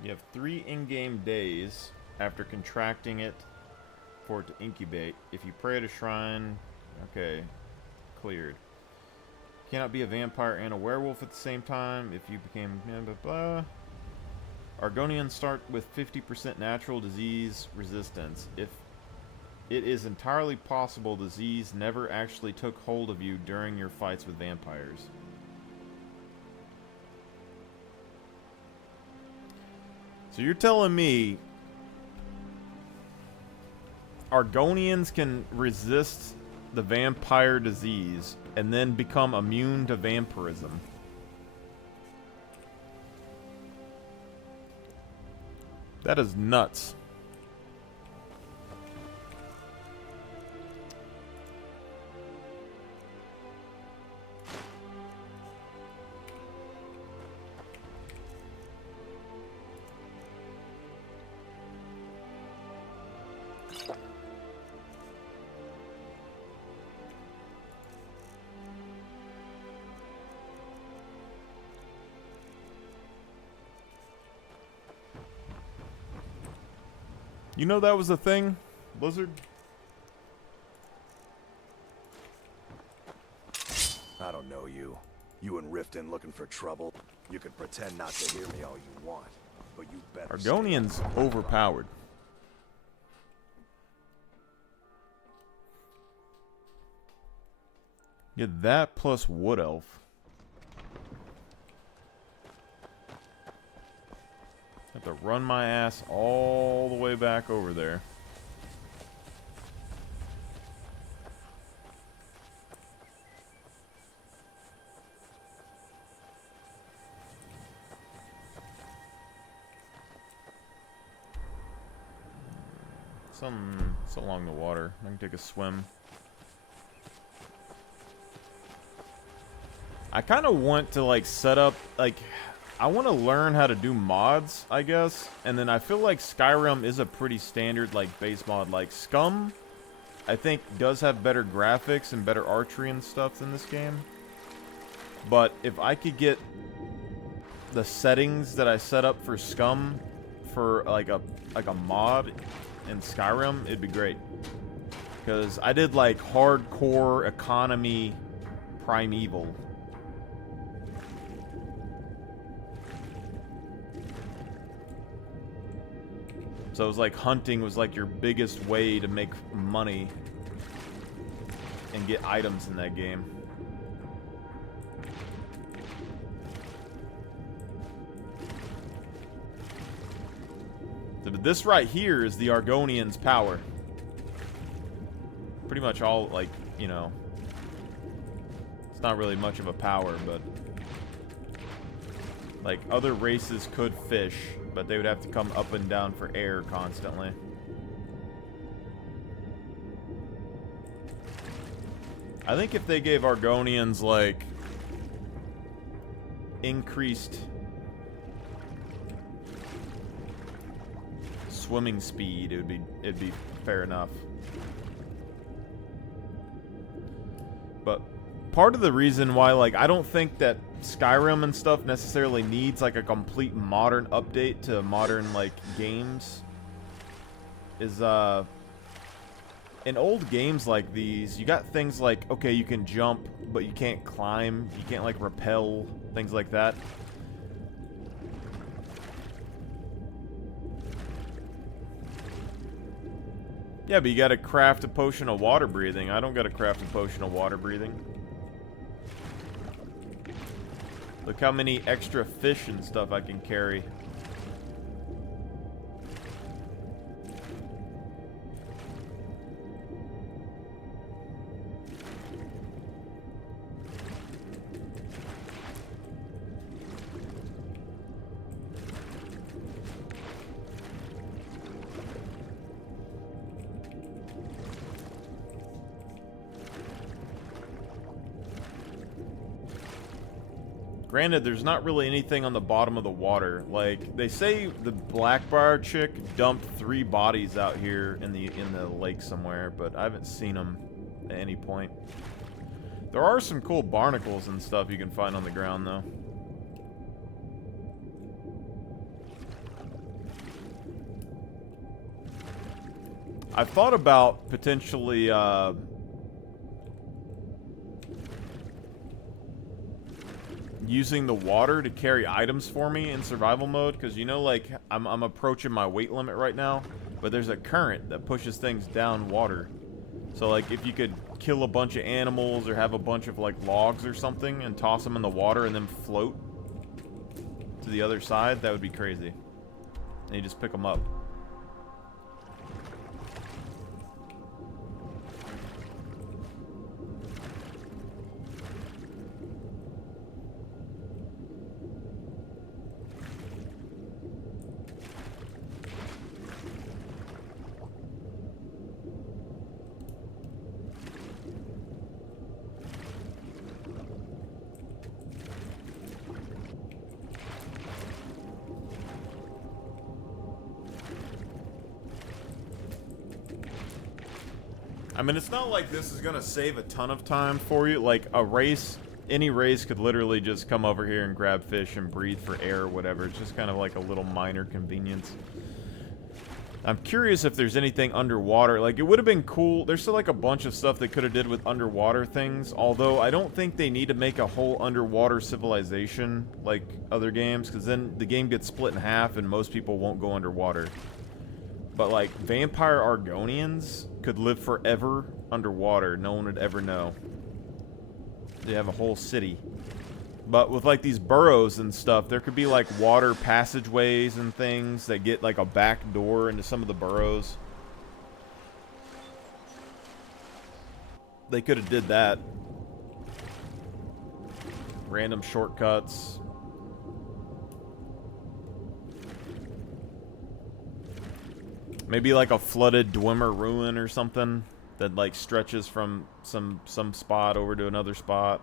You have 3 in-game days after contracting it for it to incubate. If you pray at a shrine, okay, cleared. Cannot be a vampire and a werewolf at the same time. If you became blah blah blah. Argonians start with 50% natural disease resistance. If it is entirely possible disease never actually took hold of you during your fights with vampires. So you're telling me Argonians can resist the vampire disease and then become immune to vampirism? That is nuts. You know that was a thing, Blizzard? I don't know you. You and Riften looking for trouble? You can pretend not to hear me all you want, but you better. Argonians overpowered. Get that plus Wood Elf. Have to run my ass all the way back over there. It's along the water. I can take a swim. I kind of want to like set up like I want to learn how to do mods, I guess. And then I feel like Skyrim is a pretty standard like base mod. Like Scum, I think does have better graphics and better archery and stuff than this game. But if I could get the settings that I set up for Scum for like a mod in Skyrim, it'd be great. Because I did like hardcore economy primeval. So it was like hunting was like your biggest way to make money and get items in that game. So this right here is the Argonians' power. Pretty much all, like, you know, it's not really much of a power, but like other races could fish, but they would have to come up and down for air constantly. I think if they gave Argonians like increased swimming speed, it'd be fair enough. But part of the reason why, like, I don't think that Skyrim and stuff necessarily needs like a complete modern update to modern like games is in old games like these, you got things like, okay, you can jump, but you can't climb, you can't like rappel, things like that. Yeah, but you gotta craft a potion of water breathing. I don't gotta craft a potion of water breathing. Look how many extra fish and stuff I can carry. Granted, there's not really anything on the bottom of the water. Like, they say the Blackbriar chick dumped 3 bodies out here in the lake somewhere, but I haven't seen them at any point. There are some cool barnacles and stuff you can find on the ground, though. I've thought about potentially, using the water to carry items for me in survival mode, because you know, like, I'm approaching my weight limit right now, but there's a current that pushes things down water. So like, if you could kill a bunch of animals or have a bunch of like logs or something and toss them in the water and then float to the other side, that would be crazy. And you just pick them up. I mean, it's not like this is gonna save a ton of time for you. Like, a race, any race could literally just come over here and grab fish and breathe for air or whatever. It's just kind of like a little minor convenience. I'm curious if there's anything underwater. Like, it would have been cool. There's still like a bunch of stuff they could have did with underwater things. Although, I don't think they need to make a whole underwater civilization like other games, because then the game gets split in half and most people won't go underwater. But like, vampire Argonians could live forever underwater. No one would ever know. They have a whole city. But with like these burrows and stuff, there could be like water passageways and things that get like a back door into some of the burrows. They could have did that. Random shortcuts. Maybe like a flooded Dwemer ruin or something that like stretches from some spot over to another spot.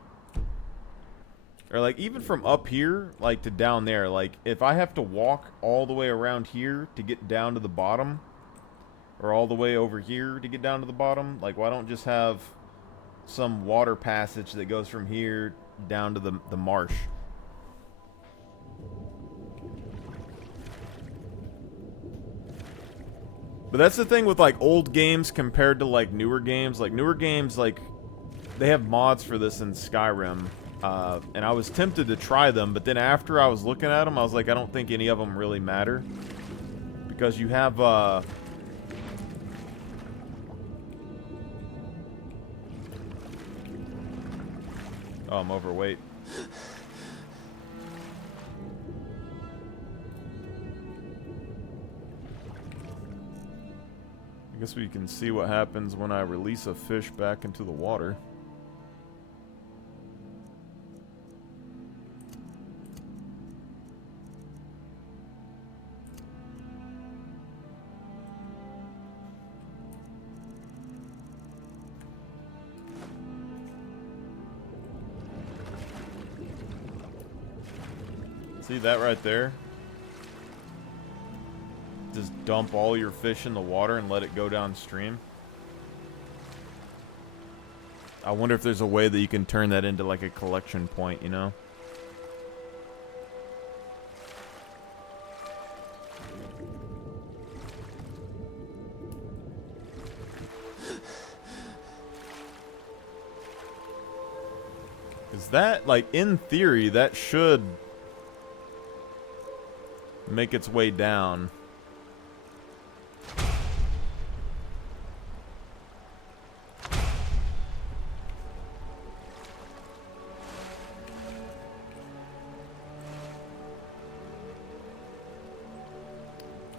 Or like even from up here like to down there. Like if I have to walk all the way around here to get down to the bottom, or all the way over here to get down to the bottom, like why don't just have some water passage that goes from here down to the marsh? But that's the thing with like old games compared to like newer games. Like newer games, like they have mods for this in Skyrim, and I was tempted to try them, but then after I was looking at them, I was like, I don't think any of them really matter, because you have oh, I'm overweight. guess we can see what happens when I release a fish back into the water. See that right there? Just dump all your fish in the water and let it go downstream. I wonder if there's a way that you can turn that into like a collection point, you know? Is that, like, in theory, that should make its way down.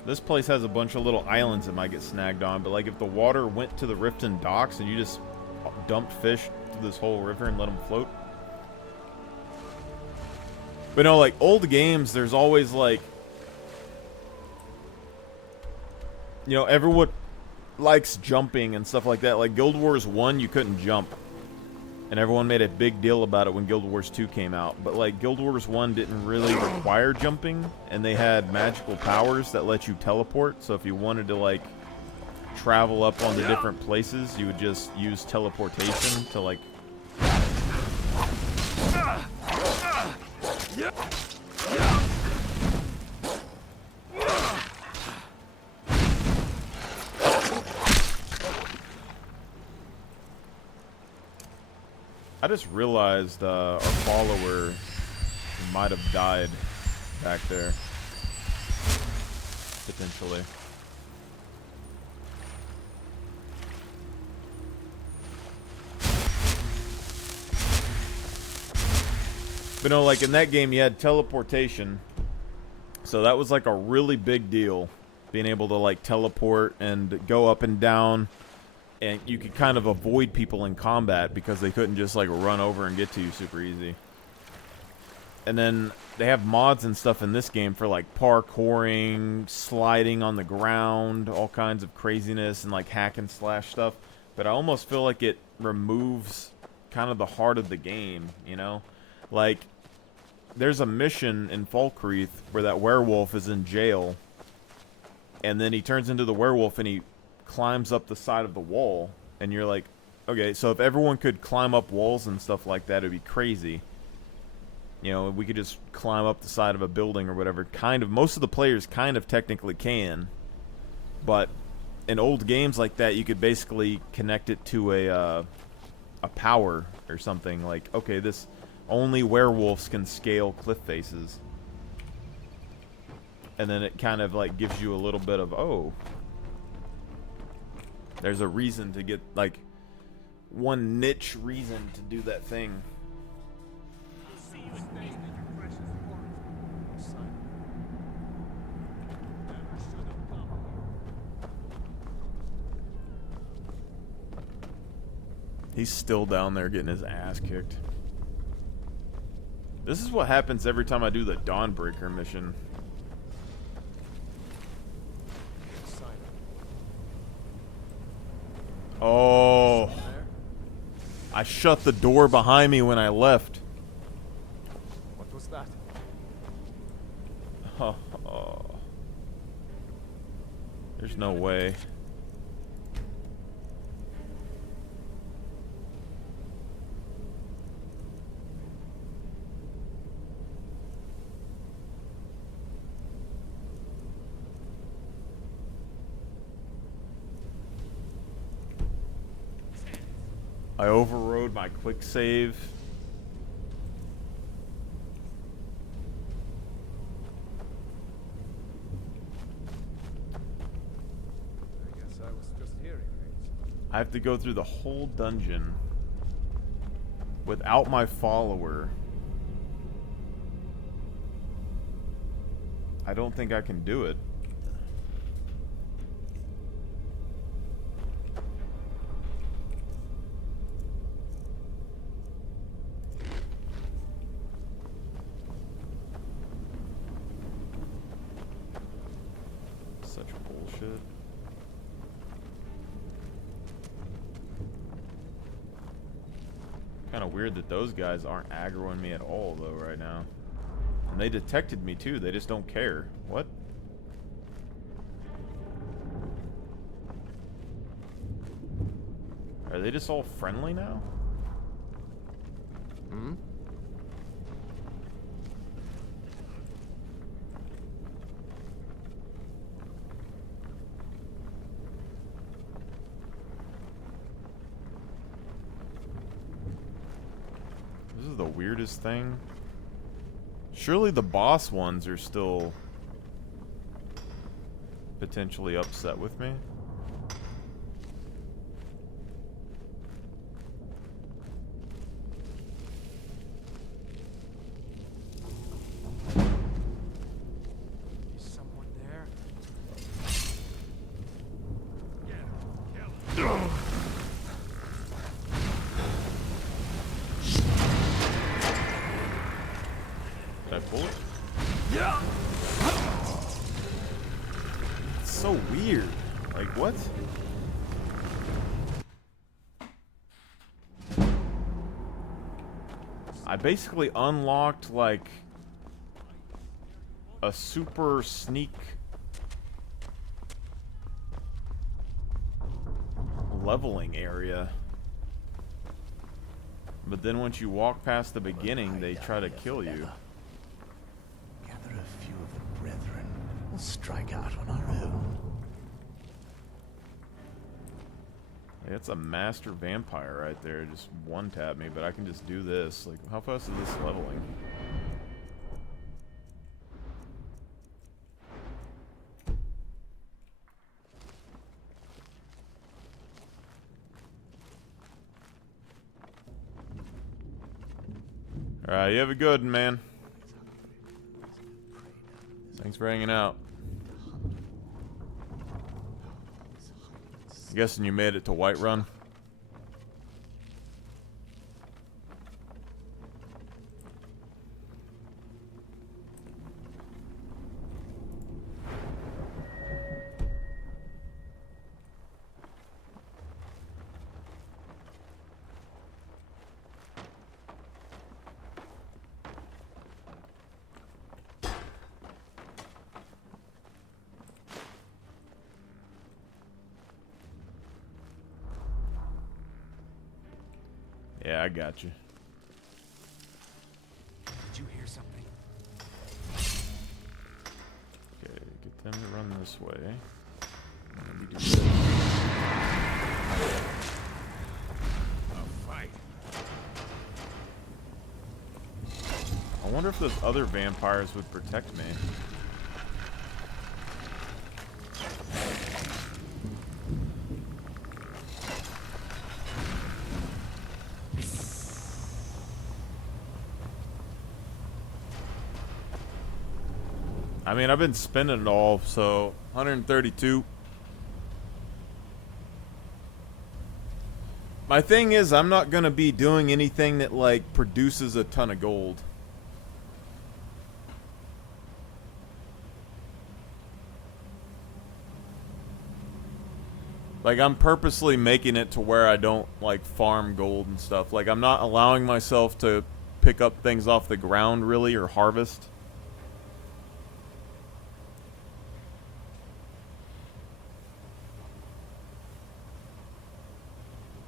This place has a bunch of little islands that might get snagged on, but like if the water went to the Riften docks and you just dumped fish to this whole river and let them float. But no, like old games, there's always like, you know, everyone likes jumping and stuff like that. Like Guild Wars 1, you couldn't jump. And everyone made a big deal about it when Guild Wars 2 came out. But like Guild Wars 1 didn't really require jumping, and they had magical powers that let you teleport. So if you wanted to like travel up on the different places, you would just use teleportation to like... I just realized our follower might have died back there. Potentially. But no, like in that game you had teleportation. So that was like a really big deal. Being able to like teleport and go up and down. And you could kind of avoid people in combat because they couldn't just like run over and get to you super easy. And then they have mods and stuff in this game for like parkouring, sliding on the ground, all kinds of craziness and like hack and slash stuff. But I almost feel like it removes kind of the heart of the game, you know? Like, there's a mission in Falkreath where that werewolf is in jail. And then he turns into the werewolf and he climbs up the side of the wall, and you're like, okay, so if everyone could climb up walls and stuff like that, it'd be crazy. You know, we could just climb up the side of a building or whatever. Kind of, most of the players kind of technically can, but in old games like that, you could basically connect it to a power or something. Like, okay, this only werewolves can scale cliff faces, and then it kind of like gives you a little bit of, oh, there's a reason to get, like, one niche reason to do that thing. He's still down there getting his ass kicked. This is what happens every time I do the Dawnbreaker mission. Oh, I shut the door behind me when I left. What was that? Oh. There's no way. I overrode my quick save. I guess I was just hearing things. I have to go through the whole dungeon without my follower. I don't think I can do it. Such bullshit. Kind of weird that those guys aren't aggroing me at all, though, right now. And they detected me, too. They just don't care. What? Are they just all friendly now? Hmm? This is the weirdest thing. Surely the boss ones are still potentially upset with me. Is someone there? Did I pull it? Yeah. It's so weird. Like, what? I basically unlocked, like, a super sneak leveling area. But then once you walk past the beginning, they try to kill you. Gather a few of the brethren. We'll strike out on our own. It's a master vampire right there. Just one tap me, but I can just do this. Like, how fast is this leveling? Alright, you have a good one, man. Thanks for hanging out. Guessing you made it to Whiterun. Yeah, I got you. Did you hear something? Okay, get them to run this way. Let me do this. A fight. I wonder if those other vampires would protect me. I mean, I've been spending it all, so 132. My thing is, I'm not gonna be doing anything that, like, produces a ton of gold. Like, I'm purposely making it to where I don't, like, farm gold and stuff. Like, I'm not allowing myself to pick up things off the ground, really, or harvest.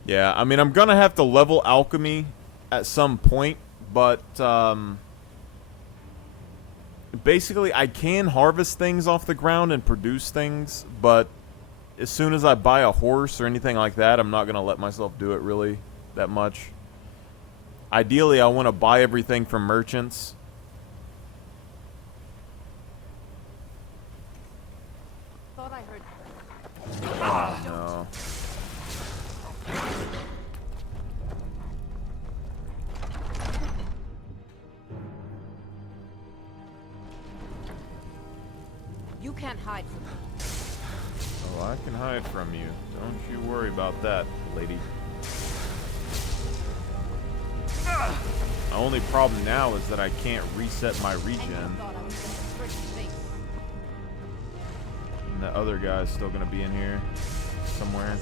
Yeah, I mean, I'm gonna have to level alchemy at some point, but basically I can harvest things off the ground and produce things, but as soon as I buy a horse or anything like that, I'm not gonna let myself do it really that much. Ideally, I want to buy everything from merchants. Thought I heard. Oh, no. You can't hide from me. Oh, I can hide from you. Don't you worry about that, lady. My only problem now is that I can't reset my regen. And that other guy's still gonna be in here somewhere.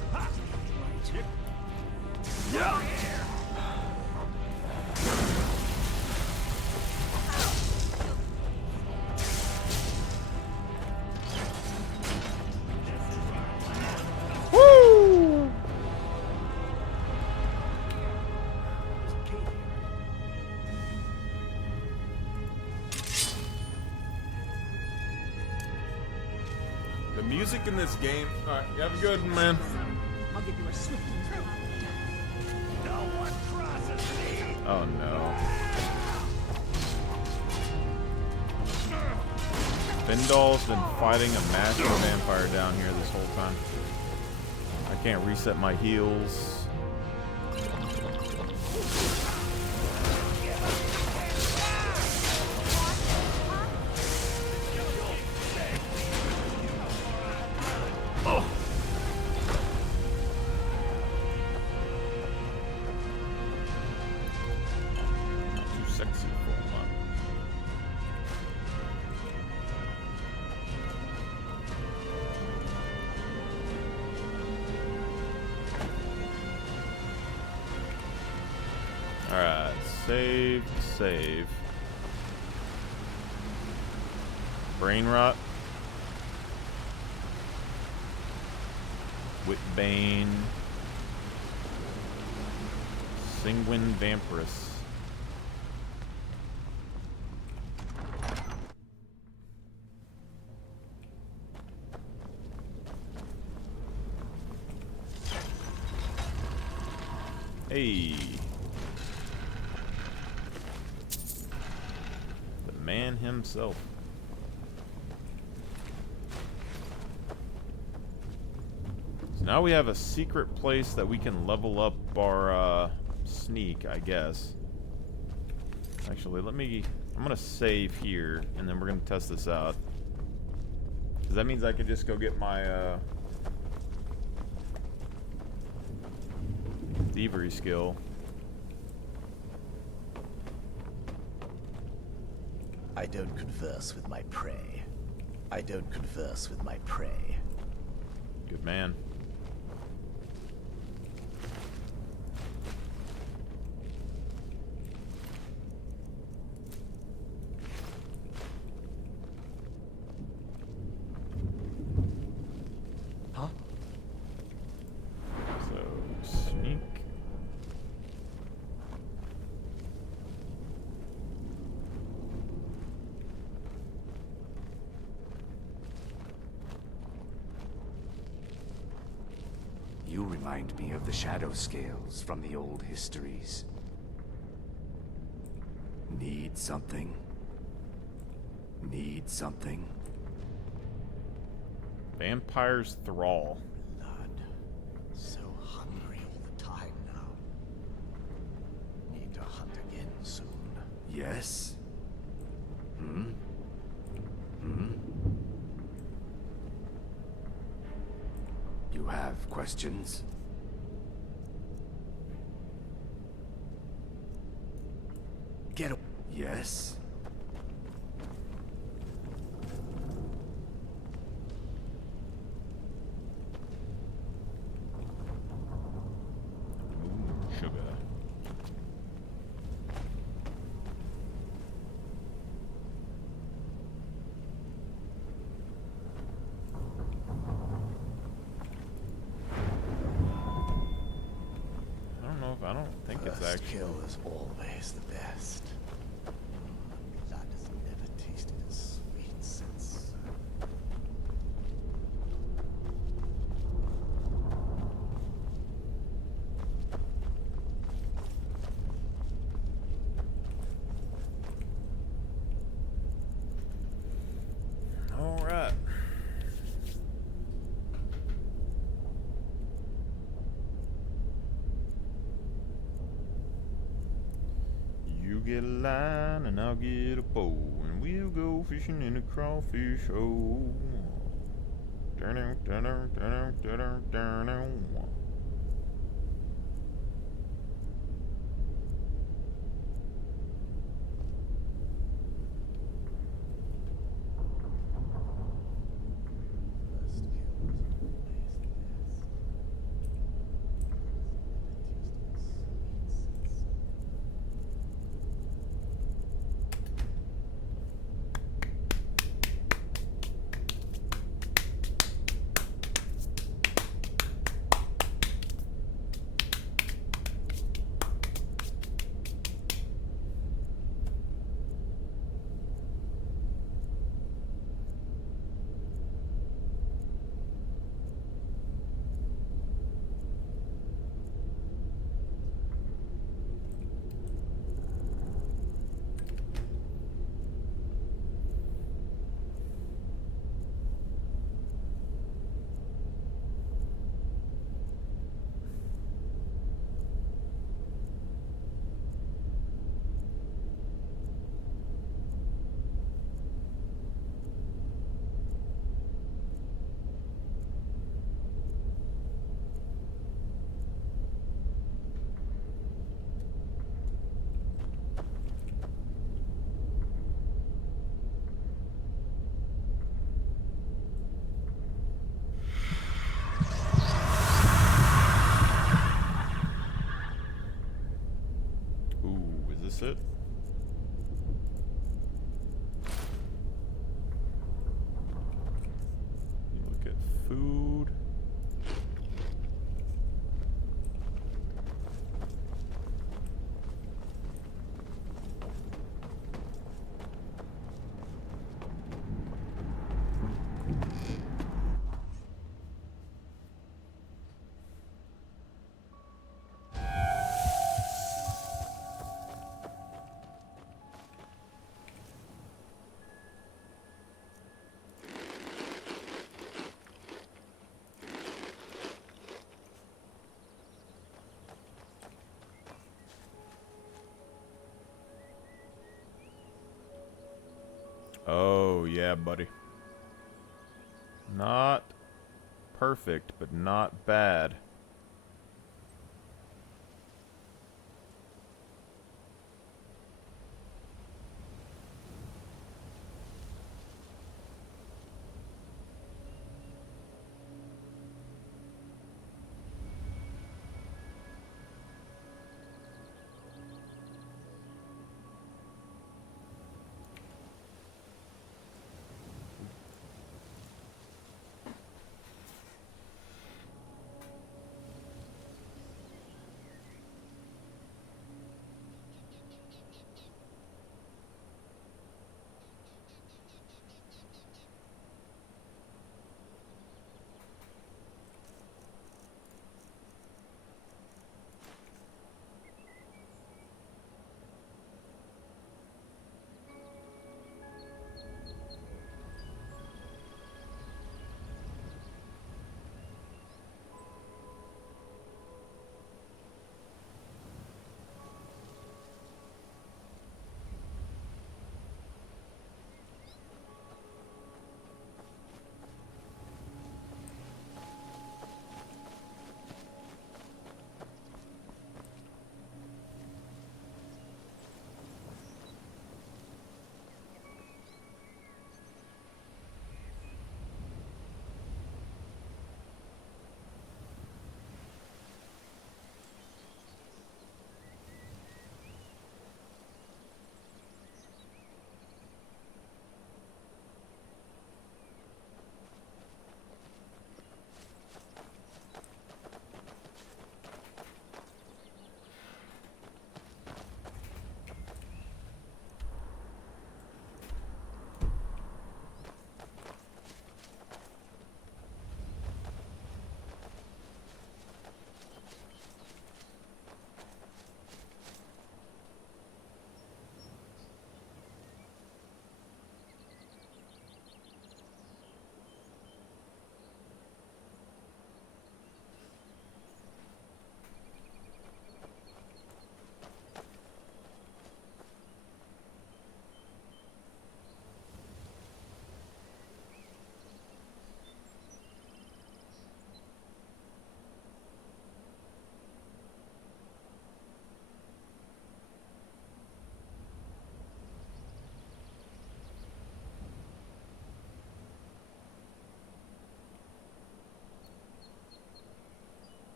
Yeah. Woo! The music in this game. Alright, you have a good one, man. I'll give you a swift and true. No one crosses me. Oh no. Findal's been fighting a massive vampire down here this whole time. I can't reset my heals. Too sexy for him. Alright, save. Brain rot. Whitbane. Sanguine Vampirus. Hey. The man himself. So now we have a secret place that we can level up our sneak, I guess. Actually, I'm gonna save here and then we're gonna test this out. 'Cause that means I can just go get my thievery skill. I don't converse with my prey. I don't converse with my prey. Good man. Huh? So, sneak. You remind me of the shadow scales from the old histories. Need something? Need something? Vampire's Thrall. Blood. So hungry all the time now. Need to hunt again soon. Yes? Hmm? You have questions? Get a- Yes? Sugar. I don't think it's First actually. kill is always the best. Blood has never tasted as sweet since. All right. You get a line and I'll get a bow and we'll go fishing in a crawfish hole. First yeah, buddy. Not perfect, but not bad.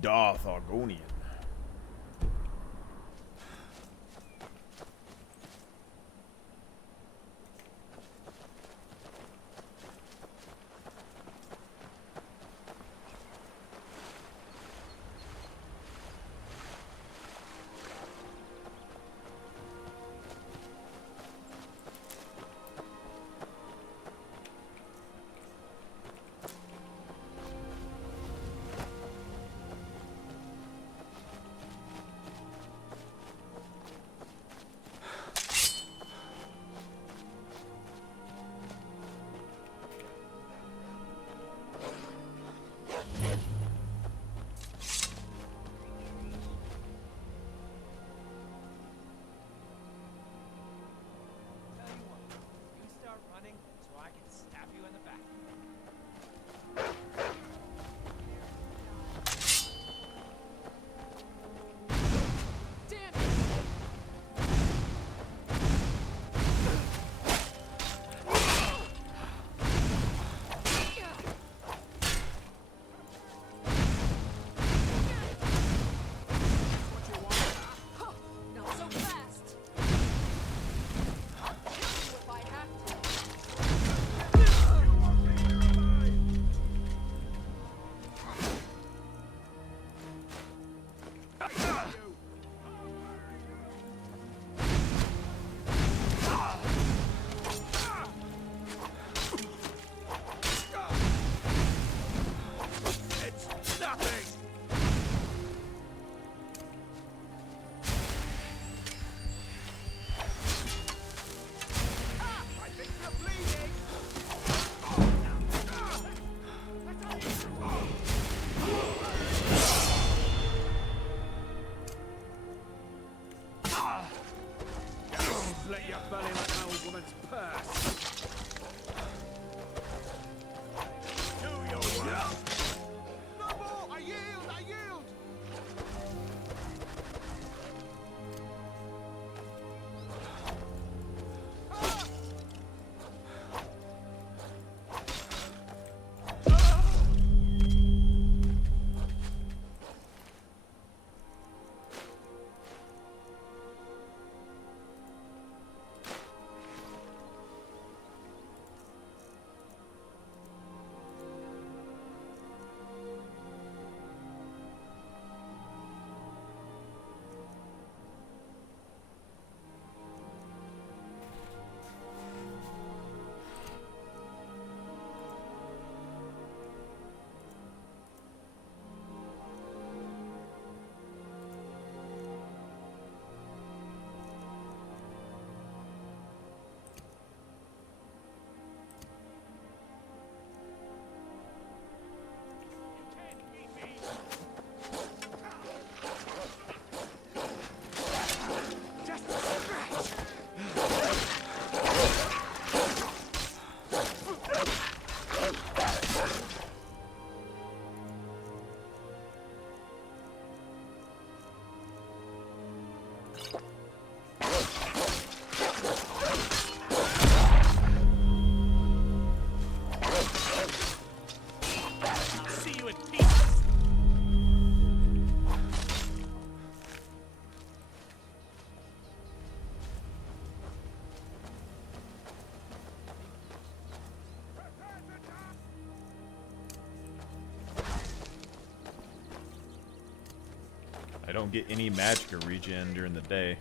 Darth Argonian. Split your belly like an old woman's purse. Do your work. No more! I yield! I yield! I don't get any magic regen during the day.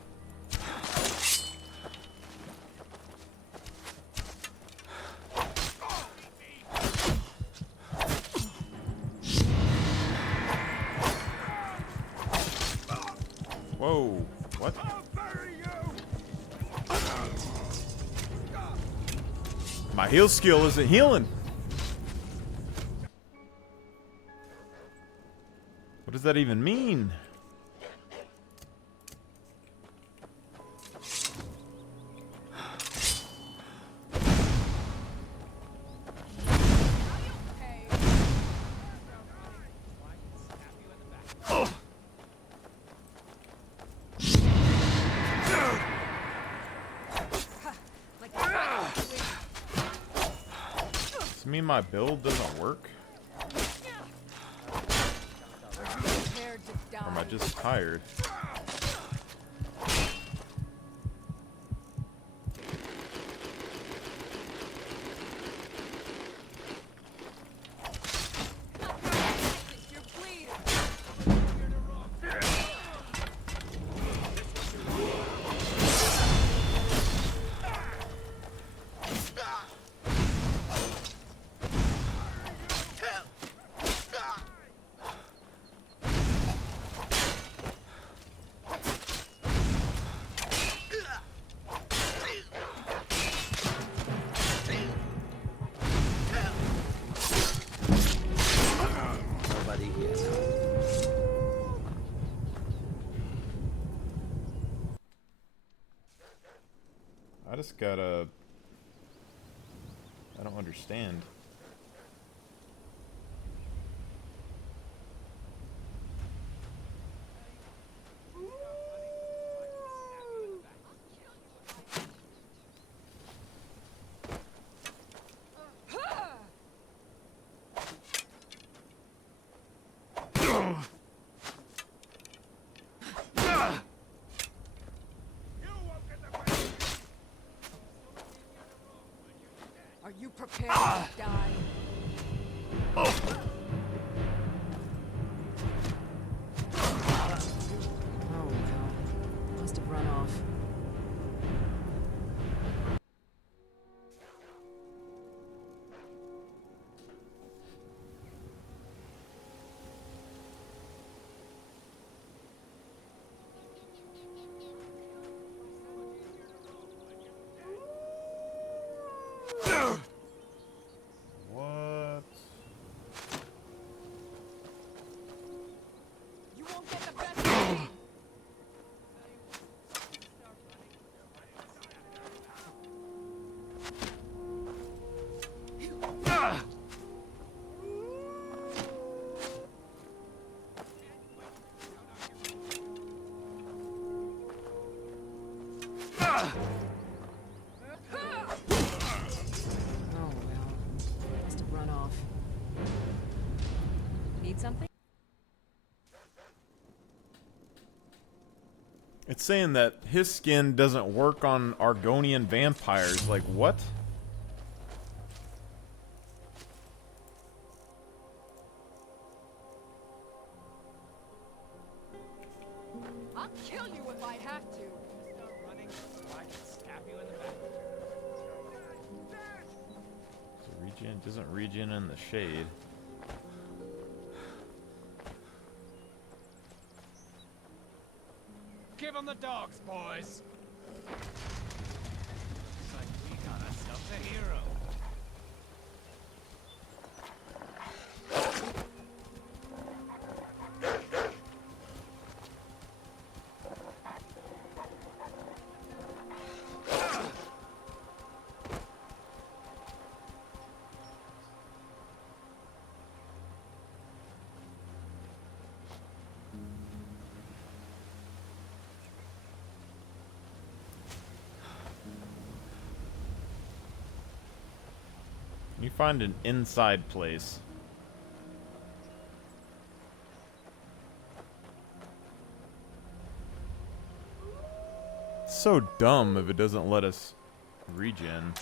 Whoa, what? My heal skill isn't healing. What does that even mean? Does it mean my build doesn't work? Or am I just tired? I just gotta... I don't understand. Are you prepared to die? Oh, well. Must have run off. What? Oh well. Must have run off. Need something? It's saying that his skin doesn't work on Argonian vampires. Like, what? I'll kill you if I have to. Start running so I can stab you in the back. So regen doesn't regen in the shade. Give them the dogs, boys. Looks like we got ourselves a hero. You find an inside place. It's so dumb if it doesn't let us regen.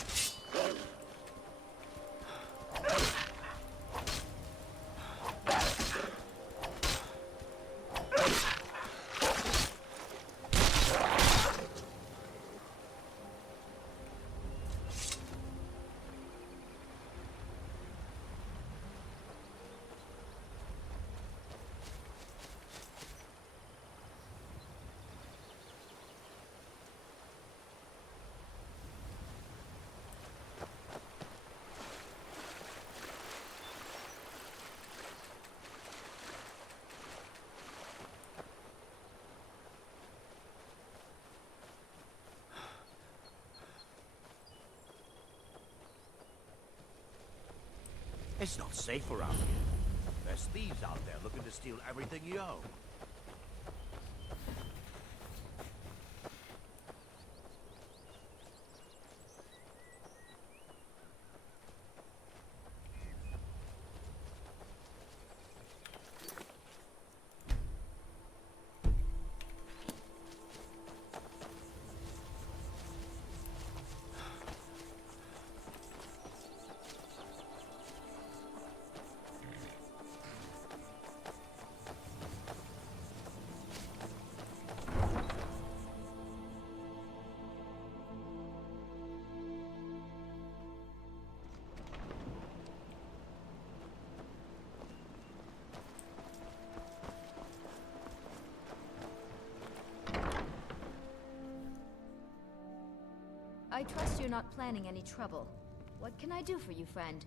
It's not safe around here. There's thieves out there looking to steal everything you own. I trust you're not planning any trouble. What can I do for you, friend?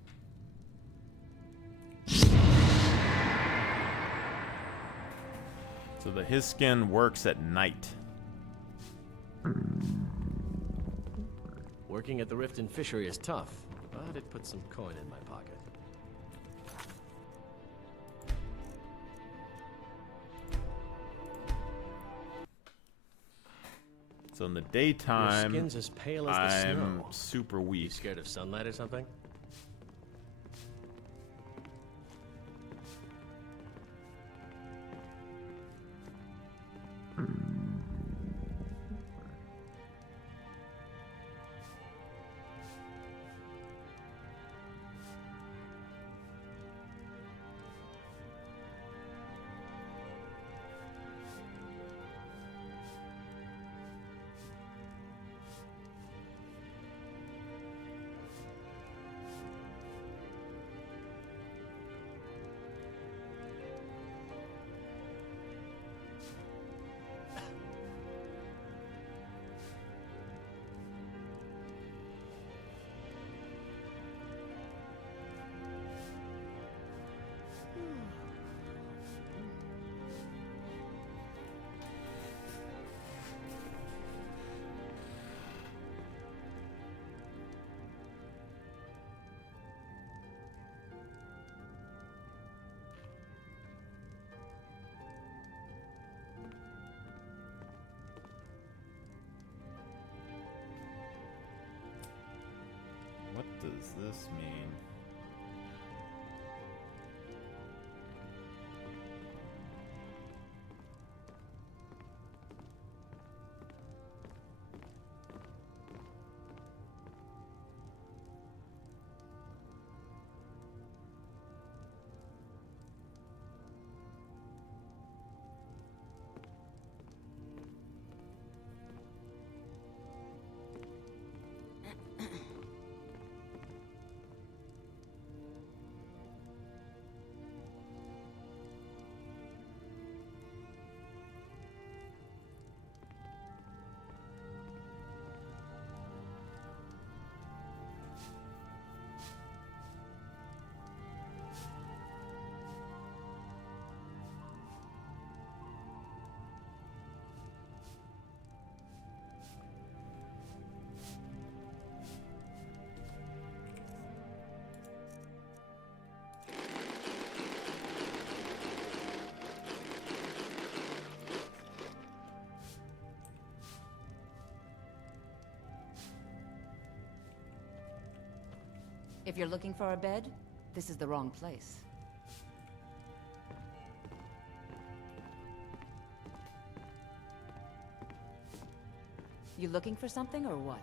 So his skin works at night. Working at the Riften Fishery is tough, but it puts some coin in my pocket. So in the daytime, Your skin's as pale as the I'm snow. super weak. You scared of sunlight or something? does this mean? If you're looking for a bed, this is the wrong place. You looking for something or what?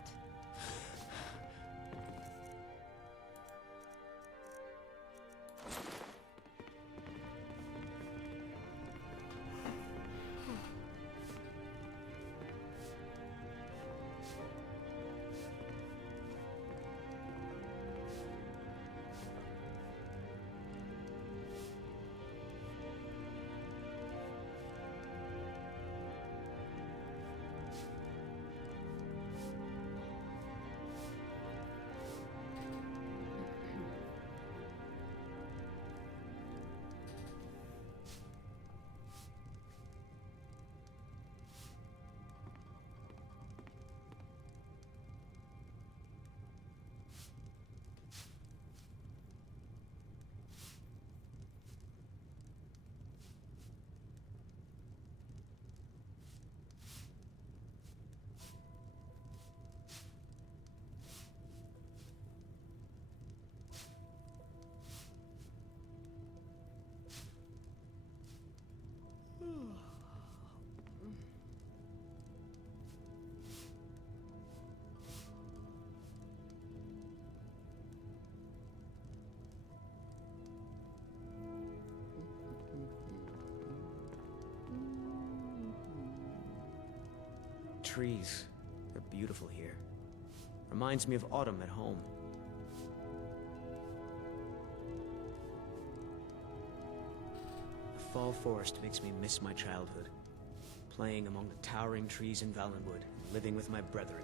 Trees. They're beautiful here. Reminds me of autumn at home. The fall forest makes me miss my childhood. Playing among the towering trees in Valenwood, and living with my brethren.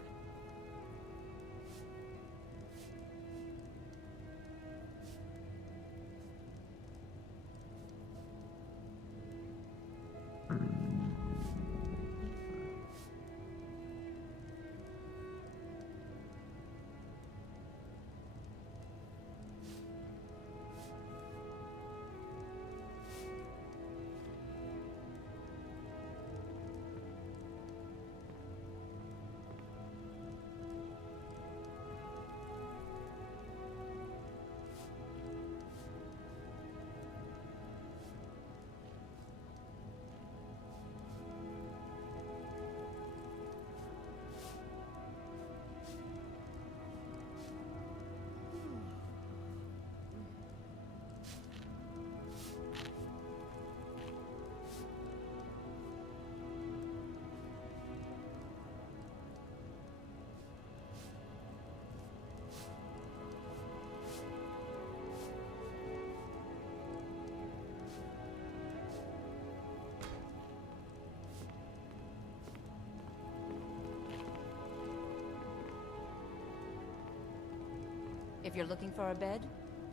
If you're looking for a bed,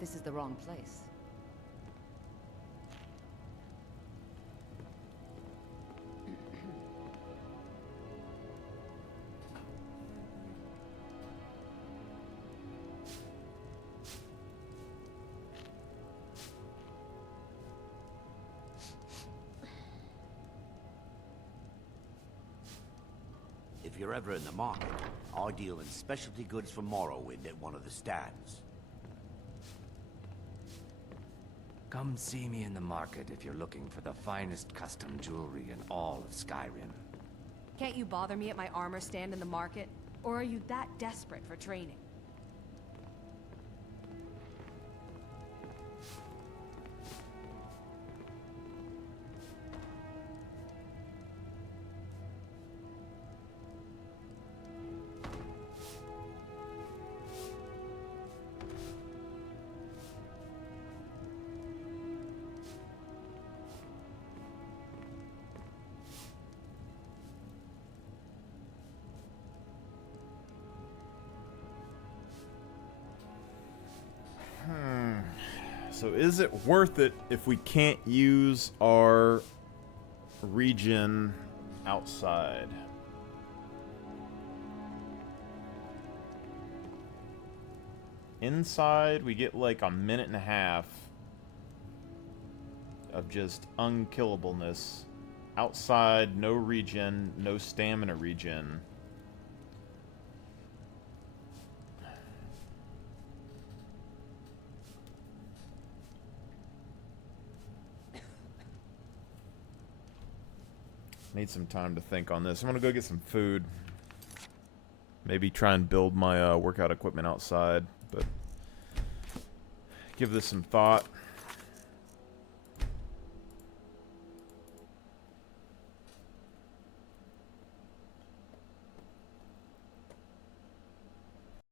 this is the wrong place. If you're ever in the market, I deal in specialty goods from Morrowind at one of the stands. Come see me in the market if you're looking for the finest custom jewelry in all of Skyrim. Can't you bother me at my armor stand in the market? Or are you that desperate for training? So is it worth it if we can't use our region outside? Inside, we get like a minute and a half of just unkillableness. Outside, no regen, no stamina regen. Need some time to think on this. I'm gonna go get some food. Maybe try and build my workout equipment outside, but give this some thought.